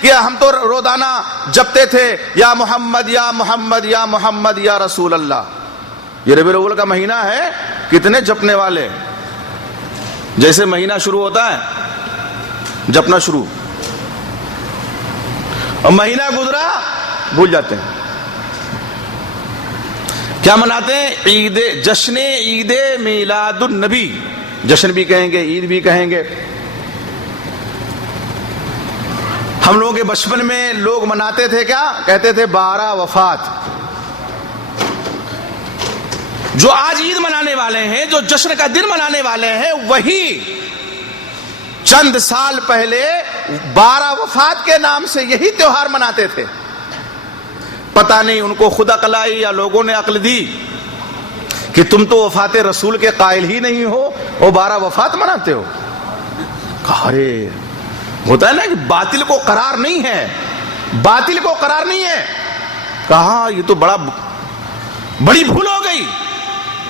کہ ہم تو روزانہ جپتے تھے یا محمد یا محمد یا محمد یا رسول اللہ. یہ ربیع الاول کا مہینہ ہے, کتنے جپنے والے, جیسے مہینہ شروع ہوتا ہے جپنا شروع, اور مہینہ گزرا بھول جاتے ہیں. کیا مناتے ہیں؟ عید, جشن عید میلاد النبی. جشن بھی کہیں گے, عید بھی کہیں گے. ہم لوگوں کے بچپن میں لوگ مناتے تھے کیا کہتے تھے؟ 12 وفات. جو آج عید منانے والے ہیں, جو جشن کا دن منانے والے ہیں, وہی چند سال پہلے 12 وفات کے نام سے یہی تیوہار مناتے تھے. پتہ نہیں ان کو خود عقل آئی یا لوگوں نے عقل دی کہ تم تو وفات رسول کے قائل ہی نہیں ہو اور 12 وفات مناتے ہو. ارے ہوتا ہے نا کہ باطل کو قرار نہیں ہے, باطل کو قرار نہیں ہے. کہا یہ تو بڑی بھول ہو گئی,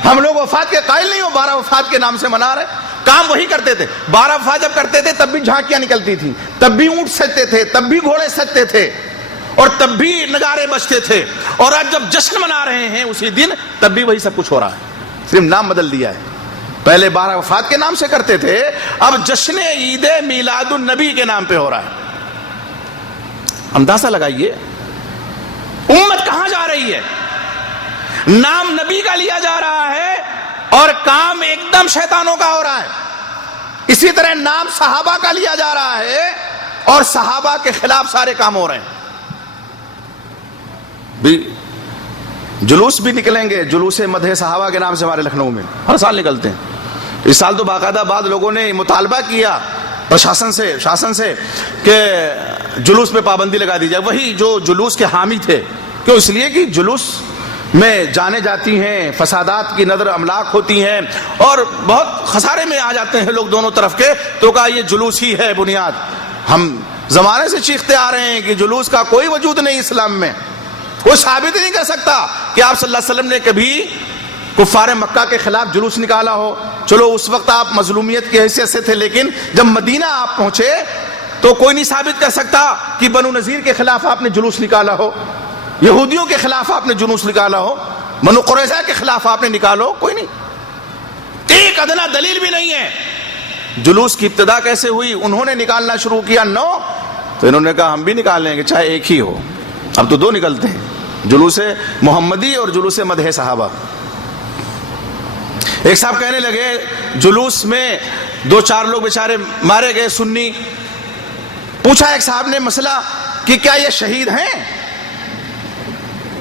ہم لوگ وفات کے قائل نہیں ہو, 12 وفات کے نام سے منا رہے. کام وہی کرتے تھے. 12 وفات جب کرتے تھے تب بھی جھانکیاں نکلتی تھی, تب بھی اونٹ سجتے تھے, تب بھی گھوڑے سجتے تھے, اور تب بھی نگارے بجتے تھے. اور آج جب جشن منا رہے ہیں اسی دن, تب بھی وہی سب کچھ ہو رہا ہے, صرف نام بدل دیا ہے. پہلے 12 وفات کے نام سے کرتے تھے, اب جشن عید میلاد النبی کے نام پہ ہو رہا ہے. اندازہ لگائیے امت کہاں جا رہی ہے. نام نبی کا لیا جا رہا ہے اور کام ایک دم شیطانوں کا ہو رہا ہے. اسی طرح نام صحابہ کا لیا جا رہا ہے اور صحابہ کے خلاف سارے کام ہو رہے ہیں. جلوس بھی نکلیں گے, جلوس مدح صحابہ کے نام سے ہمارے لکھنؤ میں ہر سال نکلتے ہیں. اس سال تو باقاعدہ بعض لوگوں نے مطالبہ کیا شاسن سے کہ جلوس پہ پابندی لگا دی جائے. وہی جو جلوس کے حامی تھے. کیوں؟ اس لیے کہ جلوس میں جانے جاتی ہیں, فسادات کی نظر املاک ہوتی ہیں اور بہت خسارے میں آ جاتے ہیں لوگ دونوں طرف کے. تو کہا یہ جلوس ہی ہے بنیاد. ہم زمانے سے چیختے آ رہے ہیں کہ جلوس کا کوئی وجود نہیں اسلام میں. کوئی ثابت نہیں کر سکتا کہ آپ صلی اللہ علیہ وسلم نے کبھی کفار مکہ کے خلاف جلوس نکالا ہو. چلو اس وقت آپ مظلومیت کی حیثیت سے تھے, لیکن جب مدینہ آپ پہنچے تو کوئی نہیں ثابت کر سکتا کہ بنو نذیر کے خلاف آپ نے جلوس نکالا ہو, یہودیوں کے خلاف آپ نے جلوس نکالا ہو, بنو قریظہ کے خلاف آپ نے نکالو. کوئی نہیں, ایک ادنا دلیل بھی نہیں ہے. جلوس کی ابتدا کیسے ہوئی؟ انہوں نے نکالنا شروع کیا تو انہوں نے کہا ہم بھی نکال لیں گے چاہے ایک ہی ہو. اب تو 2 نکلتے ہیں, جلوس محمدی اور جلوس مدح صحابہ. ایک صاحب کہنے لگے جلوس میں 2-4 لوگ بیچارے مارے گئے سنی. پوچھا ایک صاحب نے مسئلہ کہ کیا یہ شہید ہیں؟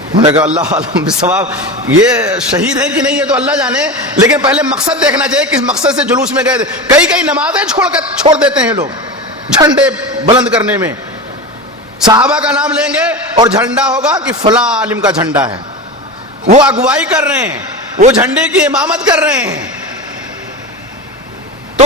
انہوں نے کہا اللہ عالم بالثواب, یہ شہید ہیں کہ نہیں یہ تو اللہ جانے, لیکن پہلے مقصد دیکھنا چاہیے کس مقصد سے جلوس میں گئے تھے. کئی نمازیں چھوڑ دیتے ہیں لوگ جھنڈے بلند کرنے میں. صحابہ کا نام لیں گے اور جھنڈا ہوگا کہ فلاں عالم کا جھنڈا ہے, وہ اگوائی کر رہے ہیں, وہ جھنڈے کی امامت کر رہے ہیں. تو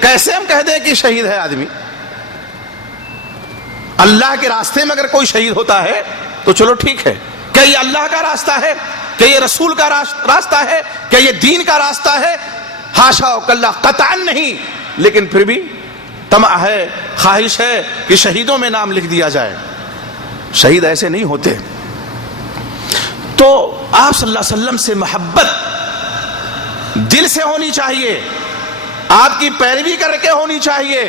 کیسے ہم کہہ دیں کہ شہید ہے آدمی؟ اللہ کے راستے میں اگر کوئی شہید ہوتا ہے تو چلو ٹھیک ہے. کیا یہ اللہ کا راستہ ہے؟ کیا یہ رسول کا راستہ ہے؟ کیا یہ دین کا راستہ ہے؟ حاشا و کلا, قطعاً نہیں. لیکن پھر بھی طمع ہے, خواہش ہے کہ شہیدوں میں نام لکھ دیا جائے. شہید ایسے نہیں ہوتے. تو آپ صلی اللہ علیہ وسلم سے محبت دل سے ہونی چاہیے, آپ کی پیروی کر کے ہونی چاہیے,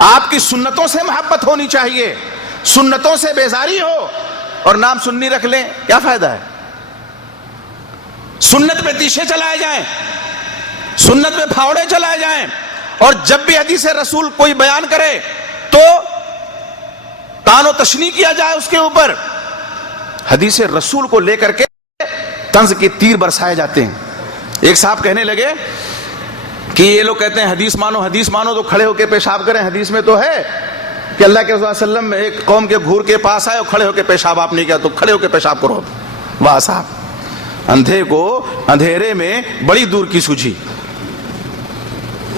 آپ کی سنتوں سے محبت ہونی چاہیے. سنتوں سے بیزاری ہو اور نام سنی رکھ لیں, کیا فائدہ ہے؟ سنت پہ تیشے چلائے جائیں, سنت پہ پھاوڑے چلائے جائیں, اور جب بھی حدیث رسول کوئی بیان کرے تو تان و تشنیع کیا جائے اس کے اوپر. حدیث رسول کو لے کر کے طنز کے تیر برسائے جاتے ہیں. ایک صاحب کہنے لگے کہ یہ لوگ کہتے ہیں حدیث مانو تو کھڑے ہو کے پیشاب کریں. حدیث میں تو ہے کہ اللہ کے رسول صلی اللہ علیہ وسلم ایک قوم کے گھور کے پاس آئے اور کھڑے ہو کے پیشاب آپ نہیں کیا تو کھڑے ہو کے پیشاب کرو. واہ صاحب, اندھے کو اندھیرے میں بڑی دور کی سوجھی.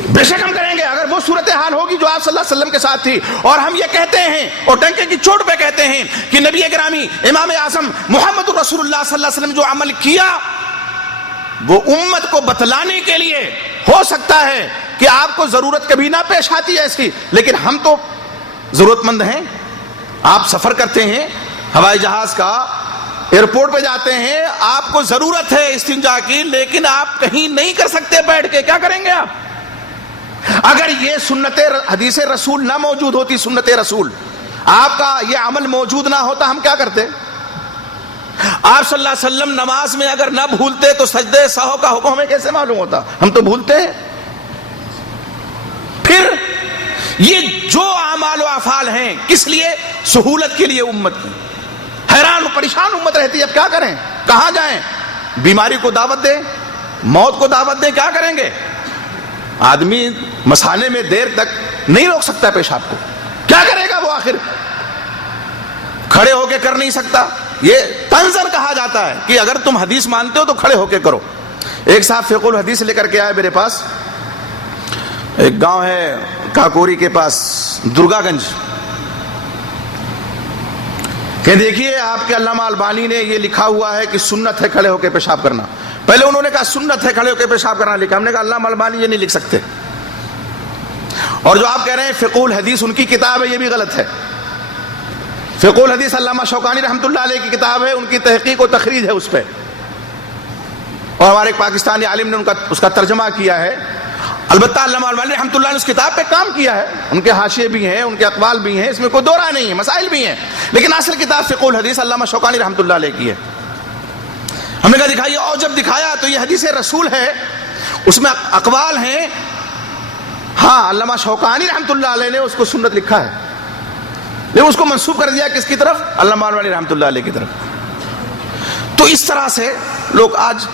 بے شک ہم کریں گے اگر وہ صورتحال ہوگی جو آپ صلی اللہ علیہ وسلم کے ساتھ تھی. اور ہم یہ کہتے ہیں اور ڈنکے کی چوٹ پہ کہتے ہیں کہ نبی گرامی امام اعظم محمد رسول اللہ صلی اللہ علیہ وسلم جو عمل کیا وہ امت کو بتلانے کے لیے ہو سکتا ہے کہ آپ کو ضرورت کبھی نہ پیش آتی ایسی، لیکن ہم تو ضرورت مند ہیں. آپ سفر کرتے ہیں ہوائی جہاز کا، ایئرپورٹ پہ جاتے ہیں، آپ کو ضرورت ہے استنجا کی، لیکن آپ کہیں نہیں کر سکتے بیٹھ کے، کیا کریں گے آپ؟ اگر یہ سنت حدیث رسول نہ موجود ہوتی، سنت رسول، آپ کا یہ عمل موجود نہ ہوتا، ہم کیا کرتے؟ آپ صلی اللہ علیہ وسلم نماز میں اگر نہ بھولتے تو سجدے سہو کا حکم ہمیں کیسے معلوم ہوتا؟ ہم تو بھولتے ہیں. پھر یہ جو اعمال و افعال ہیں کس لیے؟ سہولت کے لیے امت کی. حیران و پریشان امت رہتی ہے، اب کیا کریں؟ کہاں جائیں؟ بیماری کو دعوت دیں، موت کو دعوت دیں، کیا کریں گے؟ آدمی مسانے میں دیر تک نہیں روک سکتا پیشاب کو، کیا کرے گا وہ؟ آخر کھڑے ہو کے کر نہیں سکتا. یہ تنزر کہا جاتا ہے کہ اگر تم حدیث مانتے ہو تو کھڑے ہو کے کرو. ایک صاحب فقہ الحدیث لے کر کے آئے میرے پاس، ایک گاؤں ہے کاکوری کے پاس، درگا گنج، کہ دیکھیے آپ کے علامہ البانی نے یہ لکھا ہوا ہے کہ سنت ہے کھڑے ہو کے پیشاب کرنا. پہلے انہوں نے کہا سنت ہے کھڑے ہو کے پیشاب کرنا لکھا. ہم نے کہا علامہ البانی یہ نہیں لکھ سکتے، اور جو آپ کہہ رہے ہیں فقہ الحدیث ان کی کتاب ہے، یہ بھی غلط ہے. فقہ الحدیث علامہ شوکانی رحمۃ اللہ علیہ کی کتاب ہے، ان کی تحقیق و تخریج ہے اس پہ، اور ہمارے ایک پاکستانی عالم نے اس کا ترجمہ کیا ہے. البتہ علامہ البانی رحمۃ اللہ نے اس کتاب پہ کام کیا ہے، ان کے حاشیے بھی ہیں، ان کے اقوال بھی ہیں، اس میں کوئی دو رائے نہیں ہے، مسائل بھی ہیں، لیکن اصل کتاب فقہ الحدیث علامہ شوکانی رحمۃ اللہ علیہ کی ہے. ہم نے کہا دکھائیے، اور جب دکھایا تو یہ حدیث رسول ہے، اس میں اقوال ہیں. ہاں علامہ شوکانی رحمۃ اللہ علیہ نے اس کو سنت لکھا ہے، لیکن اس کو منسوب کر دیا کس کی طرف؟ علامہ البانی رحمۃ اللہ علیہ کی طرف. تو اس طرح سے لوگ آج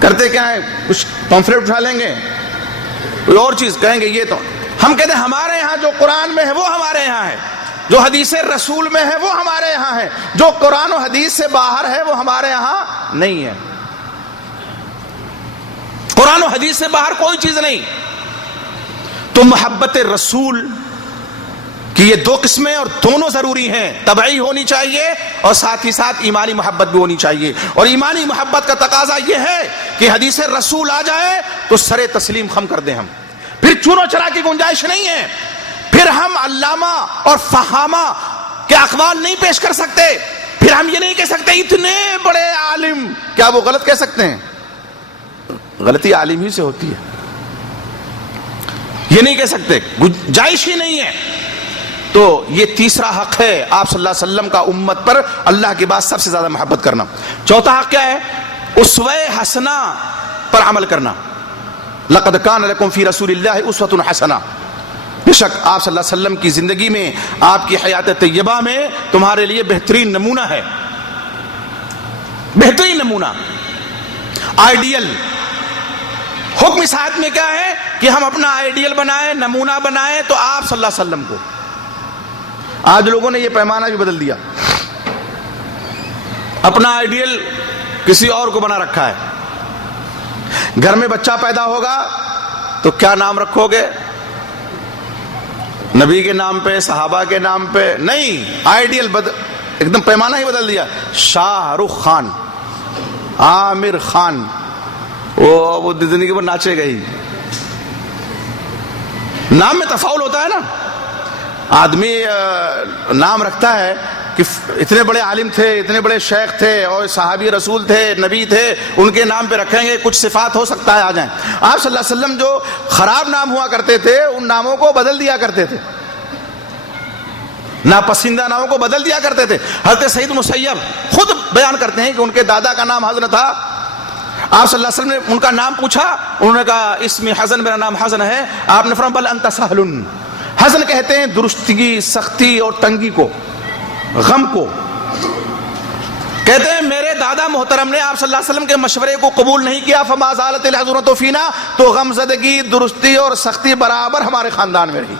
کرتے کیا ہے، کچھ پمفلیٹ اٹھا لیں گے، کوئی اور چیز کہیں گے. یہ تو ہم کہتے ہیں ہمارے یہاں جو قرآن میں ہے وہ ہمارے یہاں ہے، جو حدیث رسول میں ہے وہ ہمارے یہاں ہے، جو قرآن و حدیث سے باہر ہے وہ ہمارے یہاں نہیں ہے. قرآن و حدیث سے باہر کوئی چیز نہیں. تو محبت رسول کہ یہ دو قسمیں اور دونوں ضروری ہیں، طبعی ہونی چاہیے اور ساتھ ہی ساتھ ایمانی محبت بھی ہونی چاہیے. اور ایمانی محبت کا تقاضا یہ ہے کہ حدیث رسول آ جائے تو سر تسلیم خم کر دیں ہم، پھر چونو چرا کی گنجائش نہیں ہے. پھر ہم علامہ اور فہامہ کے اقوال نہیں پیش کر سکتے، پھر ہم یہ نہیں کہہ سکتے اتنے بڑے عالم، کیا وہ غلط کہہ سکتے ہیں؟ غلطی عالم ہی سے ہوتی ہے، یہ نہیں کہہ سکتے، گنجائش ہی نہیں ہے. تو یہ تیسرا حق ہے آپ صلی اللہ علیہ وسلم کا امت پر اللہ کے بعد سب سے زیادہ محبت کرنا. چوتھا حق کیا ہے؟ اسوہ حسنہ پر عمل کرنا. لقد کان لکم فی رسول اللہ اسوۃ حسنہ، بے شک آپ صلی اللہ علیہ وسلم کی زندگی میں، آپ کی حیات طیبہ میں تمہارے لیے بہترین نمونہ ہے، بہترین نمونہ، آئیڈیل. حکم اس آیت میں کیا ہے کہ ہم اپنا آئیڈیل بنائیں، نمونہ بنائیں تو آپ صلی اللہ علیہ وسلم کو. آج لوگوں نے یہ پیمانہ بھی بدل دیا، اپنا آئیڈیل کسی اور کو بنا رکھا ہے. گھر میں بچہ پیدا ہوگا تو کیا نام رکھو گے؟ نبی کے نام پہ، صحابہ کے نام پہ نہیں، آئیڈیل ایک دم پیمانہ ہی بدل دیا. شاہ رخ خان، عامر خان، وہ زندگی پر ناچے گئی. نام میں تفاول ہوتا ہے نا، آدمی نام رکھتا ہے کہ اتنے بڑے عالم تھے، اتنے بڑے شیخ تھے اور صحابی رسول تھے، نبی تھے، ان کے نام پہ رکھیں گے، کچھ صفات ہو سکتا ہے آ جائیں. آپ صلی اللہ علیہ وسلم جو خراب نام ہوا کرتے تھے ان ناموں کو بدل دیا کرتے تھے، ناپسندہ ناموں کو بدل دیا کرتے تھے. حضرت سعید مسیب خود بیان کرتے ہیں کہ ان کے دادا کا نام حزن تھا. آپ صلی اللہ علیہ وسلم نے ان کا نام پوچھا، انہوں نے کہا اسمی حزن، میرا نام حزن ہے. آپ نے فرمایا بل انت سہل. حزن کہتے ہیں درستگی، سختی اور تنگی کو، غم کو. کہتے ہیں میرے دادا محترم نے آپ صلی اللہ علیہ وسلم کے مشورے کو قبول نہیں کیا، فما زالت الحزنۃ فینا، تو غم زدگی، درستی اور سختی برابر ہمارے خاندان میں رہی.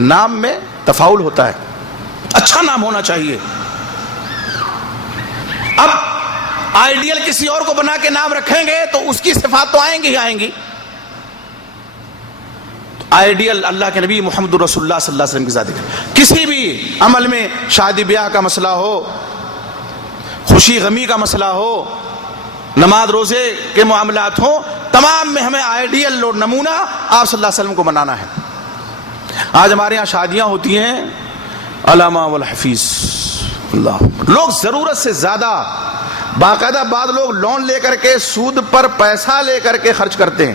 نام میں تفاول ہوتا ہے، اچھا نام ہونا چاہیے. اب آئیڈیل کسی اور کو بنا کے نام رکھیں گے تو اس کی صفات تو آئیں گی ہی آئیں گی. آئیڈیل اللہ کے نبی محمد رسول اللہ صلی اللہ علیہ وسلم کی ذاتی. کسی بھی عمل میں، شادی بیاہ کا مسئلہ ہو، خوشی غمی کا مسئلہ ہو، نماز روزے کے معاملات ہوں، تمام میں ہمیں آئیڈیل نمونہ آپ صلی اللہ علیہ وسلم کو بنانا ہے۔ آج ہمارے یہاں شادیاں ہوتی ہیں علامہ والحفیظ، اللہ، لوگ ضرورت سے زیادہ باقاعدہ بعض لوگ لون لے کر کے سود پر پیسہ لے کر کے خرچ کرتے ہیں،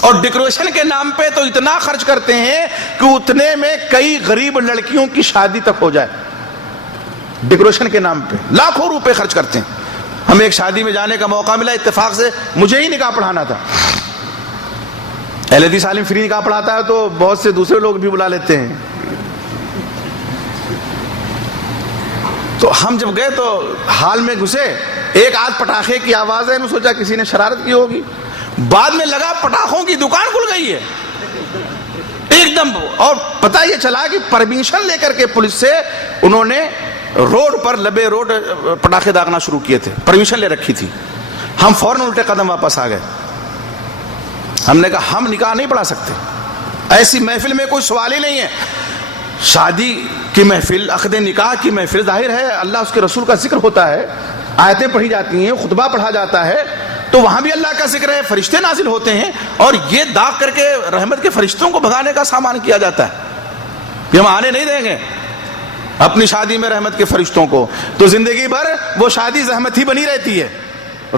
اور ڈیکوریشن کے نام پہ تو اتنا خرچ کرتے ہیں کہ اتنے میں کئی غریب لڑکیوں کی شادی تک ہو جائے۔ ڈیکوریشن کے نام پہ لاکھوں روپے خرچ کرتے ہیں۔ ہمیں ایک شادی میں جانے کا موقع ملا، اتفاق سے مجھے ہی نکاح پڑھانا تھا۔ اہل حدیث عالم فری نکاح پڑھاتا ہے تو بہت سے دوسرے لوگ بھی بلا لیتے ہیں۔ تو ہم جب گئے تو ہال میں گھسے، ایک آدھ پٹاخے کی آواز ہے، میں سوچا کسی نے شرارت کی ہوگی، بعد میں لگا پٹاخوں کی دکان کھل گئی ہے ایک دم۔ اور پتہ یہ چلا کہ پرمیشن لے کر کے پولیس سے انہوں نے روڈ پر لبے روڈ پٹاخے داغنا شروع کیے تھے، پرمیشن لے رکھی تھی۔ ہم فوراً الٹے قدم واپس آ گئے۔ ہم نے کہا ہم نکاح نہیں پڑھا سکتے، ایسی محفل میں کوئی سوال ہی نہیں ہے۔ شادی کی محفل، عقد نکاح کی محفل، ظاہر ہے اللہ اس کے رسول کا ذکر ہوتا ہے، آیتیں پڑھی جاتی ہیں، خطبہ پڑھا جاتا ہے، تو وہاں بھی اللہ کا ذکر ہے، فرشتے نازل ہوتے ہیں، اور یہ داغ کر کے رحمت کے فرشتوں کو بھگانے کا سامان کیا جاتا ہے کہ ہم آنے نہیں دیں گے اپنی شادی میں رحمت کے فرشتوں کو، تو زندگی بھر وہ شادی زحمت ہی بنی رہتی ہے،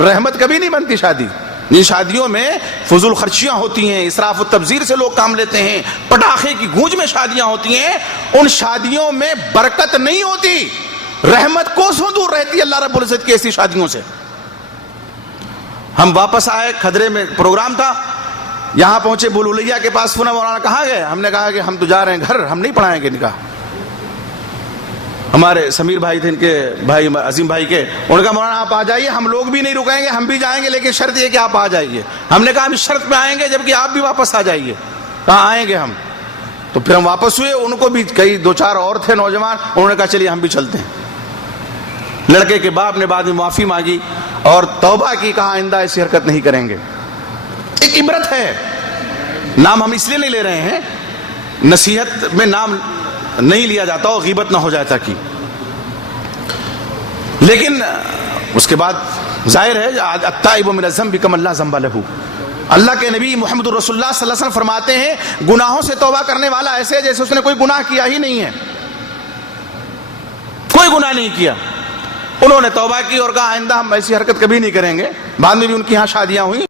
رحمت کبھی نہیں بنتی شادی۔ ان شادیوں میں فضول خرچیاں ہوتی ہیں، اسراف و تبذیر سے لوگ کام لیتے ہیں، پٹاخے کی گونج میں شادیاں ہوتی ہیں، ان شادیوں میں برکت نہیں ہوتی، رحمت کوسوں دور رہتی ہے اللہ رب العزت کی ایسی شادیوں سے۔ ہم واپس آئے، کھدرے میں پروگرام تھا، یہاں پہنچے بلولیا کے پاس، فون مولانا کہاں گئے؟ ہم نے کہا کہ ہم تو جا رہے ہیں گھر، ہم نہیں پڑھائیں گے نکاح۔ ہمارے سمیر بھائی تھے، ان کے بھائی عظیم بھائی کے، انہوں نے کہا مولانا آپ آ جائیے، ہم لوگ بھی نہیں رکیں گے، ہم بھی جائیں گے، لیکن شرط یہ کہ آپ آ جائیے۔ ہم نے کہا ہم اس شرط پہ آئیں گے جبکہ آپ بھی واپس آ جائیے۔ کہاں آئیں گے ہم؟ تو پھر ہم واپس ہوئے، ان کو بھی کئی دو چار اور تھے نوجوان، انہوں نے کہا چلیے ہم بھی چلتے ہیں۔ لڑکے کے باپ نے بعد میں معافی مانگی اور توبہ کی، کہا آئندہ ایسی حرکت نہیں کریں گے۔ ایک عبرت ہے، نام ہم اس لیے نہیں لے رہے ہیں، نصیحت میں نام نہیں لیا جاتا اور غیبت نہ ہو جائے تاکہ، لیکن اس کے بعد ظاہر ہے التائب من الذنب کمن لا ذنب لہ۔ اللہ کے نبی محمد رسول اللہ صلی اللہ علیہ وسلم فرماتے ہیں گناہوں سے توبہ کرنے والا ایسے ہے جیسے اس نے کوئی گناہ کیا ہی نہیں ہے، کوئی گناہ نہیں کیا۔ انہوں نے توبہ کی اور کہا آئندہ ہم ایسی حرکت کبھی نہیں کریں گے۔ بعد میں بھی ان کی یہاں شادیاں ہوئی،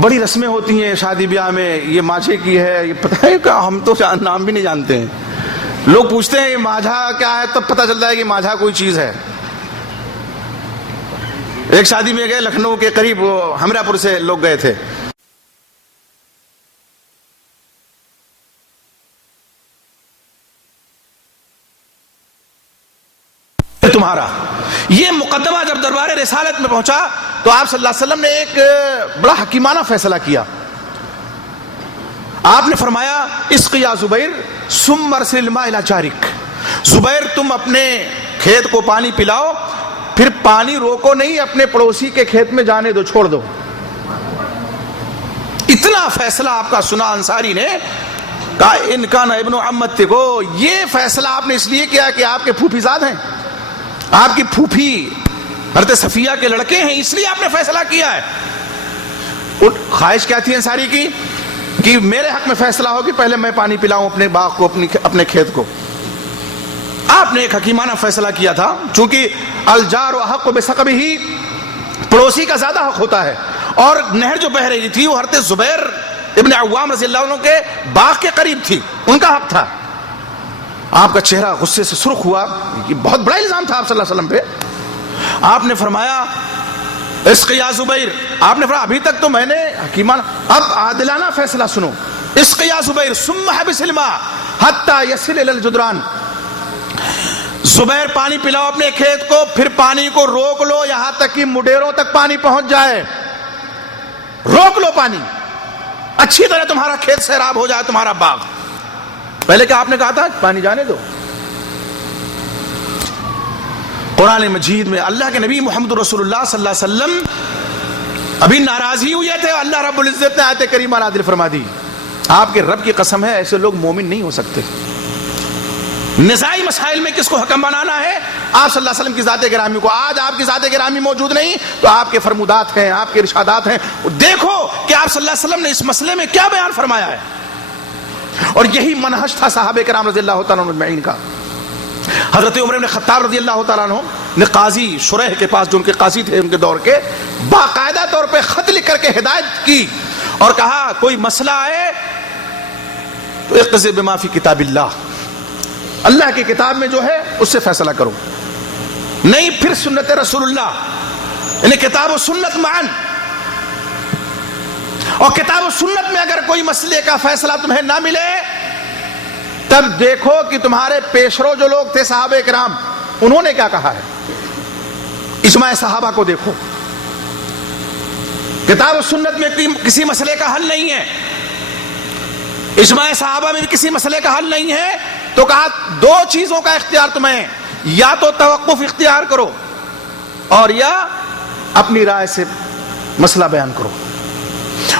بڑی رسمیں ہوتی ہیں شادی بیاہ میں، یہ ماجھے کی ہے، یہ پتہ ہے کہ ہم تو نام بھی نہیں جانتے ہیں، لوگ پوچھتے ہیں یہ ماجھا کیا ہے، تب پتہ چلتا ہے کہ ماجھا کوئی چیز ہے۔ ایک شادی میں گئے لکھنؤ کے قریب، ہمرا پور سے لوگ گئے تھے، تمہارا یہ مقدمہ جب دربار رسالت میں پہنچا تو آپ صلی اللہ علیہ وسلم نے ایک بڑا حکیمانہ فیصلہ کیا۔ آپ نے فرمایا اسق یا زبیر ثم ارسل الماء الی جارک، زبیر تم اپنے کھیت کو پانی پلاؤ، پھر پانی روکو نہیں، اپنے پڑوسی کے کھیت میں جانے دو، چھوڑ دو۔ اتنا فیصلہ آپ کا سنا انصاری نے، کہا ان کان ابن عمت کو، یہ فیصلہ آپ نے اس لیے کیا کہ آپ کے پھوپھی زاد ہیں، آپ کی پھوپھی حضرت صفیہ کے لڑکے ہیں، اس لیے آپ نے فیصلہ کیا ہے۔ خواہش کیا تھی انصاری کی کہ میرے حق میں فیصلہ ہو کہ پہلے میں پانی پلاؤں اپنے باغ کو، اپنے کھیت کو۔ آپ نے ایک حکیمانہ فیصلہ کیا تھا، چونکہ الجار احق بسقبہ، پڑوسی کا زیادہ حق ہوتا ہے، اور نہر جو بہ رہی تھی وہ حضرت زبیر ابن عوام رضی اللہ عنہ کے باغ کے قریب تھی، ان کا حق تھا۔ آپ کا چہرہ غصے سے سرخ ہوا، یہ بہت بڑا الزام تھا آپ صلی اللہ علیہ وسلم پہ۔ آپ نے فرمایا اسق یا زبیر، آپ نے فرمایا ابھی تک تو میں نے حکیمانہ، اب عادلانہ فیصلہ سنو، اسق یا زبیر ثم حبس الماء حتی یصل الی الجدران، زبیر پانی پلاؤ اپنے کھیت کو، پھر پانی کو روک لو یہاں تک کہ مڈیروں تک پانی پہنچ جائے، روک لو پانی، اچھی طرح تمہارا کھیت سیراب ہو جائے، تمہارا باغ۔ پہلے کیا آپ نے کہا تھا پانی جانے دو؟ قرآن مجید میں اللہ کے نبی محمد رسول اللہ صلی اللہ علیہ وسلم ابھی ناراضی ہوئے تھے، اللہ رب العزت نے آیت کریمہ نازل فرما دی، آپ کے رب کی قسم ہے ایسے لوگ مومن نہیں ہو سکتے۔ نزاعی مسائل میں کس کو حکم بنانا ہے؟ آپ صلی اللہ علیہ وسلم کی ذات گرامی کو. آج آپ کی ذات گرامی موجود نہیں تو آپ کے فرمودات ہیں, آپ کے ارشادات ہیں. دیکھو کہ آپ صلی اللہ علیہ وسلم نے اس مسئلے میں کیا بیان فرمایا ہے, اور یہی منہج تھا صحابہ کرام رضی اللہ تعالیٰ عنہ اجمعین کا. حضرت عمر بن خطاب رضی اللہ تعالیٰ عنہ نے قاضی شریح کے پاس, جو ان کے قاضی تھے ان کے دور کے, باقاعدہ طور پہ خط لکھ کر کے ہدایت کی اور کہا کوئی مسئلہ آئے تو اقضِ بما فی کتاب اللہ, اللہ کی کتاب میں جو ہے اس سے فیصلہ کرو, نہیں پھر سنت رسول اللہ, یعنی کتاب و سنت معاً. اور کتاب و سنت میں اگر کوئی مسئلے کا فیصلہ تمہیں نہ ملے تب دیکھو کہ تمہارے پیشرو جو لوگ تھے صحابہ کرام انہوں نے کیا کہا ہے. اجماع صحابہ کو دیکھو, کتاب و سنت میں کسی مسئلے کا حل نہیں ہے, اجماع صحابہ میں بھی کسی مسئلے کا حل نہیں ہے. تو کہا دو چیزوں کا اختیار تمہیں, یا تو توقف اختیار کرو اور یا اپنی رائے سے مسئلہ بیان کرو,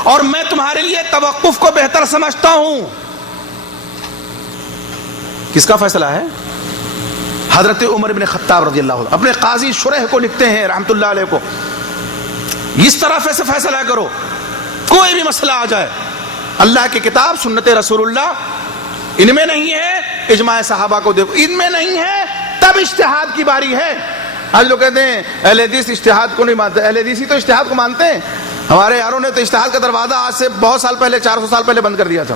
اور میں تمہارے لیے توقف کو بہتر سمجھتا ہوں. کس کا فیصلہ ہے؟ حضرت عمر بن خطاب رضی اللہ عنہ اپنے قاضی شریح کو لکھتے ہیں رحمت اللہ علیہ کو, اس طرح سے فیصلہ کرو, کوئی بھی مسئلہ آ جائے, اللہ کی کتاب سنت رسول اللہ ان میں نہیں ہے, اجماع صحابہ کو دیکھو ان میں نہیں ہے, تب اجتہاد کی باری ہے. آج لوگ کہتے ہیں اہل حدیث اجتہاد کو نہیں مانتے, اہل حدیث تو اجتہاد کو مانتے ہیں. ہمارے یاروں نے تو اجتہاد کا دروازہ آج سے بہت سال پہلے, 400 سال پہلے بند کر دیا تھا.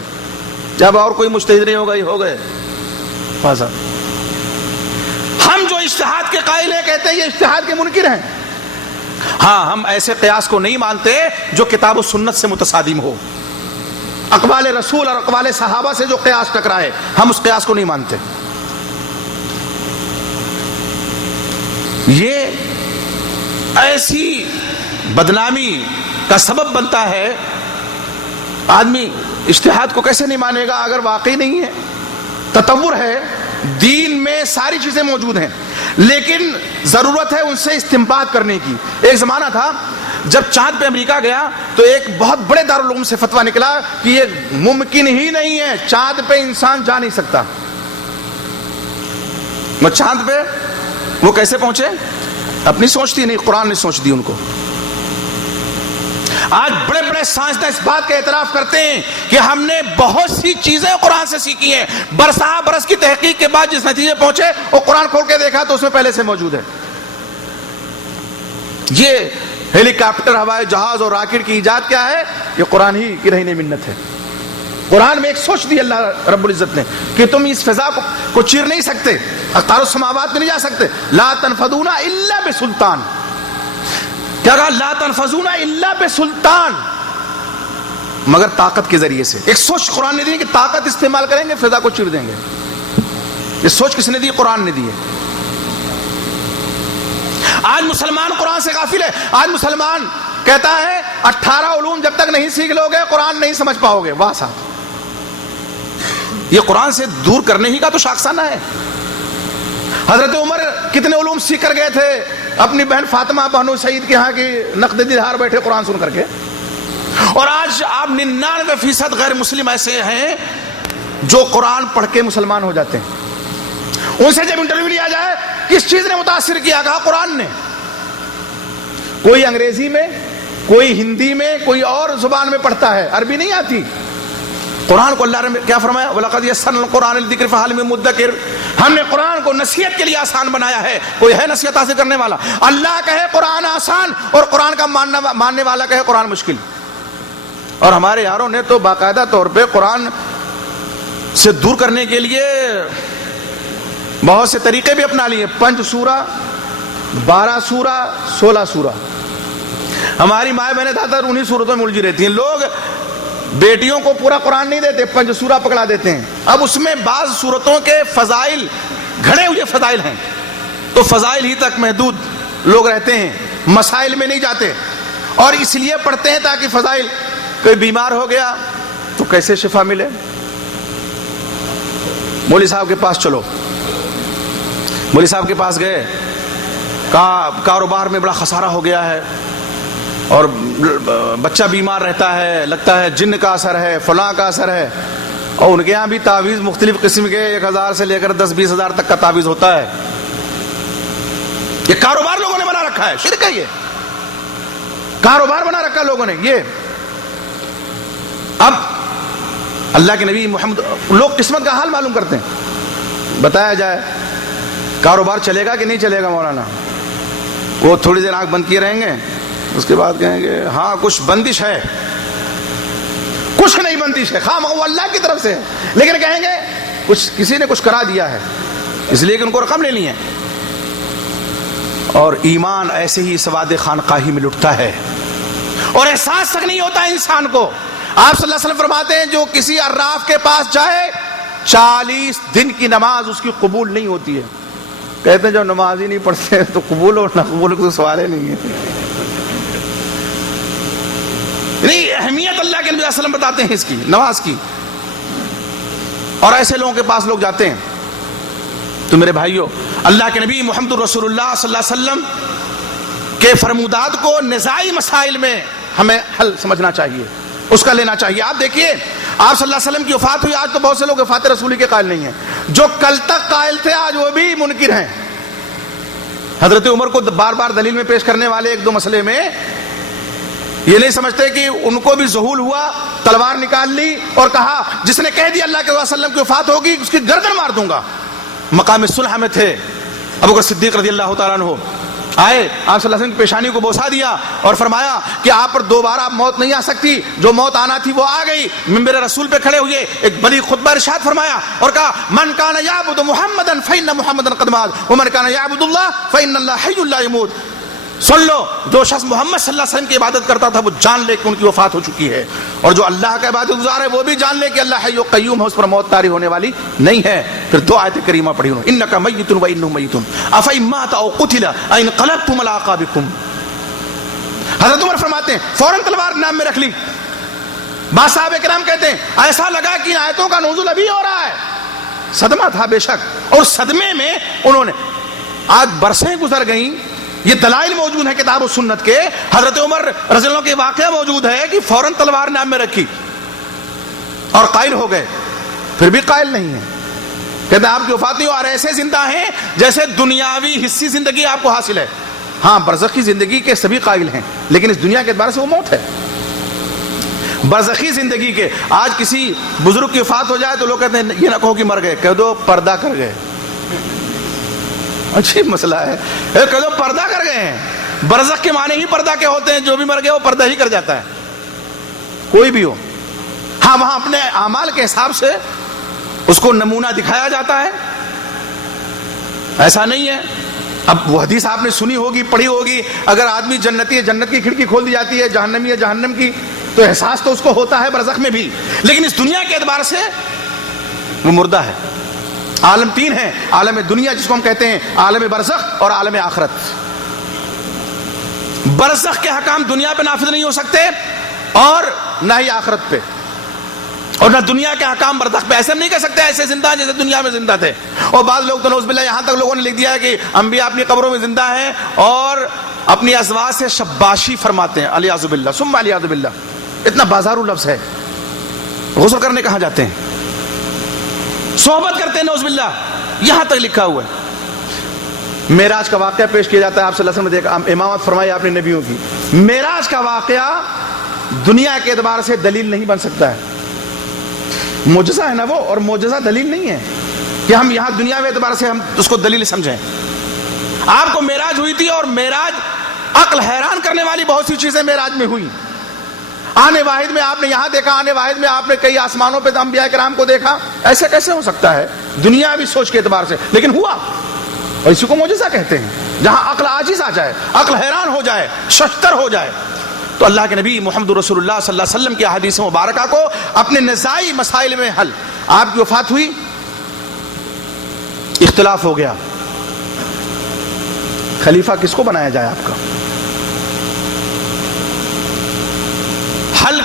جب اور کوئی مجتہد نہیں ہوگا, یہ ہو گئے فاضل. ہم جو اجتہاد کے قائل ہیں کہتے ہیں یہ اجتہاد کے منکر ہیں. ہاں, ہم ایسے قیاس کو نہیں مانتے جو کتاب و سنت سے متصادم ہو, اقوال رسول اور اقوال صحابہ سے جو قیاس ٹکرائے, ہم اس قیاس کو نہیں مانتے. یہ ایسی بدنامی کا سبب بنتا ہے. آدمی اجتہاد کو کیسے نہیں مانے گا اگر واقعی نہیں ہے؟ تطور ہے, دین میں ساری چیزیں موجود ہیں, لیکن ضرورت ہے ان سے استنباط کرنے کی. ایک زمانہ تھا جب چاند پہ امریکہ گیا تو ایک بہت بڑے دارالعلوم سے فتویٰ نکلا کہ یہ ممکن ہی نہیں ہے, چاند پہ انسان جا نہیں سکتا. وہ چاند پہ وہ کیسے پہنچے؟ اپنی سوچ تھی نہیں, قرآن نے سوچ دی ان کو. آج بڑے بڑے سائنسداں اس بات کا اعتراف کرتے ہیں کہ ہم نے بہت سی چیزیں قرآن سے سیکھی ہیں. برسہ برس کی تحقیق کے بعد جس نتیجے پہنچے وہ قرآن کھول کے دیکھا تو اس میں پہلے سے موجود ہے. یہ ہیلی کاپٹر, ہوائی جہاز اور راکٹ کی ایجاد کیا ہے؟ یہ قرآن ہی کی رہی منت ہے. قرآن میں ایک سوچ دی اللہ رب العزت نے کہ تم اس فضا کو چیر نہیں سکتے, اقطار السماوات میں نہیں جا سکتے. لا تنفذون الا بسلطان. کیا کہا؟ لا تنفذون الا بسلطان, مگر طاقت کے ذریعے سے. ایک سوچ قرآن نے دی کہ طاقت استعمال کریں گے فضا کو چیر دیں گے. یہ سوچ کس نے دی؟ قرآن نے دی ہے. آج مسلمان قرآن سے غافل ہے. آج مسلمان کہتا ہے 18 علوم جب تک نہیں سیکھ لو گے قرآن نہیں سمجھ پاؤ گے. واہ صاحب, یہ قرآن سے دور کرنے ہی کا تو شاخسانہ ہے. حضرت عمر کتنے علوم سیکھ کر گئے تھے اپنی بہن فاطمہ بہنو سعید کے ہاں کی نقد دیدار بیٹھے قرآن سن کر کے. اور آج آپ 99% غیر مسلم ایسے ہیں جو قرآن پڑھ کے مسلمان ہو جاتے ہیں. ان سے جب انٹرویو لیا جائے کس چیز نے متاثر کیا, کہا قرآن نے. کوئی انگریزی میں, کوئی ہندی میں, کوئی اور زبان میں پڑھتا ہے, عربی نہیں آتی. قرآن کو اللہ نے کیا فرمایا؟ وَلَقَدْ يَسَّرْنَا الْقُرْآنَ لِلذِّكْرِ فَهَلْ مِن مُدَّكِرٍ. ہم نے قرآن کو نصیحت کے لیے آسان بنایا ہے, کوئی ہے نصیحت حاصل کرنے والا؟ اللہ کہے قرآن آسان اور قرآن کا ماننے والا کہے قرآن مشکل. اور ہمارے یاروں نے تو باقاعدہ طور پہ قرآن سے دور کرنے کے لیے بہت سے طریقے بھی اپنا لیے. 5 سورہ, 12 سورہ, 16 سورہ. ہماری مائیں بہنیں زیادہ تر انہی سورتوں میں الجھی رہتی ہیں. لوگ بیٹیوں کو پورا قرآن نہیں دیتے, 5 سورہ پکڑا دیتے ہیں. اب اس میں بعض سورتوں کے فضائل, گھڑے ہوئے فضائل ہیں, تو فضائل ہی تک محدود لوگ رہتے ہیں, مسائل میں نہیں جاتے. اور اس لیے پڑھتے ہیں تاکہ فضائل, کوئی بیمار ہو گیا تو کیسے شفا ملے. مولوی صاحب کے پاس چلو, مولوی صاحب کے پاس گئے, کہا کاروبار میں بڑا خسارہ ہو گیا ہے اور بچہ بیمار رہتا ہے, لگتا ہے جن کا اثر ہے, فلاں کا اثر ہے. اور ان کے یہاں بھی تعویذ مختلف قسم کے 1000 سے لے کر 10-20 ہزار تک کا تعویذ ہوتا ہے. یہ کاروبار لوگوں نے بنا رکھا ہے, شرک ہے, یہ کاروبار بنا رکھا ہے لوگوں نے. یہ اب اللہ کے نبی محمد, لوگ قسمت کا حال معلوم کرتے ہیں. بتایا جائے کاروبار چلے گا کہ نہیں چلے گا مولانا, وہ تھوڑی دیر آنکھ بند کیے رہیں گے, اس کے بعد کہیں گے ہاں کچھ بندش ہے. کچھ نہیں بندش ہے, خواہ وہ اللہ کی طرف سے ہے, لیکن کہیں گے کچھ کسی نے کچھ کرا دیا ہے, اس لیے کہ ان کو رقم لینی ہے. اور ایمان ایسے ہی سواد خانقاہی میں لٹتا ہے اور احساس تک نہیں ہوتا ہے انسان کو. آپ صلی اللہ علیہ وسلم فرماتے ہیں جو کسی عراف کے پاس جائے 40 دن کی نماز اس کی قبول نہیں ہوتی ہے. کہتے ہیں جب نماز ہی نہیں پڑھتے تو قبول اور نہ قبول کو سوال ہی نہیں ہے. نہیں, اہمیت اللہ کے نبی صلی اللہ علیہ وسلم بتاتے ہیں اس کی, نماز کی. اور ایسے لوگوں کے پاس لوگ جاتے ہیں. تو میرے بھائیو, اللہ کے نبی محمد رسول اللہ صلی اللہ علیہ وسلم کے فرمودات کو نزاعی مسائل میں ہمیں حل سمجھنا چاہیے, اس کا لینا چاہیے. آپ دیکھیے آپ صلی اللہ علیہ وسلم کی وفات ہوئی, آج تو بہت سے لوگ وفات رسولی کے قائل نہیں ہیں. جو کل تک قائل تھے آج وہ بھی منکر ہیں. حضرت عمر کو بار بار دلیل میں پیش کرنے والے ایک دو مسئلے میں یہ نہیں سمجھتے کہ ان کو بھی ذہول ہوا, تلوار نکال لی اور کہا جس نے کہہ دیا اللہ کے وسلم کی وفات ہوگی اس کی گردن مار دوں گا. مقام صلح میں تھے, ابو بکر صدیق رضی اللہ تعالیٰ عنہ آئے, آپ صلی اللہ علیہ وسلم کی پیشانی کو بوسا دیا اور فرمایا کہ آپ پر دوبارہ موت نہیں آ سکتی, جو موت آنا تھی وہ آ گئی. منبر رسول پہ کھڑے ہوئے ایک بڑی خطبہ ارشاد فرمایا اور کہا من کان یعبد محمدا فإن محمدا قد مات ومن کان یعبد اللہ فإن اللہ حی لا یموت. سن لو, جو شخص محمد صلی اللہ علیہ وسلم کی عبادت کرتا تھا وہ جان لے کہ ان کی وفات ہو چکی ہے, اور جو اللہ کا عبادت گزار ہے وہ بھی جان لے کہ اللہ حی و قیوم ہے, اس پر موت طاری ہونے والی نہیں ہے. پھر دو آیت کریمہ پڑھی انہوں نے, انک میت و انہم میتون افإن مات او قتل انقلبتم علی اعقابکم. حضرت عمر فرماتے ہیں فوراً تلوار نام میں رکھ لی. بعض صحابہ کرام کہتے ہیں ایسا لگا کہ ان آیتوں کا نزول ابھی ہو رہا ہے. صدمہ تھا بے شک, اور صدمے میں انہوں نے, آج برسیں گزر گئیں, یہ دلائل موجود ہیں کتاب و سنت کے, حضرت عمر رضی اللہ عنہ کے واقعہ موجود ہے کہ فوراً تلوار نام میں رکھی اور قائل ہو گئے. پھر بھی قائل نہیں ہے, کہتے ہیں آپ کی وفات نہیں ہو, اور ایسے زندہ ہیں جیسے دنیاوی حصی زندگی آپ کو حاصل ہے. ہاں برزخی زندگی کے سبھی قائل ہیں, لیکن اس دنیا کے اعتبار سے وہ موت ہے. برزخی زندگی کے, آج کسی بزرگ کی وفات ہو جائے تو لوگ کہتے ہیں یہ نہ کہو کہ مر گئے, کہہ دو پردہ کر گئے. عجیب مسئلہ ہے, کہہ دو پردہ کر گئے ہیں. برزخ کے معنی ہی پردہ کے ہوتے ہیں, جو بھی مر گئے وہ پردہ ہی کر جاتا ہے, کوئی بھی ہو. ہاں وہاں اپنے اعمال کے حساب سے اس کو نمونہ دکھایا جاتا ہے, ایسا نہیں ہے. اب وہ حدیث آپ نے سنی ہوگی, پڑھی ہوگی, اگر آدمی جنتی ہے جنت کی کھڑکی کھول دی جاتی ہے, جہنمی ہے جہنم کی, تو احساس تو اس کو ہوتا ہے برزخ میں بھی, لیکن اس دنیا کے اعتبار سے وہ مردہ ہے. عالم 3 ہیں, عالم دنیا جس کو ہم کہتے ہیں, عالم برزخ اور عالم آخرت. برزخ کے حکام دنیا پہ نافذ نہیں ہو سکتے اور نہ ہی آخرت پہ, اور نہ دنیا کے حکام برزخ پہ. ایسے ہم نہیں کہہ سکتے ایسے زندہ ہیں جیسے دنیا میں زندہ تھے. اور بعض لوگ تو نعوذ باللہ یہاں تک لوگوں نے لکھ دیا ہے کہ انبیاء اپنی قبروں میں زندہ ہیں اور اپنی ازواج سے شباشی فرماتے ہیں, علیاذ باللہ ثم علیاذ باللہ. اتنا بازارو لفظ ہے. غسل کرنے کہاں جاتے ہیں, صحبت کرتے ہیں, نعوذ باللہ, یہاں تک لکھا ہوا ہے. معراج کا واقعہ پیش کیا جاتا ہے, آپ صلی اللہ علیہ وسلم نے دیکھا, امامت فرمائی آپ نے نبیوں کی. معراج کا واقعہ دنیا کے اعتبار سے دلیل نہیں بن سکتا ہے, معجزہ ہے نا وہ, اور معجزہ دلیل نہیں ہے کہ ہم یہاں دنیا کے اعتبار سے ہم اس کو دلیل سمجھیں. آپ کو معراج ہوئی تھی, اور معراج عقل حیران کرنے والی بہت سی چیزیں معراج میں ہوئی. آنے واحد میں آپ نے یہاں دیکھا, آنے واحد میں آپ نے کئی آسمانوں پہ انبیاء کرام کو دیکھا. ایسے کیسے ہو سکتا ہے دنیاوی سوچ کے اعتبار سے, لیکن ہوا, اور اسی کو معجزہ کہتے ہیں. جہاں عقل عاجز آ جائے, عقل حیران ہو جائے, ششتر ہو جائے. تو اللہ کے نبی محمد رسول اللہ صلی اللہ علیہ وسلم کی احادیث مبارکہ کو اپنے نزاعی مسائل میں حل. آپ کی وفات ہوئی, اختلاف ہو گیا, خلیفہ کس کو بنایا جائے آپ کا, حل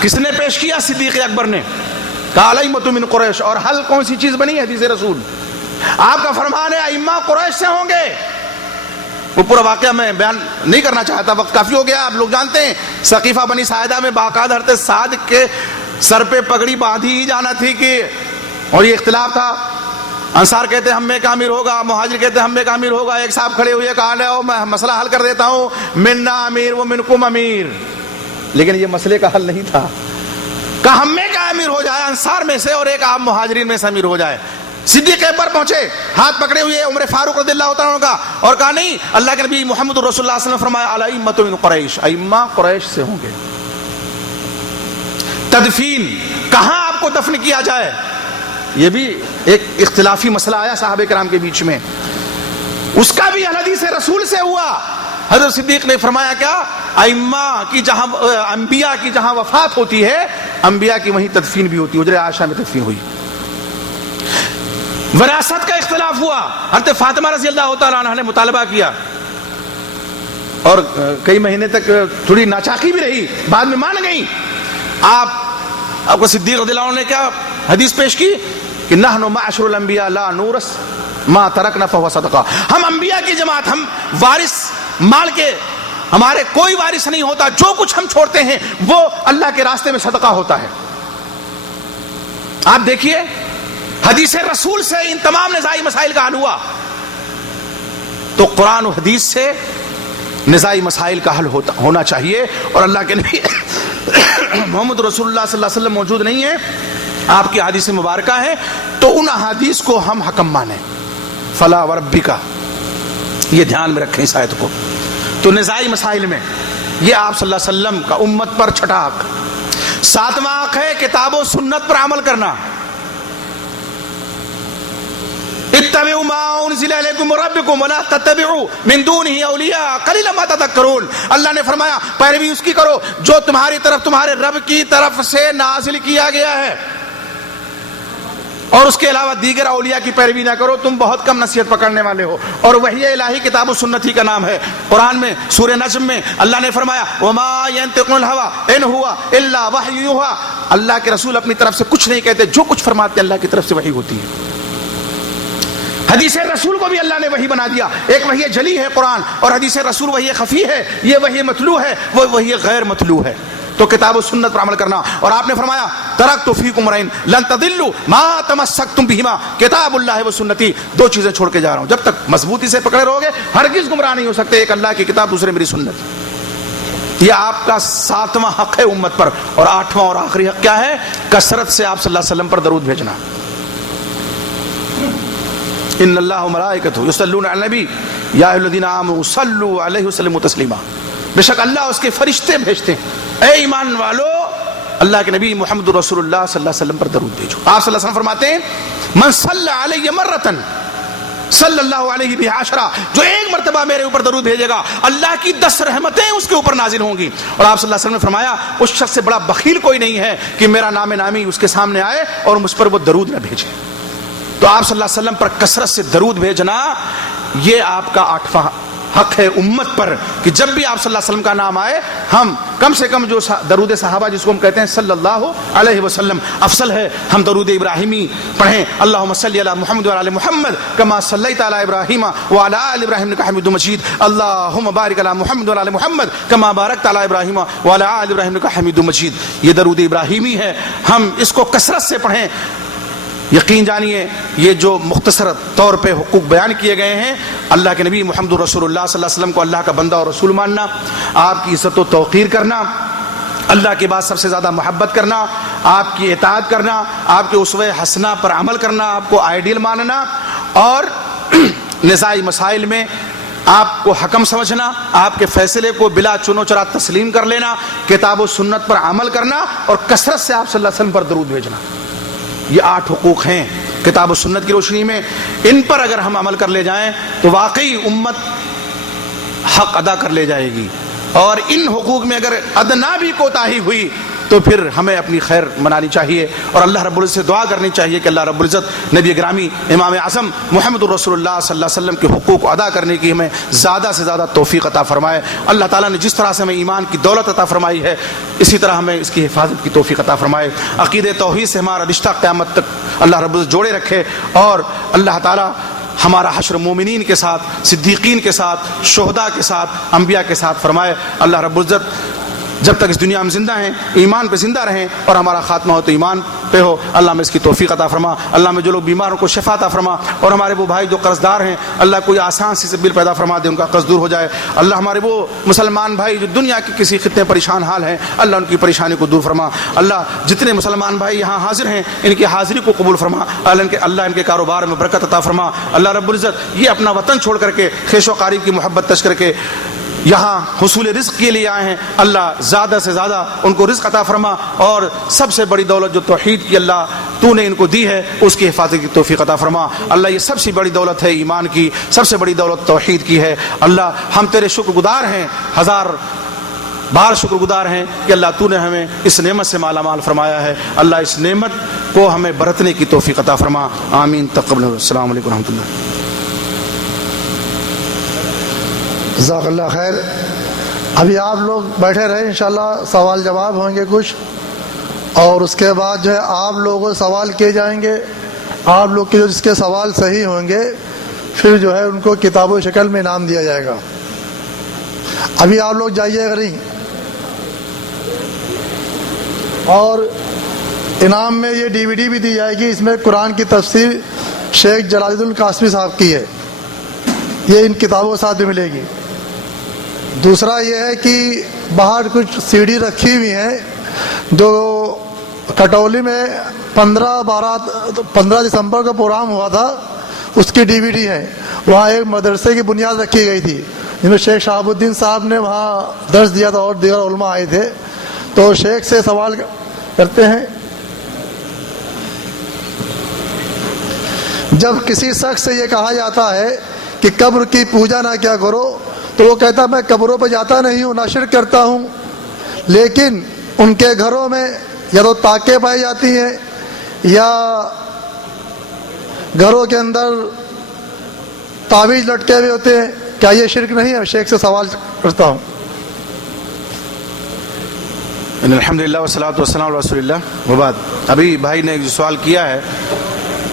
کس نے پیش کیا, صدیق اکبر نے کہا الیمۃ من قریش. اور حل کون سی چیز بنی, حدیث رسول. آپ کا فرمان ہے ائمہ قریش سے ہوں گے. وہ پورا واقعہ میں بیان نہیں کرنا چاہتا, وقت کافی ہو گیا. آپ لوگ جانتے ہیں ثقیفہ بنی ساعدہ میں باقاعدہ حضرت سعد کے سر پہ پگڑی باندھی ہی جانا تھی کہ، اور یہ اختلاف تھا، انصار کہتے ہم میں کا امیر ہوگا، مہاجر کہتے ہم میں کا امیر ہوگا. ایک صاحب کھڑے ہوئے کہا لو میں مسئلہ حل کر دیتا ہوں، منا امیر و منکم امیر. لیکن یہ مسئلے کا حل نہیں تھا. کہا ہم میں کا امیر ہو جائے انصار میں سے اور ایک آپ مہاجرین میں سے امیر ہو جائے. صدیق اکبر پہنچے ہاتھ پکڑے ہوئے عمر فاروق رضی اللہ تعالیٰ عنہ کا، اور کہا نہیں، اللہ کے نبی محمد رسول اللہ صلی اللہ علیہ وسلم فرمایا الائمۃ من قریش، ائمہ قریش سے ہوں گے. تدفین کہاں آپ کو دفن کیا جائے، یہ بھی ایک اختلافی مسئلہ آیا صحابہ کرام کے بیچ میں، اس کا بھی حدیث رسول سے ہوا. حضرت صدیق نے فرمایا کیا، ائمہ کی جہاں، انبیاء کی جہاں وفات ہوتی ہے انبیاء کی وہیں تدفین بھی ہوتی ہے. حجرہ عائشہ میں تدفین ہوئی. وراثت کا اختلاف ہوا، حضرت فاطمہ رضی اللہ تعالیٰ عنہ نے مطالبہ کیا اور کئی مہینے تک تھوڑی ناچاقی بھی رہی، بعد میں مان گئی. آپ کو صدیق رضی اللہ عنہ نے کیا حدیث پیش کی کہ نحن معاشر الانبیاء لا نورث ما ترکنا فهو صدقہ، ہم انبیاء کی جماعت، ہم وارث مال کے، ہمارے کوئی وارث نہیں ہوتا، جو کچھ ہم چھوڑتے ہیں وہ اللہ کے راستے میں صدقہ ہوتا ہے. آپ دیکھیے حدیث رسول سے ان تمام نزاعی مسائل کا حل ہوا. تو قرآن و حدیث سے نزاعی مسائل کا حل ہونا چاہیے. اور اللہ کے نبی محمد رسول اللہ صلی اللہ علیہ وسلم موجود نہیں ہے، آپ کی احادیث مبارکہ ہیں، تو ان احادیث کو ہم حکم مانیں. فلا وربک، یہ دھیان میں رکھیں اس آیت کو. تو نزاعی مسائل میں یہ آپ صلی اللہ علیہ وسلم کا امت پر چھٹا حق. 7واں حق ہے کتاب و سنت پر عمل کرنا. اتبعوا ما انزل الیکم من ربکم ولا تتبعوا من دونہ اولیاء قلیلا ما تذکرون. اللہ نے فرمایا پیروی اس کی کرو جو تمہاری طرف تمہارے رب کی طرف سے نازل کیا گیا ہے، اور اس کے علاوہ دیگر اولیاء کی پیروی نہ کرو، تم بہت کم نصیحت پکڑنے والے ہو. اور وحی الہی کتاب و سنت ہی کا نام ہے. قرآن میں سورہ نجم میں اللہ نے فرمایا وما ينطق عن الهوى ان هو الا وحی یوحى، اللہ کے رسول اپنی طرف سے کچھ نہیں کہتے، جو کچھ فرماتے اللہ کی طرف سے وحی ہوتی ہے. حدیث رسول کو بھی اللہ نے وحی بنا دیا. ایک وحی جلی ہے قرآن، اور حدیث رسول وحی خفی ہے، یہ وحی مطلوع ہے، وہ وحی غیر مطلوع ہے. تو کتاب و سنت پر عمل کرنا. اور آپ نے فرمایا ترکت فیکم امرین لن تضلوا ما تمسکتم بہما کتاب اللہ و سنتی. دو چیزیں چھوڑ کے جا رہا ہوں، جب تک مضبوطی سے پکڑے رہو گے ہرگز گمراہ نہیں ہو سکتے. ایک اللہ کی کتاب، دوسرے میری سنت. یہ آپ کا 7واں حق ہے امت پر. اور 8واں اور آخری حق کیا ہے، کثرت سے آپ صلی اللہ علیہ وسلم پر درود بھیجنا. ان اللہ وملائکتہ یصلون علی النبی یا ایھا الذین آمنوا صلوا علیہ وسلموا تسلیما. بے شک اللہ اس کے فرشتے بھیجتے ہیں. اے ایمان والو اللہ کے نبی محمد رسول اللہ صلی اللہ علیہ وسلم پر درود بھیجو. آپ صلی اللہ علیہ وسلم فرماتے ہیں من صلی علیہ مرۃ صلی اللہ علیہ بہ عشرہ، جو ایک مرتبہ میرے اوپر درود بھیجے گا اللہ کی 10 رحمتیں اس کے اوپر نازل ہوں گی. اور آپ صلی اللہ علیہ وسلم نے فرمایا اس شخص سے بڑا بخیل کوئی نہیں ہے کہ میرا نام نامی اس کے سامنے آئے اور مجھ پر وہ درود نہ بھیجے. تو آپ صلی اللہ علیہ وسلم پر کثرت سے درود بھیجنا یہ آپ کا 8واں حق ہے امت پر، کہ جب بھی آپ صلی اللہ علیہ وسلم کا نام آئے ہم کم سے کم جو درود صحابہ جس کو ہم کہتے ہیں صلی اللہ علیہ وسلم، افضل ہے ہم درود ابراہیمی پڑھیں. اللہم صلی علی محمد وعلی آل محمد کما صلیت علی ابراہیم وعلی آل ابراہیم انک حمید مجید. اللہم بارک علی محمد وعلی آل محمد کما بارکت علی ابراہیم وعلی آل ابراہیم انک حمید مجید. یہ درود ابراہیمی ہے، ہم اس کو کثرت سے پڑھیں. یقین جانیے یہ جو مختصر طور پہ حقوق بیان کیے گئے ہیں، اللہ کے نبی محمد رسول اللہ صلی اللہ علیہ وسلم کو اللہ کا بندہ اور رسول ماننا، آپ کی عزت و توقیر کرنا، اللہ کے بعد سب سے زیادہ محبت کرنا، آپ کی اطاعت کرنا، آپ کے اسوہ حسنہ پر عمل کرنا، آپ کو آئیڈیل ماننا، اور نزاعی مسائل میں آپ کو حکم سمجھنا، آپ کے فیصلے کو بلا چنو چرا تسلیم کر لینا، کتاب و سنت پر عمل کرنا، اور کثرت سے آپ صلی اللہ علیہ وسلم پر درود بھیجنا. یہ 8 حقوق ہیں کتاب و سنت کی روشنی میں. ان پر اگر ہم عمل کر لے جائیں تو واقعی امت حق ادا کر لے جائے گی. اور ان حقوق میں اگر ادنا بھی کوتاہی ہوئی تو پھر ہمیں اپنی خیر منانی چاہیے اور اللہ رب العزت سے دعا کرنی چاہیے کہ اللہ رب العزت نبی گرامی امام اعظم محمد رسول اللہ صلی اللہ علیہ وسلم کے حقوق کو ادا کرنے کی ہمیں زیادہ سے زیادہ توفیق عطا فرمائے. اللہ تعالیٰ نے جس طرح سے ہمیں ایمان کی دولت عطا فرمائی ہے اسی طرح ہمیں اس کی حفاظت کی توفیق عطا فرمائے. عقید توحید سے ہمارا رشتہ قیامت تک اللہ رب العزت جوڑے رکھے، اور اللہ تعالیٰ ہمارا حشر مومنین کے ساتھ، صدیقین کے ساتھ، شہداء کے ساتھ، انبیاء کے ساتھ فرمائے. اللہ رب العزت جب تک اس دنیا میں زندہ ہیں ایمان پہ زندہ رہیں اور ہمارا خاتمہ ہو تو ایمان پہ ہو. اللہ میں اس کی توفیق عطا فرما. اللہ میں جو لوگ بیمار کو شفا عطا فرما, اور ہمارے وہ بھائی جو قرض دار ہیں اللہ کوئی آسان سی بل پیدا فرما دے, ان کا قرض دور ہو جائے. اللہ ہمارے وہ مسلمان بھائی جو دنیا کے کسی خطے پریشان حال ہیں اللہ ان کی پریشانی کو دور فرما. اللہ جتنے مسلمان بھائی یہاں حاضر ہیں ان کی حاضری کو قبول فرما. اللہ ان کے کاروبار میں برکت عطا فرما. اللہ رب العزت یہ اپنا وطن چھوڑ کر کے خیش و قاریب کی محبت تش کر کے یہاں حصول رزق کے لیے آئے ہیں, اللہ زیادہ سے زیادہ ان کو رزق عطا فرما, اور سب سے بڑی دولت جو توحید کی اللہ تو نے ان کو دی ہے اس کی حفاظت کی توفیق عطا فرما. اللہ یہ سب سے بڑی دولت ہے ایمان کی, سب سے بڑی دولت توحید کی ہے. اللہ ہم تیرے شکر گزار ہیں, ہزار بار شکر گزار ہیں کہ اللہ تو نے ہمیں اس نعمت سے مالا مال فرمایا ہے. اللہ اس نعمت کو ہمیں برتنے کی توفیق عطا فرما. آمین. تقبل. السلام علیکم ورحمۃ اللہ. جزاک اللہ خیر. ابھی آپ لوگ بیٹھے رہے, انشاءاللہ سوال جواب ہوں گے کچھ, اور اس کے بعد جو ہے آپ لوگوں سوال کیے جائیں گے. آپ لوگ کے جو جس کے سوال صحیح ہوں گے پھر جو ہے ان کو کتابوں شکل میں انعام دیا جائے گا. ابھی آپ لوگ جائیے گا نہیں, اور انعام میں یہ DVD بھی دی جائے گی, اس میں قرآن کی تفسیر شیخ جلال الدین القاسمی صاحب کی ہے, یہ ان کتابوں کے ساتھ بھی ملے گی. دوسرا یہ ہے کہ باہر کچھ CD رکھی ہوئی ہیں جو کٹولی میں 15 دسمبر کا پروگرام ہوا تھا, اس کی DVD ہے. وہاں ایک مدرسے کی بنیاد رکھی گئی تھی جن میں شیخ شہاب الدین صاحب نے وہاں درس دیا تھا اور دیگر علماء آئے تھے. تو شیخ سے سوال کرتے ہیں, جب کسی شخص سے یہ کہا جاتا ہے کہ قبر کی پوجا نہ کیا کرو تو وہ کہتا میں قبروں پہ جاتا نہیں ہوں, نہ شرک کرتا ہوں, لیکن ان کے گھروں میں یا تو تاکیں پائی جاتی ہیں یا گھروں کے اندر تعویذ لٹکے ہوئے ہوتے ہیں, کیا یہ شرک نہیں ہے؟ شیخ سے سوال کرتا ہوں. الحمدللہ والصلاۃ والسلام علی رسول اللہ وبعد. ابھی بھائی نے جو سوال کیا ہے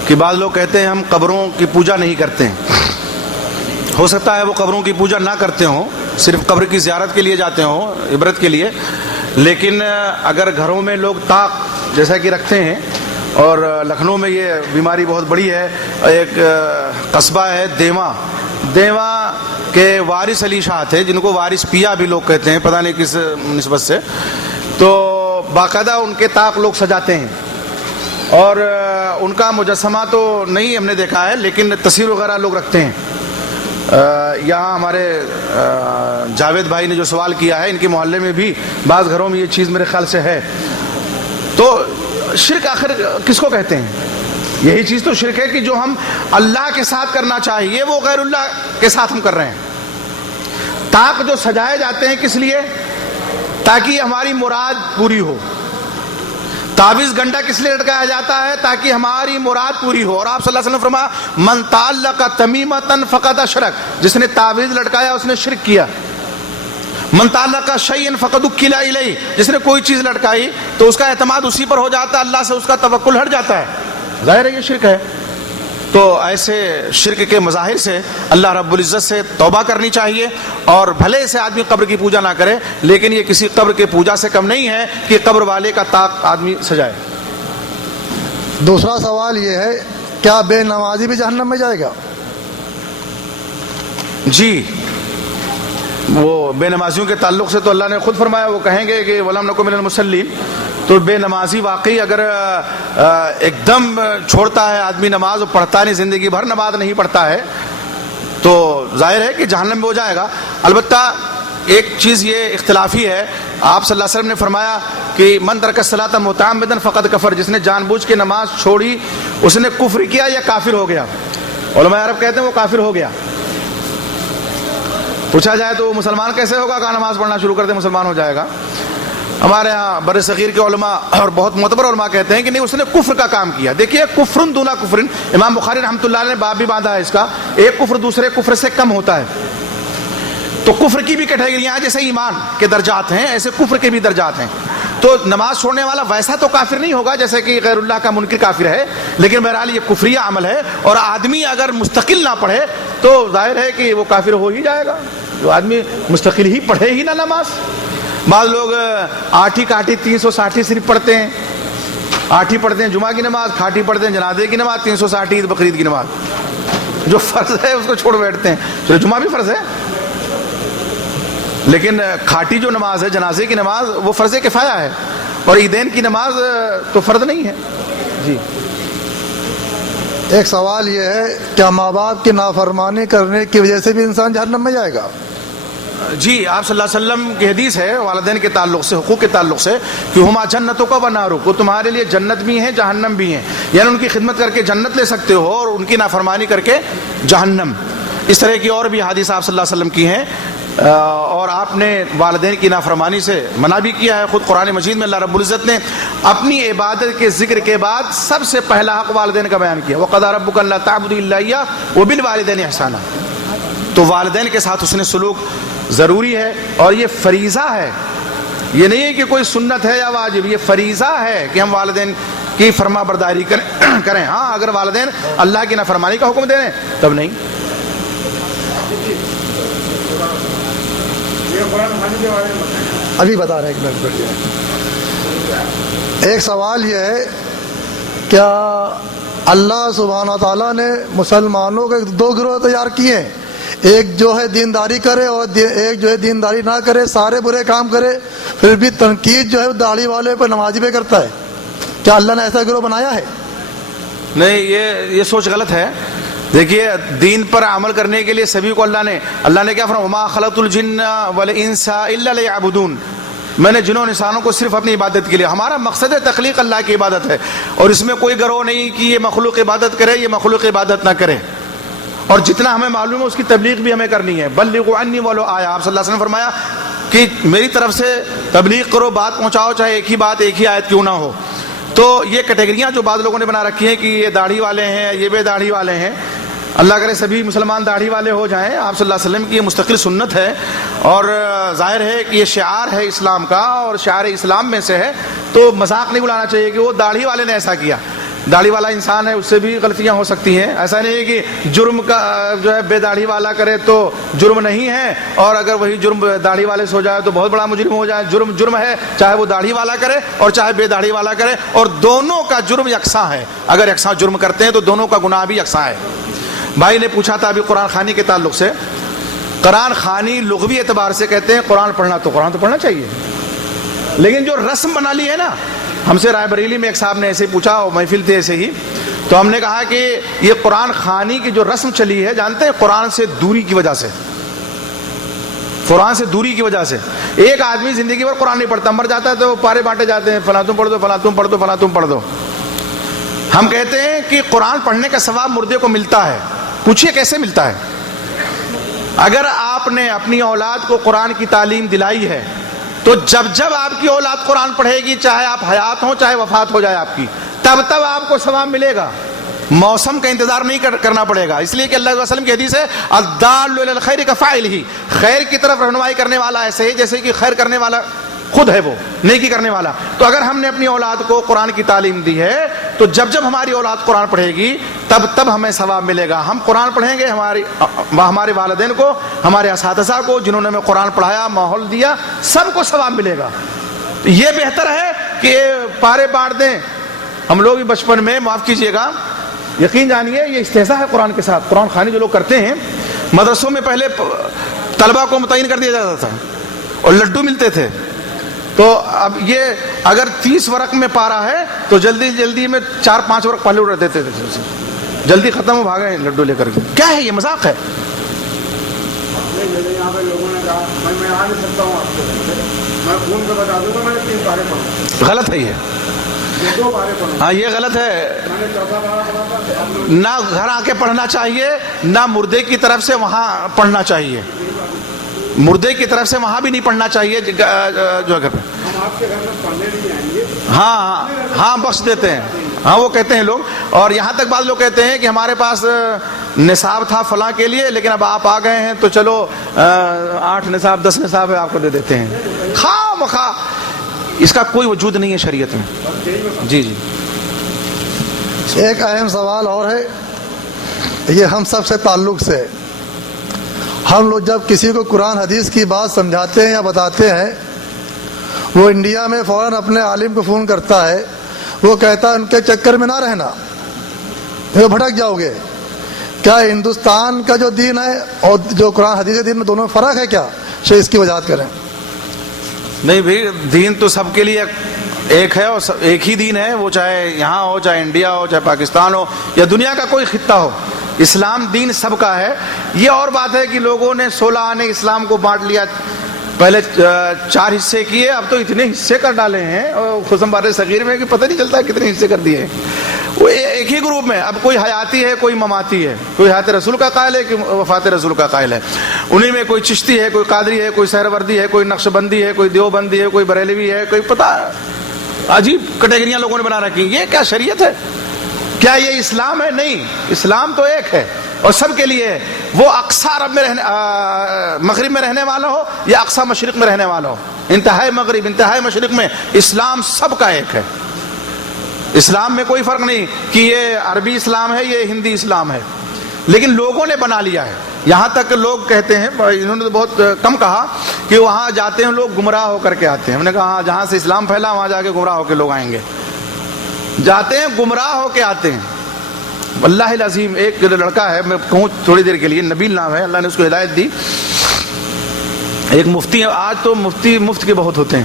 کہ بعض لوگ کہتے ہیں ہم قبروں کی پوجا نہیں کرتے ہیں. ہو سکتا ہے وہ قبروں کی پوجا نہ کرتے ہوں, صرف قبر کی زیارت کے لیے جاتے ہوں, عبرت کے لیے, لیکن اگر گھروں میں لوگ طاق جیسا کہ رکھتے ہیں, اور لکھنؤ میں یہ بیماری بہت بڑی ہے. ایک قصبہ ہے دیواں کے وارث علی شاہ تھے جن کو وارث پیا بھی لوگ کہتے ہیں, پتہ نہیں کس نسبت سے. تو باقاعدہ ان کے طاق لوگ سجاتے ہیں, اور ان کا مجسمہ تو نہیں ہم نے دیکھا ہے لیکن تصویر وغیرہ لوگ رکھتے ہیں. یہاں ہمارے جاوید بھائی نے جو سوال کیا ہے ان کے محلے میں بھی بعض گھروں میں یہ چیز میرے خیال سے ہے. تو شرک آخر کس کو کہتے ہیں؟ یہی چیز تو شرک ہے کہ جو ہم اللہ کے ساتھ کرنا چاہیے وہ غیر اللہ کے ساتھ ہم کر رہے ہیں. طاق جو سجائے جاتے ہیں کس لیے؟ تاکہ ہماری مراد پوری ہو. تعویذ گنڈا کس لیے لٹکایا جاتا ہے؟ تاکہ ہماری مراد پوری ہو. اور آپ صلی اللہ علیہ وسلم فرمایا من تعلق تمیمۃ فقد اشرک, جس نے تعویذ لٹکایا اس نے شرک کیا. من تعلق شیئا فقد وکل الیہ, جس نے کوئی چیز لٹکائی تو اس کا اعتماد اسی پر ہو جاتا ہے, اللہ سے اس کا توکل ہٹ جاتا ہے. ظاہر ہے یہ شرک ہے. تو ایسے شرک کے مظاہر سے اللہ رب العزت سے توبہ کرنی چاہیے, اور بھلے سے آدمی قبر کی پوجا نہ کرے لیکن یہ کسی قبر کے پوجا سے کم نہیں ہے کہ قبر والے کا طاق آدمی سجائے. دوسرا سوال یہ ہے, کیا بے نمازی بھی جہنم میں جائے گا؟ جی, وہ بے نمازیوں کے تعلق سے تو اللہ نے خود فرمایا, وہ کہیں گے کہ وَلَمْ نَكُ مِنَ الْمُصَلِّينَ. تو بے نمازی واقعی اگر ایک دم چھوڑتا ہے آدمی نماز اور پڑھتا نہیں, زندگی بھر نماز نہیں پڑھتا ہے, تو ظاہر ہے کہ جہنم میں ہو جائے گا. البتہ ایک چیز یہ اختلافی ہے, آپ صلی اللہ علیہ وسلم نے فرمایا کہ من ترک الصلاۃ متعمدا فقد کفر, جس نے جان بوجھ کے نماز چھوڑی اس نے کفر کیا یا کافر ہو گیا. علماء عرب کہتے ہیں وہ کافر ہو گیا. پوچھا جائے تو مسلمان کیسے ہوگا؟ کہاں نماز پڑھنا شروع کر دے مسلمان ہو جائے گا. ہمارے ہاں بر صغیر کے علماء اور بہت معتبر علماء کہتے ہیں کہ نہیں, اس نے کفر کا کام کیا. دیکھیے کفرن دونا کفرن, امام بخاری رحمۃ اللہ علیہ نے باب بھی باندھا ہے اس کا, ایک کفر دوسرے کفر سے کم ہوتا ہے. تو کفر کی بھی کیٹیگریاں ہیں, جیسے ایمان کے درجات ہیں ایسے کفر کے بھی درجات ہیں. تو نماز چھوڑنے والا ویسا تو کافر نہیں ہوگا جیسے کہ غیر اللہ کا منکر کافر ہے, لیکن بہرحال یہ کفریہ عمل ہے, اور آدمی اگر مستقل نہ پڑھے تو ظاہر ہے کہ وہ کافر ہو ہی جائے گا. جو آدمی مستقل ہی پڑھے ہی نہ نماز بعض لوگ آٹھی کاٹھی 360 صرف پڑھتے ہیں، آٹھی پڑھتے ہیں جمعہ کی نماز، کھاٹی پڑھتے ہیں جنازے کی نماز، 360 عید بقرعید کی نماز، جو فرض ہے اس کو چھوڑ بیٹھتے ہیں. چلو جمعہ بھی فرض ہے، لیکن کھاٹی جو نماز ہے جنازے کی نماز وہ فرض کفایہ ہے، اور عیدین کی نماز تو فرض نہیں ہے. جی ایک سوال یہ ہے، کیا ماں باپ کی نافرمانی کرنے کی وجہ سے بھی انسان جہنم میں جائے گا؟ جی آپ صلی اللہ علیہ وسلم کی حدیث ہے والدین کے تعلق سے، حقوق کے تعلق سے، کہ ہما جنتوں کا ونارو، وہ تمہارے لیے جنت بھی ہیں جہنم بھی ہیں، یعنی ان کی خدمت کر کے جنت لے سکتے ہو اور ان کی نافرمانی کر کے جہنم. اس طرح کی اور بھی حدیث آپ صلی اللہ علیہ وسلم کی ہیں، اور آپ نے والدین کی نافرمانی سے منع بھی کیا ہے. خود قرآن مجید میں اللہ رب العزت نے اپنی عبادت کے ذکر کے بعد سب سے پہلا حق والدین کا بیان کیا، وَقَضَىٰ رَبُّكَ أَلَّا تَعْبُدُوا إِلَّا إِيَّاهُ وَبِالْوَالِدَيْنِ إِحْسَانًا. تو والدین کے ساتھ حسن سلوک ضروری ہے، اور یہ فریضہ ہے، یہ نہیں ہے کہ کوئی سنت ہے یا واجب، یہ فریضہ ہے کہ ہم والدین کی فرما برداری کریں. ہاں اگر والدین اللہ کی نافرمانی کا حکم دے رہے ہیں تب نہیں. ابھی بتا رہے ہیں، ایک سوال یہ ہے، کیا اللہ سبحانہ و تعالیٰ نے مسلمانوں کے 2 گروہ تیار کیے ہیں، ایک جو ہے دینداری کرے اور ایک جو ہے دینداری نہ کرے، سارے برے کام کرے، پھر بھی تنقید جو ہے داڑھی والے پہ نمازی پہ کرتا ہے؟ کیا اللہ نے ایسا گروہ بنایا ہے؟ نہیں، یہ سوچ غلط ہے. دیکھیے دین پر عمل کرنے کے لیے سبھی کو اللہ نے کیا فرمایا، وما خلقت الجن والانس الا ليعبدون، میں نے جنوں انسانوں کو صرف اپنی عبادت کے لیے. ہمارا مقصد ہے تخلیق اللہ کی عبادت ہے، اور اس میں کوئی گروہ نہیں کہ یہ مخلوق عبادت کرے یہ مخلوق عبادت نہ کرے. اور جتنا ہمیں معلوم ہے اس کی تبلیغ بھی ہمیں کرنی ہے. بلغوا عنی ولو آیہ، آپ صلی اللہ علیہ وسلم نے فرمایا کہ میری طرف سے تبلیغ کرو، بات پہنچاؤ، چاہے ایک ہی بات ایک ہی آیت کیوں نہ ہو. تو یہ کیٹیگریاں جو بعض لوگوں نے بنا رکھی ہیں کہ یہ داڑھی والے ہیں، یہ بے داڑھی والے ہیں، اللہ کرے سبھی مسلمان داڑھی والے ہو جائیں. آپ صلی اللہ علیہ وسلم کی یہ مستقل سنت ہے، اور ظاہر ہے کہ یہ شعار ہے اسلام کا، اور شعار اسلام میں سے ہے، تو مذاق نہیں بلانا چاہیے کہ وہ داڑھی والے نے ایسا کیا. داڑھی والا انسان ہے، اس سے بھی غلطیاں ہو سکتی ہیں. ایسا نہیں ہے کہ جرم کا جو ہے بے داڑھی والا کرے تو جرم نہیں ہے، اور اگر وہی جرم داڑھی والے سے ہو جائے تو بہت بڑا مجرم ہو جائے. جرم ہے، چاہے وہ داڑھی والا کرے اور چاہے بے داڑھی والا کرے، اور دونوں کا جرم یکساں ہے. اگر یکساں جرم کرتے ہیں تو دونوں کا گناہ بھی یکساں ہے. بھائی نے پوچھا تھا ابھی قرآن خوانی کے تعلق سے. قرآن خوانی لغوی اعتبار سے کہتے ہیں قرآن تو پڑھنا چاہیے، لیکن جو رسم بنا لی ہے نا، ہم سے رائے بریلی میں ایک صاحب نے ایسے پوچھا، محفل تھے ایسے ہی، تو ہم نے کہا کہ یہ قرآن خوانی کی جو رسم چلی ہے، جانتے ہیں قرآن سے دوری کی وجہ سے، قرآن سے دوری کی وجہ سے ایک آدمی زندگی بھر قرآن نہیں پڑھتا، مر جاتا ہے تو پارے بانٹے جاتے ہیں، فلاں تم پڑھ دو، فلاں تم پڑھ دو، فلاں تم پڑھ دو. ہم کہتے ہیں کہ قرآن پڑھنے کا ثواب مردے کو ملتا ہے. پوچھئے کیسے ملتا ہے؟ اگر آپ نے اپنی اولاد کو قرآن کی تعلیم دلائی ہے تو جب آپ کی اولاد قرآن پڑھے گی، چاہے آپ حیات ہوں چاہے وفات ہو جائے آپ کی، تب آپ کو ثواب ملے گا. موسم کا انتظار نہیں کرنا پڑے گا. اس لیے کہ اللہ علیہ وسلم کی حدیث ہے، الدال علی الخیر کفاعلہ، خیر کی طرف رہنمائی کرنے والا ایسے ہی جیسے کہ خیر کرنے والا خود ہے، وہ نیکی کرنے والا. تو اگر ہم نے اپنی اولاد کو قرآن کی تعلیم دی ہے تو جب ہماری اولاد قرآن پڑھے گی تب ہمیں ثواب ملے گا. ہم قرآن پڑھیں گے، ہمارے والدین کو، ہمارے اساتذہ کو جنہوں نے ہمیں قرآن پڑھایا، ماحول دیا، سب کو ثواب ملے گا. یہ بہتر ہے کہ پارے بانٹ دیں. ہم لوگ بھی بچپن میں، معاف کیجیے گا، یقین جانیے یہ استہزاء ہے قرآن کے ساتھ. قرآن خوانی جو لوگ کرتے ہیں، مدرسوں میں پہلے طلبہ کو متعین کر دیا جاتا تھا اور لڈو ملتے تھے. تو اب یہ اگر 30 ورق میں پارا ہے تو جلدی میں 4-5 ورق پہلے اڑ دیتے تھے، جلدی ختم ہو، بھاگے لڈو لے کر کے. کیا ہے یہ؟ مذاق ہے. غلط ہے یہ. ہاں یہ غلط ہے. نہ گھر آ کے پڑھنا چاہیے، نہ مردے کی طرف سے وہاں پڑھنا چاہیے. مردے کی طرف سے وہاں بھی نہیں پڑھنا چاہیے جو گھر پہ. ہاں بخش دیتے ہیں. ہاں وہ کہتے ہیں لوگ. اور یہاں تک بعض لوگ کہتے ہیں کہ ہمارے پاس نصاب تھا فلاں کے لیے، لیکن اب آپ آ گئے ہیں تو چلو 8 نصاب 10 نصاب ہے آپ کو دے دیتے ہیں. خواہ مخواہ اس کا کوئی وجود نہیں ہے شریعت میں. جی. ایک اہم سوال اور ہے، یہ ہم سب سے تعلق سے. ہم لوگ جب کسی کو قرآن حدیث کی بات سمجھاتے ہیں یا بتاتے ہیں وہ انڈیا میں فوراً اپنے عالم کو فون کرتا ہے, وہ کہتا ہے ان کے چکر میں نہ رہنا, وہ بھٹک جاؤ گے. کیا ہندوستان کا جو دین ہے اور جو قرآن حدیث دین میں دونوں میں فرق ہے کیا؟ شاید اس کی وضاحت کریں. نہیں بھائی, دین تو سب کے لیے ایک ہے اور ایک ہی دین ہے, وہ چاہے یہاں ہو, چاہے انڈیا ہو, چاہے پاکستان ہو, یا دنیا کا کوئی خطہ ہو. اسلام دین سب کا ہے. یہ اور بات ہے کہ لوگوں نے 16 آنے اسلام کو بانٹ لیا, پہلے 4 حصے کیے, اب تو اتنے حصے کر ڈالے ہیں اور خصم بار صغیر میں کہ پتہ نہیں چلتا کتنے حصے کر دیے. وہ ایک ہی گروپ میں, اب کوئی حیاتی ہے, کوئی مماتی ہے, کوئی حیات رسول کا قائل ہے کہ وفات رسول کا قائل ہے. انہیں میں کوئی چشتی ہے, کوئی قادری ہے, کوئی سہروردی ہے, کوئی نقش بندی ہے, کوئی دیوبندی ہے, کوئی بریلوی ہے, کوئی پتہ عجیب کیٹیگریاں لوگوں نے بنا رکھی. یہ کیا شریعت ہے؟ کیا یہ اسلام ہے؟ نہیں, اسلام تو ایک ہے اور سب کے لیے ہے. وہ اقصی عرب میں مغرب میں رہنے والا ہو یا اقصی مشرق میں رہنے والا ہو, انتہائی مغرب انتہائی مشرق میں, اسلام سب کا ایک ہے. اسلام میں کوئی فرق نہیں کہ یہ عربی اسلام ہے, یہ ہندی اسلام ہے, لیکن لوگوں نے بنا لیا ہے. یہاں تک لوگ کہتے ہیں, انہوں نے تو بہت کم کہا, کہ وہاں جاتے ہیں لوگ گمراہ ہو کر کے آتے ہیں. ہم نے کہا ہاں, جہاں سے اسلام پھیلا وہاں جا کے گمراہ ہو کے لوگ آئیں گے. جاتے ہیں گمراہ ہو کے آتے ہیں. اللہ العظیم, ایک لڑکا ہے, میں کہوں تھوڑی دیر کے لیے, نبیل نام ہے, اللہ نے اس کو ہدایت دی. ایک مفتی ہے, آج تو مفتی مفت کے بہت ہوتے ہیں,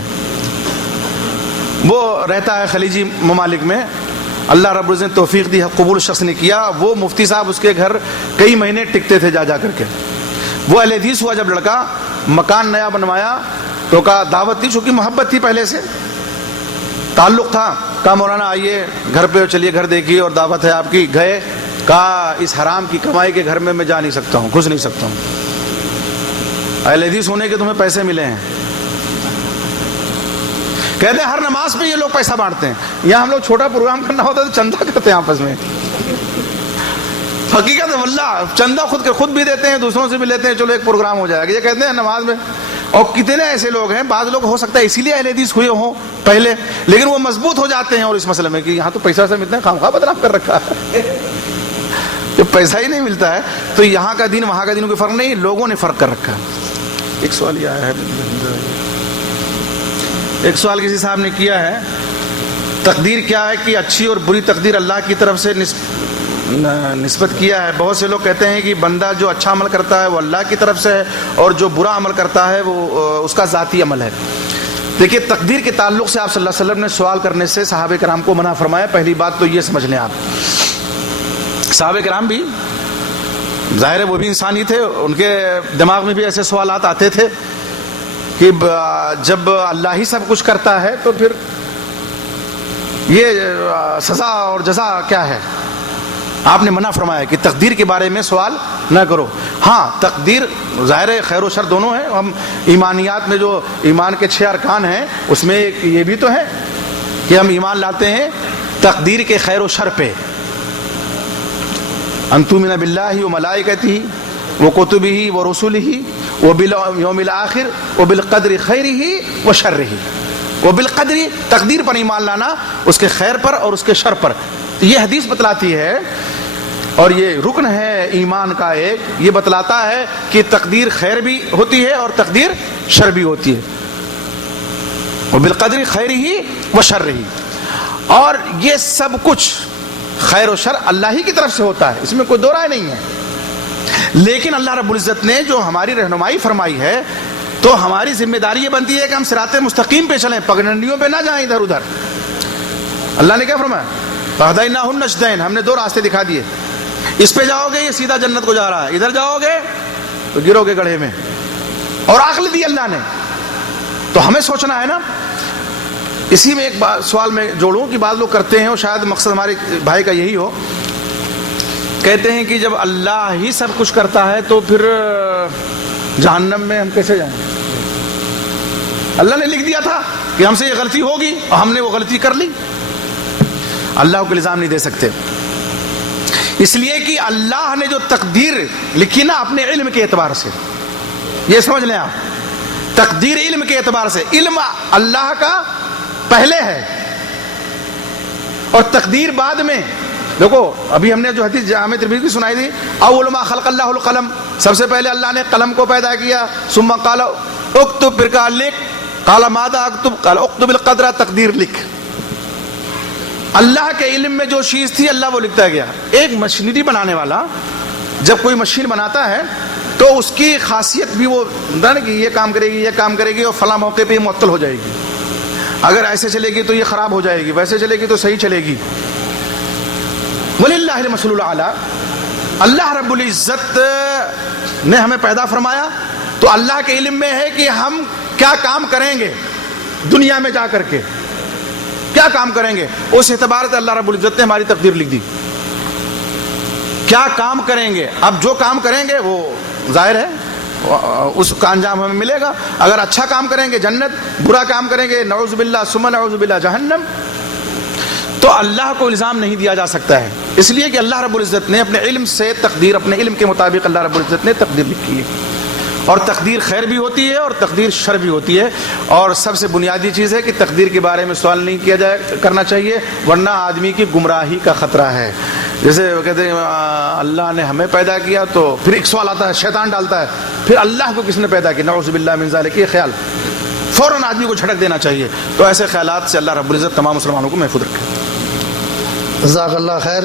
وہ رہتا ہے خلیجی ممالک میں. اللہ رب العزت نے توفیق دی, قبول شخص نے کیا. وہ مفتی صاحب اس کے گھر کئی مہینے ٹکتے تھے جا کر کے. وہ اہل حدیث ہوا جب لڑکا, مکان نیا بنوایا تو کہا دعوت دی, چونکہ محبت تھی پہلے سے, تعلق تھا. کہا مولانا آئیے گھر پہ, چلیے گھر دیکھیے اور دعوت ہے آپ کی. گئے, کہا اس حرام کی کمائی کے گھر میں جا نہیں سکتا ہوں, گھس نہیں سکتا ہوں. اہل حدیث ہونے کے تمہیں پیسے ملے ہیں. کہتے ہیں ہر نماز پہ یہ لوگ پیسہ بانٹتے ہیں. یہاں ہم لوگ چھوٹا پروگرام کرنا ہوتا ہے تو چندہ کرتے ہیں آپس میں. حقیقت ہے واللہ, چندہ خود بھی دیتے ہیں, دوسروں سے بھی لیتے ہیں, چلو ایک پروگرام ہو جائے گا. یہ کہتے ہیں نماز میں. اور کتنے ایسے لوگ ہیں, بعض لوگ ہو سکتا ہے اسی لیے اہل حدیث ہوئے ہوں پہلے, لیکن وہ مضبوط ہو جاتے ہیں اور اس مسئلے میں کہ یہاں تو پیسہ سے ملتا ہے, خواہ بدنام کر رکھا ہے. جب پیسہ ہی نہیں ملتا ہے تو یہاں کا دین وہاں کا دین کوئی فرق نہیں, لوگوں نے فرق کر رکھا ہے. ایک سوال یہ آیا ہے, ایک سوال کسی صاحب نے کیا ہے, تقدیر کیا ہے کہ اچھی اور بری تقدیر اللہ کی طرف سے نسبت کیا ہے. بہت سے لوگ کہتے ہیں کہ بندہ جو اچھا عمل کرتا ہے وہ اللہ کی طرف سے ہے اور جو برا عمل کرتا ہے وہ اس کا ذاتی عمل ہے. دیکھیے, تقدیر کے تعلق سے آپ صلی اللہ علیہ وسلم نے سوال کرنے سے صحابہ کرام کو منع فرمایا. پہلی بات تو یہ سمجھ لیں آپ, صحابہ کرام بھی ظاہر ہے وہ بھی انسانی تھے, ان کے دماغ میں بھی ایسے سوالات آتے تھے کہ جب اللہ ہی سب کچھ کرتا ہے تو پھر یہ سزا اور جزا کیا ہے. آپ نے منع فرمایا کہ تقدیر کے بارے میں سوال نہ کرو. ہاں, تقدیر ظاہر ہے خیر و شر دونوں ہیں. ہم ایمانیات میں جو ایمان کے 6 ارکان ہیں اس میں یہ بھی تو ہے کہ ہم ایمان لاتے ہیں تقدیر کے خیر و شر پہ. ان تؤمن باللہ وملائکتہ وکتبہ ورسلہ وبالیوم الآخر وبالقدر خیرہ وشرہ. وبالقدر, تقدیر پر ایمان لانا, اس کے خیر پر اور اس کے شر پر. یہ حدیث بتلاتی ہے اور یہ رکن ہے ایمان کا ایک, یہ بتلاتا ہے کہ تقدیر خیر بھی ہوتی ہے اور تقدیر شر بھی ہوتی ہے. وبالقدر خیرہ وشرہ. اور یہ سب کچھ خیر و شر اللہ ہی کی طرف سے ہوتا ہے, اس میں کوئی دو رائے نہیں ہے. لیکن اللہ رب العزت نے جو ہماری رہنمائی فرمائی ہے تو ہماری ذمہ داری یہ بنتی ہے کہ ہم صراط مستقیم پہ چلیں, پگڈنڈیوں پہ نہ جائیں ادھر ادھر. اللہ نے کیا فرمایا, فہدیناہ النجدین, ہم نے 2 راستے دکھا دیے. اس پہ جاؤ گے یہ سیدھا جنت کو جا رہا ہے, ادھر جاؤ گے تو گرو گے گڑھے میں. اور عقل دی اللہ نے, تو ہمیں سوچنا ہے نا. اسی میں ایک سوال میں جوڑوں کہ بعض لوگ کرتے ہیں, اور شاید مقصد ہمارے بھائی کا یہی ہو, کہتے ہیں کہ جب اللہ ہی سب کچھ کرتا ہے تو پھر جہنم میں ہم کیسے جائیں. اللہ نے لکھ دیا تھا کہ ہم سے یہ غلطی ہوگی اور ہم نے وہ غلطی کر لی. اللہ کو الزام نہیں دے سکتے, اس لیے کہ اللہ نے جو تقدیر لکھی نا اپنے علم کے اعتبار سے, یہ سمجھ لیں آپ, تقدیر علم کے اعتبار سے. علم اللہ کا پہلے ہے اور تقدیر بعد میں. دیکھو ابھی ہم نے جو حدیث جامع ترمذی کی سنائی تھی, اول ما خلق اللہ القلم, سب سے پہلے اللہ نے قلم کو پیدا کیا. ثم قال اکتب, پھر کہا لکھ. قال ماذا اکتب قال اکتب القدر تقدیر لکھ. اللہ کے علم میں جو چیز تھی اللہ وہ لکھتا گیا. ایک مشینری بنانے والا جب کوئی مشین بناتا ہے تو اس کی خاصیت بھی وہ نا کہ یہ کام کرے گی یہ کام کرے گی اور فلاں موقع پہ معطل ہو جائے گی, اگر ایسے چلے گی تو یہ خراب ہو جائے گی, ویسے چلے گی تو صحیح چلے گی. وَلِلَّهِ الْمَثَلُ الْأَعْلَىٰ, اللہ رب العزت نے ہمیں پیدا فرمایا تو اللہ کے علم میں ہے کہ ہم کیا کام کریں گے دنیا میں جا کر کے, کیا کام کریں گے. اس اعتبار سے اللہ رب العزت نے ہماری تقدیر لکھ دی, کیا کام کریں گے. اب جو کام کریں گے وہ ظاہر ہے اس کا انجام ہمیں ملے گا. اگر اچھا کام کریں گے جنت, برا کام کریں گے نعوذ باللہ ثم نعوذ باللہ جہنم. تو اللہ کو الزام نہیں دیا جا سکتا ہے, اس لیے کہ اللہ رب العزت نے اپنے علم سے تقدیر, اپنے علم کے مطابق اللہ رب العزت نے تقدیر لکھی ہے. اور تقدیر خیر بھی ہوتی ہے اور تقدیر شر بھی ہوتی ہے. اور سب سے بنیادی چیز ہے کہ تقدیر کے بارے میں سوال نہیں کرنا چاہیے, ورنہ آدمی کی گمراہی کا خطرہ ہے. جیسے وہ کہتے ہیں اللہ نے ہمیں پیدا کیا, تو پھر ایک سوال آتا ہے, شیطان ڈالتا ہے پھر اللہ کو کس نے پیدا کیا, نعوذ باللہ من ذالک. یہ خیال فوراً آدمی کو جھٹک دینا چاہیے. تو ایسے خیالات سے اللہ رب العزت تمام مسلمانوں کو محفوظ رکھے. جزاک اللہ خیر.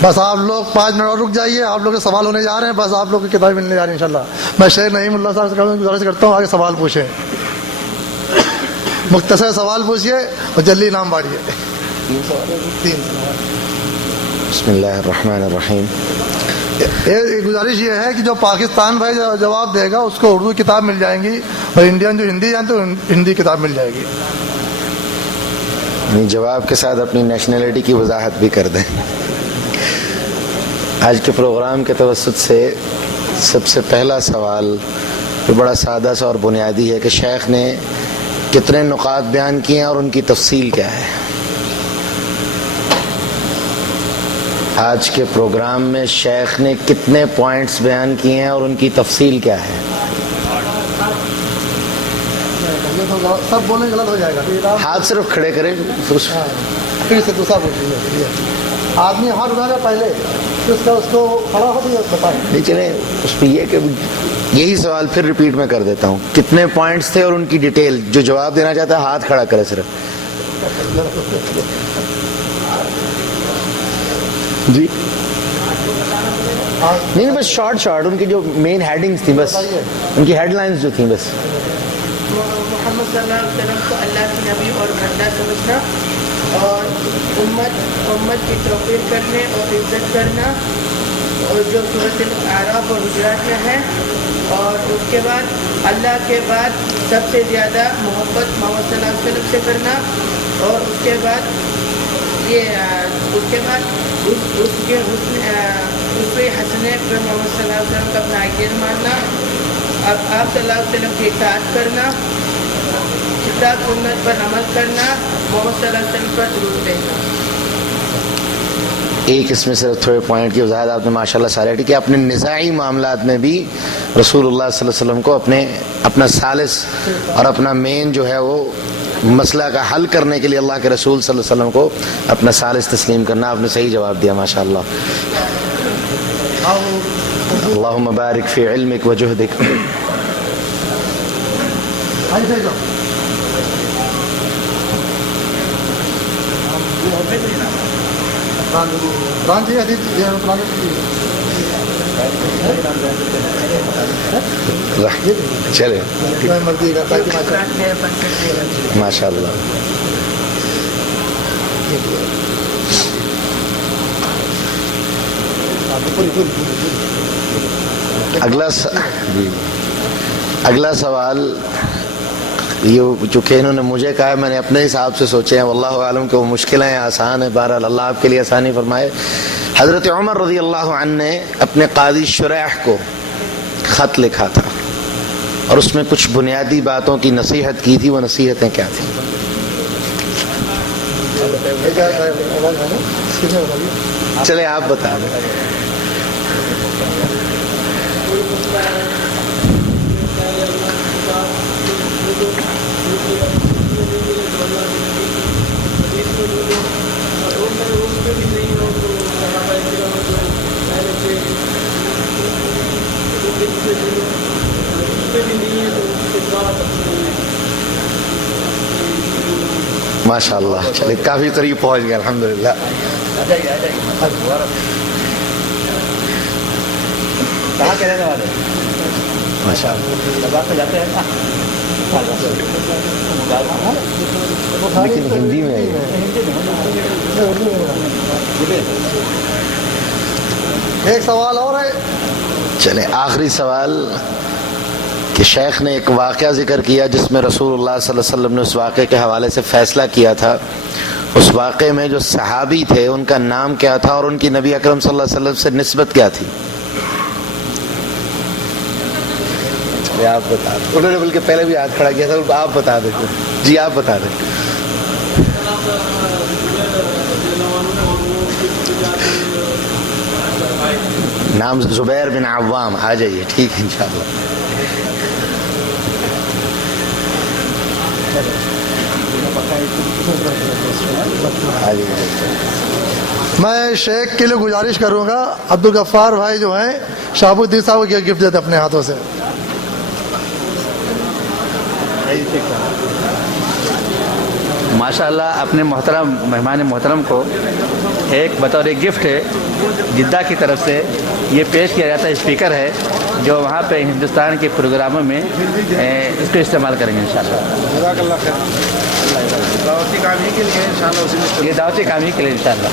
بس آپ لوگ 5 منٹ اور رک جائیے, آپ لوگ کے سوال ہونے جا رہے ہیں, بس آپ لوگ کی کتابیں ملنے جا رہی ہیں انشاءاللہ. میں شیخ نعیم اللہ صاحب سے گزارش کرتا ہوں آگے سوال پوچھیں, مختصر سوال پوچھیے اور جلدی نام بانٹیے. 3 سوال. بسم اللہ الرحمن الرحیم. گزارش یہ ہے کہ جو پاکستان بھائی جواب دے گا اس کو اردو کتاب مل جائیں گی, اور انڈین جو ہندی جانتے تو ہندی کتاب مل جائے گی. جواب کے ساتھ اپنی نیشنلٹی کی وضاحت بھی کر دیں. آج کے پروگرام کے توسط سے سب سے پہلا سوال جو بڑا سادہ سا اور بنیادی ہے کہ شیخ نے کتنے نقاط بیان کیے ہیں اور ان کی تفصیل کیا ہے. آج کے پروگرام میں شیخ نے کتنے پوائنٹس بیان کیے ہیں اور ان کی تفصیل کیا ہے. سب بولنے غلط ہو جائے گا. ہاتھ صرف کھڑے کریں, پھر سے دوسرا پوچھیے. آدمی ہاتھ اٹھا گا پہلے, اس کو کھڑا ہو دیا بتائیں. نہیں چلیں, اس پہ یہ کہ یہی سوال پھر ریپیٹ میں کر دیتا ہوں. کتنے پوائنٹس تھے اور ان کی ڈیٹیل. جو جواب دینا چاہتا ہے ہاتھ کھڑا کرے صرف. جی نہیں بس شارٹ ان کی جو مین ہیڈنگز تھیں, بس ان کی ہیڈ لائنز جو تھیں بس. محمد صلی اللہ علیہ وسلم کو اللہ کے نبی اور بندہ سمجھنا, اور امت کی توقیر کرنے اور عزت کرنا, اور جو سورۃ الاعراف اور حجرات میں ہے. اور اس کے بعد اللہ کے بعد سب سے زیادہ محبت محمد صلی اللہ علیہ وسلم سے کرنا, اور اس کے بعد اس کے حسن حسنے پر محمد صلی اللہ علیہ وسلم کا اپنا آئیڈیل ماننا, اب آپ صلی اللہ علیہ وسلم کی اطاعت کرنا, کتاب سنت پر عمل کرنا, محمد صلی اللہ علیہ وسلم پر درود بھیجنا. ایک اس میں صرف تھوڑے پوائنٹ کی وضاحت آپ نے ماشاءاللہ سارے کہ اپنے نزاعی معاملات میں بھی رسول اللہ صلی اللہ علیہ وسلم کو اپنا ثالث اور اپنا مین جو ہے وہ مسئلہ کا حل کرنے کے لیے اللہ کے رسول صلی اللہ علیہ وسلم کو اپنا ثالث تسلیم کرنا. آپ نے صحیح جواب دیا ماشاءاللہ. اللہم بارک فی علمک و جہدک. چلے ماشاء اللہ. اگلا سوال یہ جو کہ انہوں نے مجھے کہا ہے, میں نے اپنے حساب سے سوچے ہیں, واللہ عالم کہ وہ مشکل ہیں آسان ہے, بہرحال اللہ آپ کے لیے آسانی فرمائے. حضرت عمر رضی اللہ عنہ نے اپنے قاضی شریح کو خط لکھا تھا اور اس میں کچھ بنیادی باتوں کی نصیحت کی تھی. وہ نصیحتیں کیا تھیں؟ چلے آپ بتا دیں. ماشاء اللہ، چلے کافی قریب پہنچ گئے الحمدللہ. کہاں کے رہنے والے؟ ماشاء اللہ. جاتے ہیں لیکن ہندی میں ہے. ایک سوال اور ہے. چلے آخری سوال کہ شیخ نے ایک واقعہ ذکر کیا جس میں رسول اللہ صلی اللہ علیہ وسلم نے اس واقعے کے حوالے سے فیصلہ کیا تھا. اس واقعے میں جو صحابی تھے ان کا نام کیا تھا اور ان کی نبی اکرم صلی اللہ علیہ وسلم سے نسبت کیا تھی؟ آپ بتا دیں. انہوں نے بلکہ پہلے بھی ہاتھ کھڑا کیا تھا. آپ بتا دیتے. جی آپ بتا دیں. نام زبیر بن عوام. آ جائیے. ٹھیک ہے انشاءاللہ. میں شیخ کے لیے گزارش کروں گا عبدالغفار بھائی جو ہیں شہاب الدین صاحب کو گفٹ دیتے اپنے ہاتھوں سے. ماشاءاللہ اپنے محترم مہمان محترم کو ایک بطور گفٹ جدہ کی طرف سے یہ پیش کیا جاتا ہے. اسپیکر ہے جو وہاں پہ ہندوستان کے پروگراموں میں اس کو استعمال کریں گے انشاءاللہ. دعوتی کام ہی کے لیے انشاءاللہ. یہ دعوتی کام ہی کے لیے انشاءاللہ.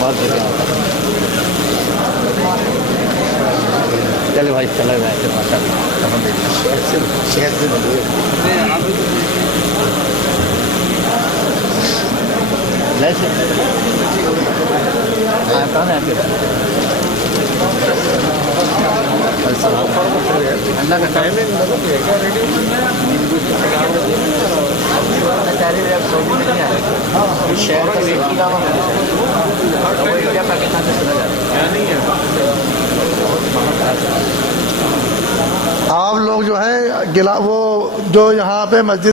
بہت شکریہ. چلے بھائی چلے بھائی ماشاء آپ لوگ جو ہے وہ جو یہاں پہ مسجد